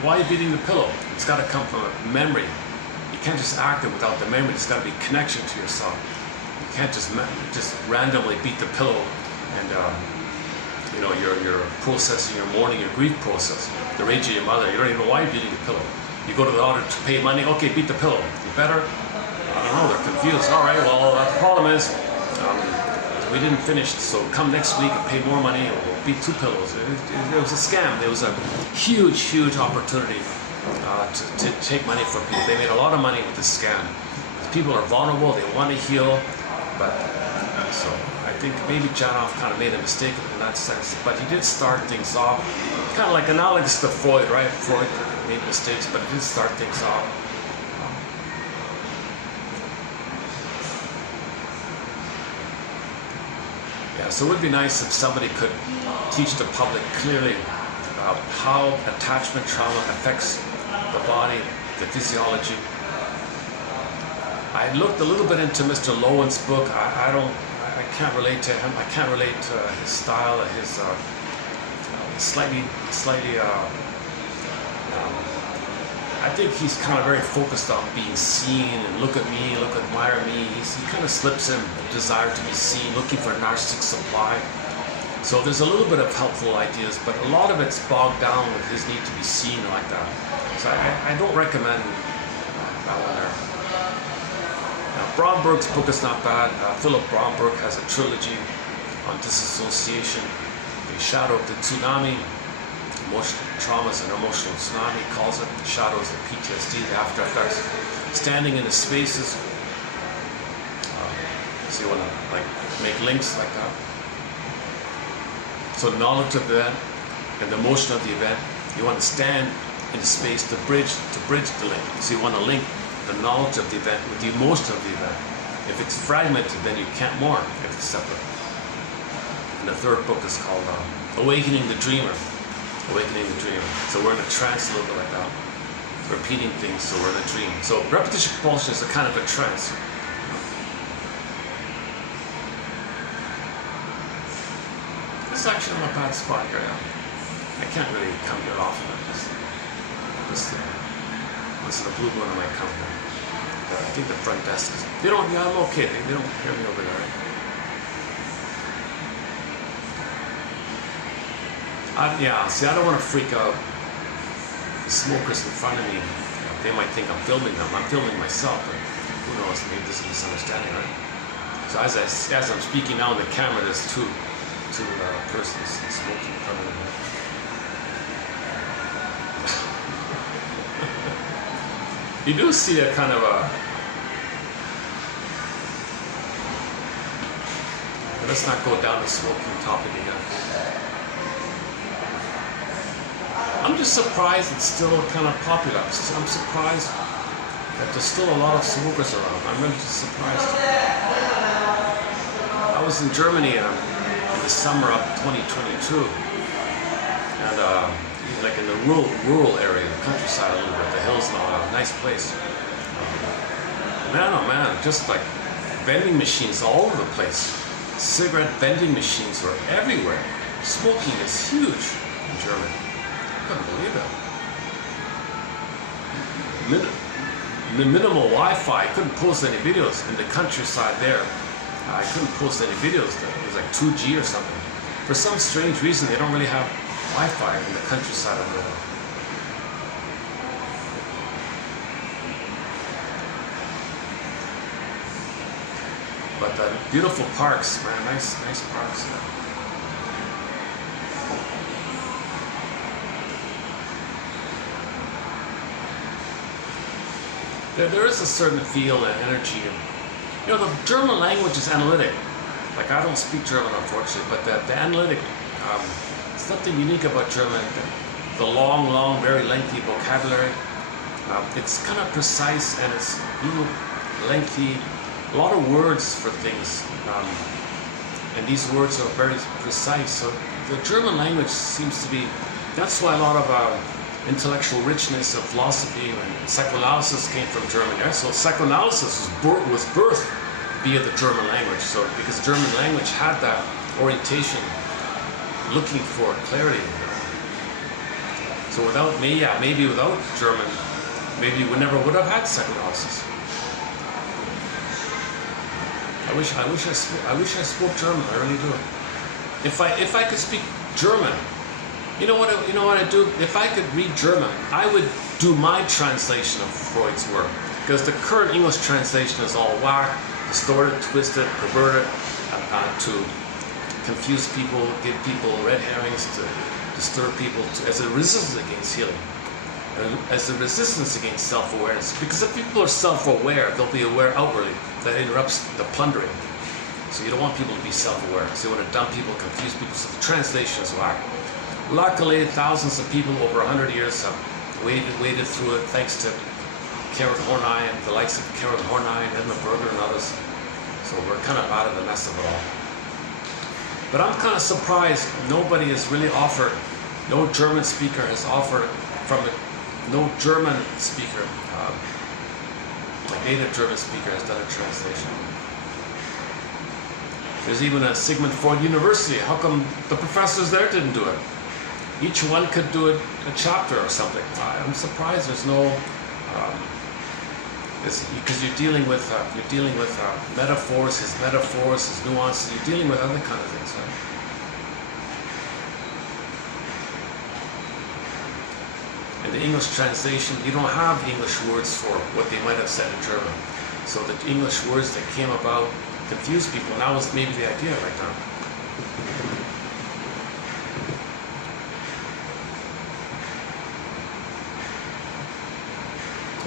Why are you beating the pillow? It's got to come from a memory. You can't just act it without the memory. There's got to be connection to yourself. You can't just randomly beat the pillow and you're processing your mourning, your grief process, the rage of your mother. You don't even know why you're beating the pillow. You go to the doctor to pay money. Okay, beat the pillow. You better? I don't know. They're confused. All right. Well, the problem is we didn't finish. So come next week and pay more money, and we'll beat 2 pillows. It was a scam. It was a huge opportunity to take money from people. They made a lot of money with this scam. People are vulnerable. They want to heal, but so I think maybe Janoff kind of made a mistake in that sense. But he did start things off, kind of like analogous to Freud, right? Freud made mistakes, but he did start things off. Yeah, so it would be nice if somebody could teach the public clearly about how attachment trauma affects the body, the physiology. I looked a little bit into Mr. Lowen's book. I can't relate to him. I can't relate to his style, his slightly. I think he's kind of very focused on being seen and look at me, admire me. He kind of slips in a desire to be seen, looking for a narcissistic supply. So there's a little bit of helpful ideas, but a lot of it's bogged down with his need to be seen like that. So I don't recommend that one there. Now, Bromberg's book is not bad. Philip Bromberg has a trilogy on disassociation, the shadow of the tsunami, emotional traumas and emotional tsunami, calls it the shadows, the PTSD, the after effects, standing in the spaces. So you want to make links like that. So knowledge of the event and the emotion of the event, you want to stand in the space to bridge the link. So you want to link the knowledge of the event with the emotion of the event. If it's fragmented, then you can't mourn if it's separate. And the third book is called Awakening the Dreamer. Awakening the Dreamer. So we're in a trance a little bit like that. Repeating things, so we're in a dream. So repetition compulsion is a kind of a trance. This is actually not a bad spot here. I can't really come here often. Once in a blue moon I might come here. I think the front desk is. I'm okay. They don't hear me over there. Yeah, see, I don't want to freak out the smokers in front of me. they might think I'm filming them. I'm filming myself, but who knows? Maybe this is a misunderstanding, right? So as I'm speaking now on the camera, there's two persons smoking in front of me. You do see a kind of a. Let's not go down the smoking topic again. I'm just surprised it's still kind of popular. I'm surprised that there's still a lot of smokers around. I'm really just surprised. I was in Germany in the summer of 2022, and like in the rural area, the countryside a little bit, the hills and all that, nice place. Man, oh man, just like vending machines all over the place. Cigarette vending machines are everywhere. Smoking is huge in Germany. I couldn't believe it. Minimal Wi-Fi. I couldn't post any videos in the countryside there. I couldn't post any videos there. It was like 2G or something. For some strange reason, they don't really have Wi-Fi in the countryside of the world. But beautiful parks, man, nice parks. There is a certain feel and energy. You know, the German language is analytic. Like, I don't speak German, unfortunately, but the analytic, something unique about German. The long, very lengthy vocabulary. It's kind of precise and it's lengthy. A lot of words for things, and these words are very precise. So the German language seems to be, that's why a lot of intellectual richness of philosophy and psychoanalysis came from Germany. So psychoanalysis was birthed via the German language. So because the German language had that orientation, looking for clarity. So maybe without German, maybe we never would have had psychoanalysis. I wish I spoke German. I really do. If I could speak German, you know what I do? If I could read German, I would do my translation of Freud's work, because the current English translation is all whack, distorted, twisted, perverted, to confuse people, give people red herrings, to disturb people, as a resistance against healing, as a resistance against self-awareness. Because if people are self-aware, they'll be aware outwardly. That interrupts the plundering. So you don't want people to be self-aware. So you want to dump people, confuse people. So the translation is whack. Luckily, thousands of people over 100 years have waded through it, thanks to Karen Horney and the likes of Karen Horney and Edmund Berger and others. So we're kind of out of the mess of it all. But I'm kind of surprised nobody has really offered, no German speaker has offered no German speaker, a native German speaker has done a translation. There's even a Sigmund Freud University. How come the professors there didn't do it? Each one could do it a chapter or something. I'm surprised there's no, because you're dealing with metaphors, his nuances. You're dealing with other kind of things, right? In the English translation, you don't have English words for what they might have said in German. So the English words that came about confuse people, and that was maybe the idea right now.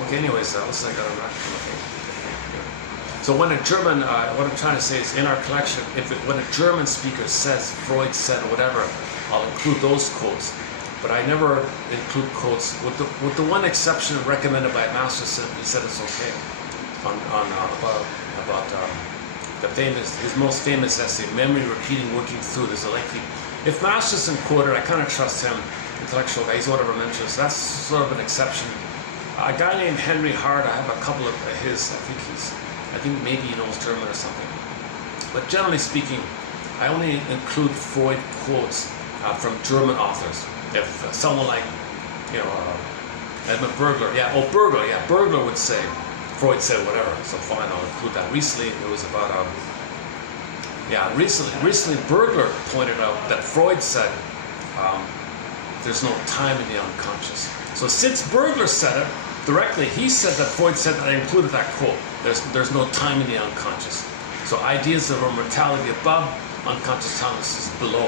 Okay, anyways, looks like I got a rack. So when a German, what I'm trying to say is, in our collection, when a German speaker says, Freud said, or whatever, I'll include those quotes. But I never include quotes, with the one exception recommended by Masterson. He said it's okay about his most famous essay, Memory Repeating Working Through. There's a lengthy. If Masterson quoted, I kind of trust him, intellectual guy. He's whatever mentions. That's sort of an exception. A guy named Henry Hart, I have a couple of his. I think maybe he knows German or something. But generally speaking, I only include Freud quotes from German authors. If someone like, Edmund Berger, Berger would say, Freud said whatever, so fine, I'll include that. Recently, it was about, recently Berger pointed out that Freud said, there's no time in the unconscious. So since Berger said it, directly, he said that Freud said that I included that quote. There's no time in the unconscious. So ideas of immortality above, unconscious thalamus is below.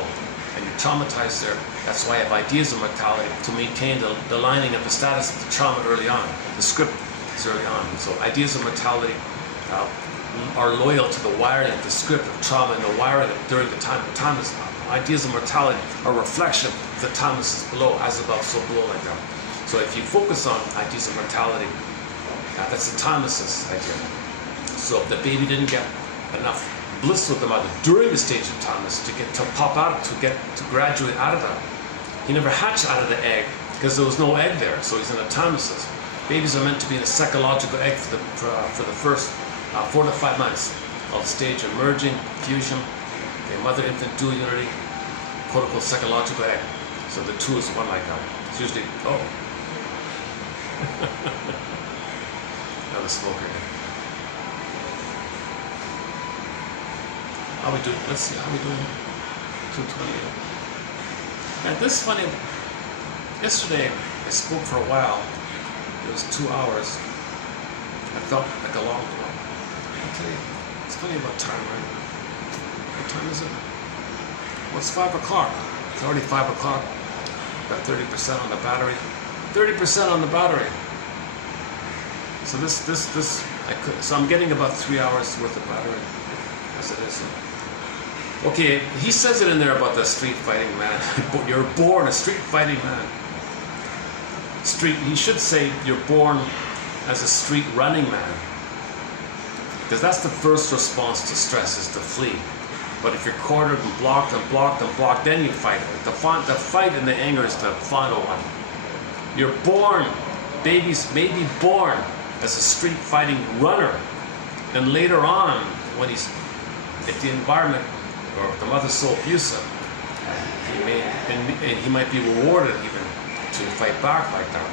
And you're traumatized there. That's why I have ideas of mortality to maintain the lining of the status of the trauma early on. The script is early on. So ideas of mortality are loyal to the wiring of the script of trauma and the wiring of during the time of thalamus. Ideas of mortality are a reflection of the thalamus is below, as above, so below, like that. So if you focus on ideas of mortality, that's the thalamus's idea. So if the baby didn't get enough bliss with the mother during the stage of thalamus to pop out, to graduate out of that, he never hatched out of the egg because there was no egg there. So he's in a thalamus. Babies are meant to be in a psychological egg for the first 4 to 5 months of the stage of merging, fusion, mother-infant dual unity, quote-unquote psychological egg. So the two is one like that. It's usually, another smoker. How we doing? Let's see, how we doing? 2:28. And this is funny. Yesterday, I spoke for a while. It was 2 hours. I felt like a long time. I'll tell you, it's funny about time, right? What time is it? Well, it's 5 o'clock. It's already 5 o'clock. Got 30% on the battery. 30% on the battery. So so I'm getting about 3 hours worth of battery, as it is. Okay, he says it in there about the street fighting man. You're born a street fighting man. He should say you're born as a street running man. Because that's the first response to stress, is to flee. But if you're cornered and blocked and blocked and blocked, then you fight. The fight and the anger is the final one. You're born, babies may be born as a street fighting runner. And later on, when if the environment or if the mother's so abusive, he might be rewarded even to fight back like that.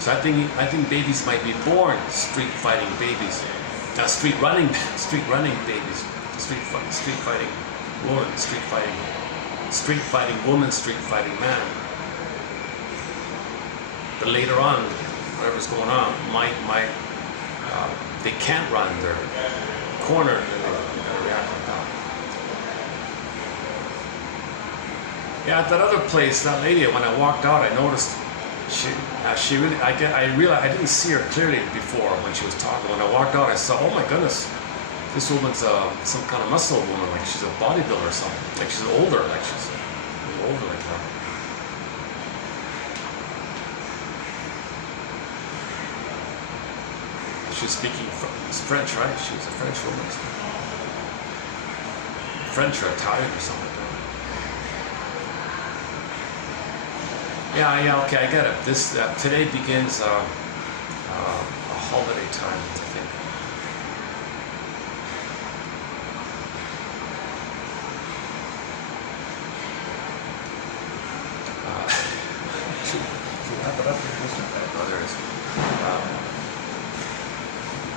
So I think babies might be born street fighting babies, street running babies, street fighting woman, street fighting woman, street fighting man. But later on, whatever's going on, they can't run. They're cornered and they're gonna react like that. Yeah, at that other place, that lady, when I walked out, I noticed she really, I realized I didn't see her clearly before when she was talking. When I walked out, I saw, oh my goodness, this woman's some kind of muscle woman, like she's a bodybuilder or something. Like she's older, like she's older like that. She was speaking French, right? She was a French woman. French or Italian or something like that. Yeah, okay, I get it. This today begins a holiday time, I think. To wrap it up here, oh, there is.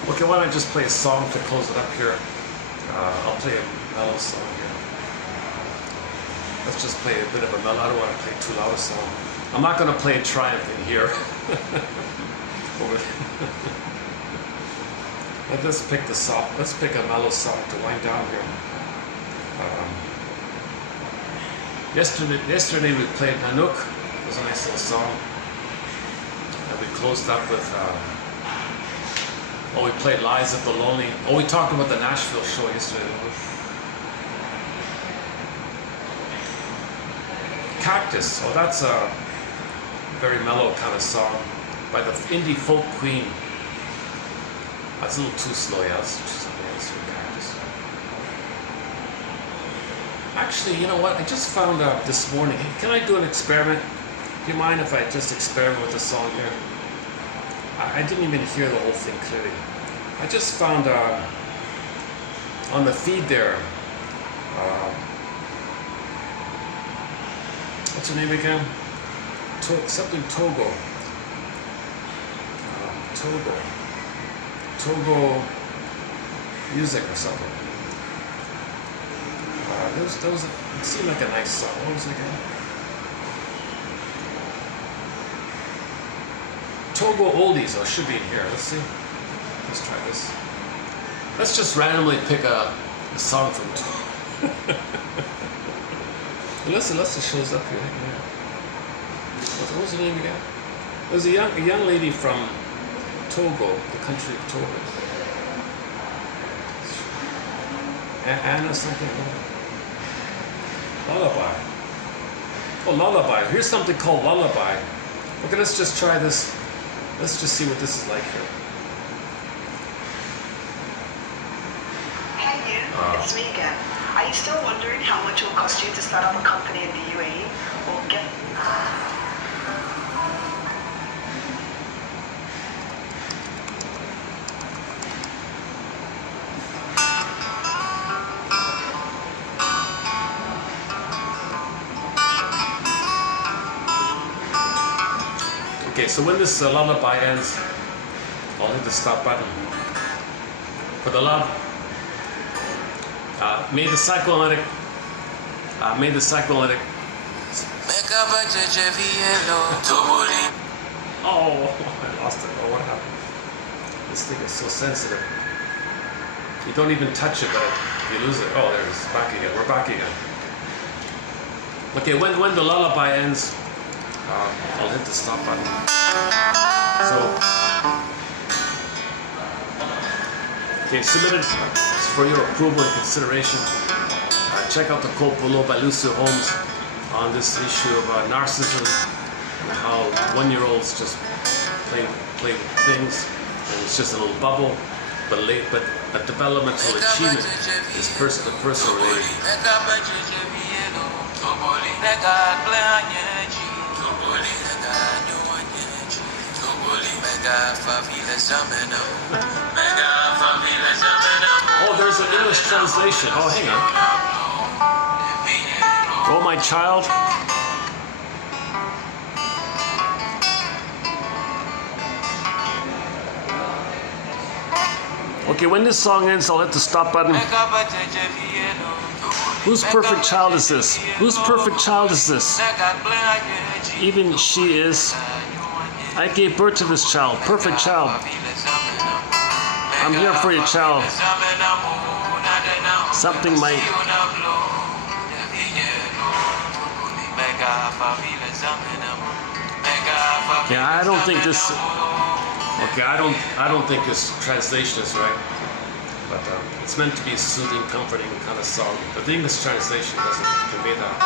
Okay, why don't I just play a song to close it up here? I'll play a mellow song here. Let's just play a bit of a mellow. I don't want to play too loud a song. I'm not going to play Triumph in here. Let's pick a mellow song to wind down here. Yesterday we played Nanook. It was a nice little song. And we closed up with, we played Lies of the Lonely. We talked about the Nashville show yesterday. Cactus. That's a very mellow kind of song by the indie folk queen. That's a little too slow, yeah. Cactus. Actually, you know what? I just found out this morning. Hey, can I do an experiment? Do you mind if I just experiment with the song here? I didn't even hear the whole thing clearly. I just found on the feed there. What's her name again? Something Togo. Togo music or something. It seemed like a nice song. What was it again? Togo oldies. Oh, it should be in here. Let's see. Let's try this. Let's just randomly pick a song from Togo. Unless it shows up here. Yeah. What was her name again? There's a young lady from Togo, the country of Togo. Anna something. Lullaby. Oh, lullaby. Here's something called lullaby. Okay, let's just try this. Let's just see what this is like here. Hey you, it's me again. Are you still wondering how much it will cost you to start up a company in the UAE? Well, get... Okay, so when this lullaby ends, I'll hit the stop button. For the love, may the psychoanalytic. Oh, I lost it. Oh, what happened? This thing is so sensitive. You don't even touch it, but you lose it. Oh, there it is. Back again. We're back again. Okay, when the lullaby ends, I'll hit the stop button. So, okay, submitted for your approval and consideration. Check out the quote below by Lucy Holmes on this issue of narcissism and how 1-year-olds just play with things, and it's just a little bubble. But a developmental achievement is person-to-person related. Oh, there's an English translation. Oh, hang on. Oh, my child. Okay, when this song ends, I'll hit the stop button. Whose perfect child is this? Whose perfect child is this? Even she is. I gave birth to this child. Perfect child. I'm here for you, child. Something might. Yeah, I don't think this. Okay, I don't think this translation is right. But it's meant to be a soothing, comforting kind of song. But the English translation doesn't convey that.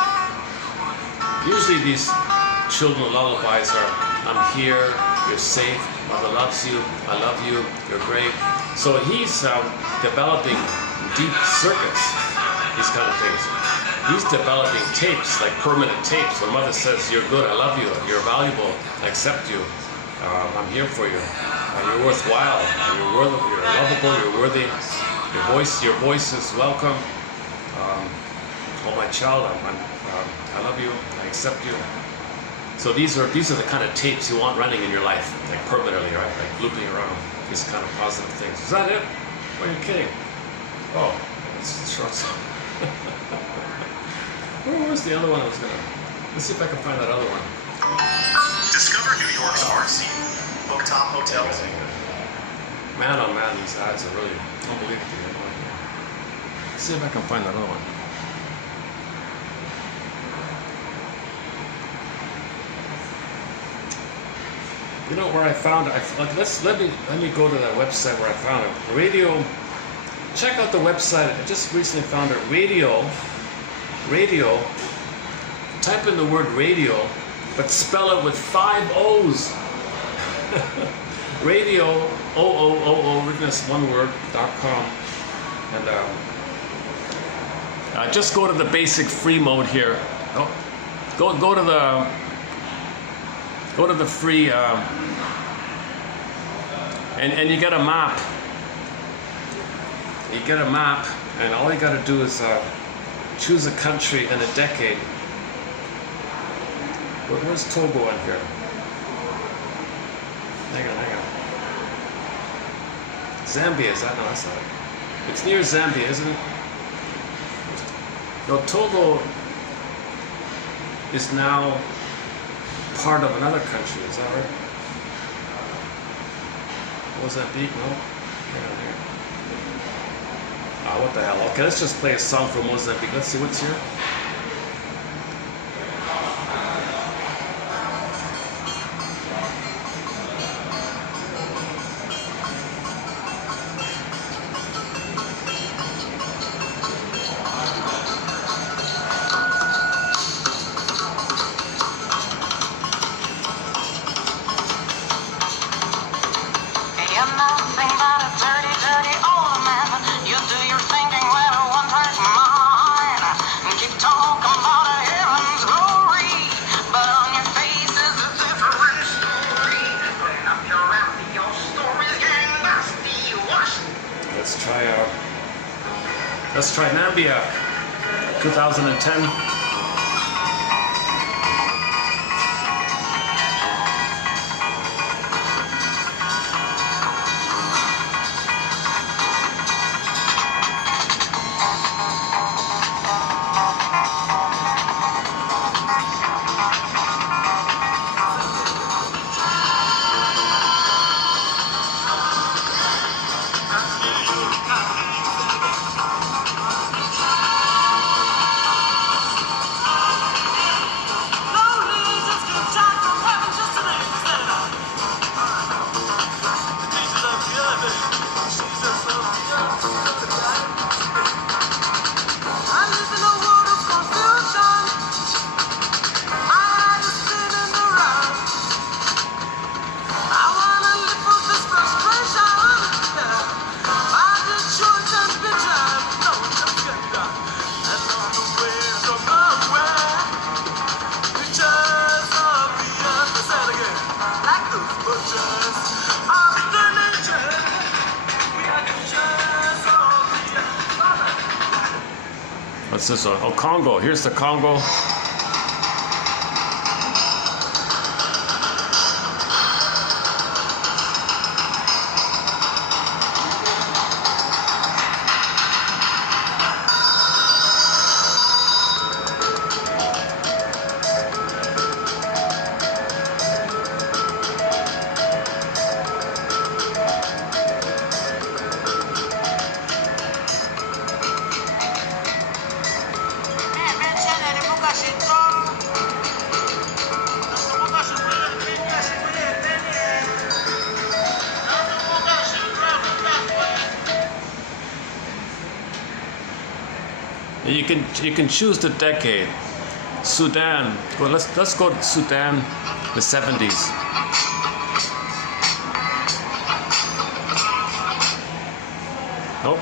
Usually these children lullabies are, I'm here, you're safe, mother loves you, I love you, you're great. So he's developing deep circuits, these kind of things. He's developing tapes, like permanent tapes. When mother says, you're good, I love you, you're valuable, I accept you, I'm here for you, you're worthwhile, you're lovable, you're worthy, your voice is welcome. Oh, my child, I love you, I accept you. So these are the kind of tapes you want running in your life, like permanently, right? Like looping around these kind of positive things. Is that it? Are you kidding? Oh, it's a short song. Where was the other one I was gonna? Let's see if I can find that other one. Discover New York's art scene. Book top hotels. Man, oh man, these ads are really unbelievable. Let's see if I can find that other one. You know where I found it? Let me go to that website where I found it. Radio. Check out the website. I just recently found it. Radio. Type in the word radio, but spell it with 5 O's. Radio. written as one word. .com. And just go to the basic free mode here. Oh, go to the. Go to the free, and you get a map. You get a map, and all you got to do is choose a country and a decade. Where's Togo in here? Hang on. Zambia, is that? No, that's not it. It's near Zambia, isn't it? No, Togo is now part of another country, is that right? Mozambique, no? What the hell? Okay, let's just play a song from Mozambique. Let's see what's here. Let's try Nambia, 2010. What's this one? Oh, Congo. Here's the Congo. You can choose the decade. Sudan. Well, let's go to Sudan, the 70s. Nope.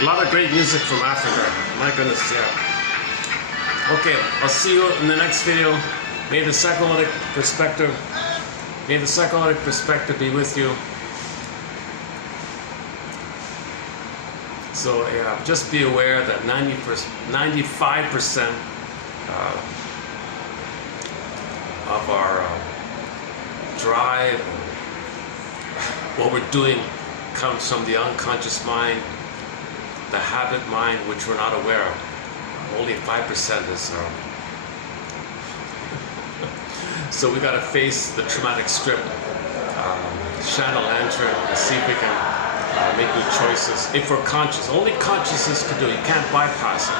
A lot of great music from Africa. My goodness, yeah. Okay, I'll see you in the next video. May the psychoanalytic perspective be with you. So yeah, just be aware that 95% of our drive, what we're doing, comes from the unconscious mind, the habit mind, which we're not aware of. Only 5% is. So we got to face the traumatic strip, shine a lantern, and see if we can make new choices. If we're conscious, only consciousness can do it. You can't bypass it.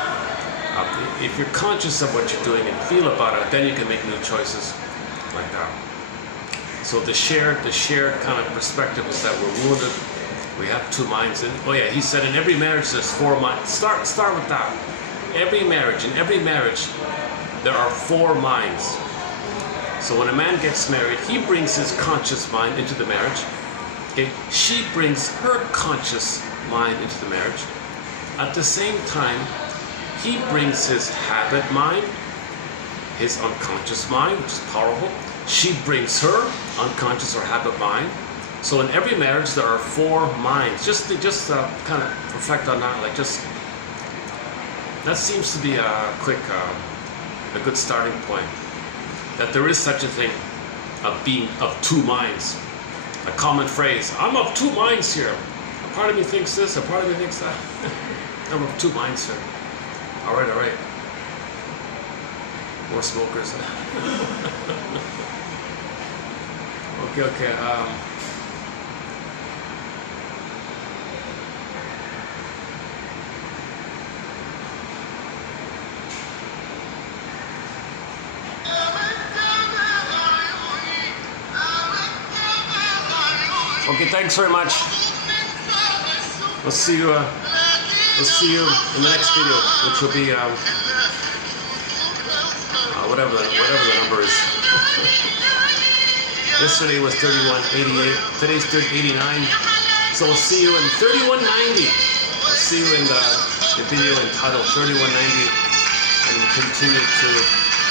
If you're conscious of what you're doing and feel about it, then you can make new choices like that. So the shared kind of perspective is that we're wounded. We have two minds. And oh yeah, he said in every marriage there's four minds. Start with that. In every marriage, there are four minds. So when a man gets married, he brings his conscious mind into the marriage. Okay, she brings her conscious mind into the marriage. At the same time, he brings his habit mind, his unconscious mind, which is powerful. She brings her unconscious or habit mind. So in every marriage, there are four minds. Just kind of reflect on that. That seems to be a good starting point. That there is such a thing of being of two minds. A common phrase, I'm of two minds here. A part of me thinks this, a part of me thinks that. I'm of two minds here. All right. More smokers. Okay. Okay, thanks very much. We'll see you in the next video, which will be whatever the number is. Yesterday was 3188. Today's 89. So we'll see you in 3190. We'll see you in the video entitled 3190, and we'll continue to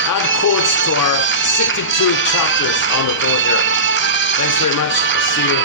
add quotes to our 62 chapters on the go here. Thanks very much. I'll see you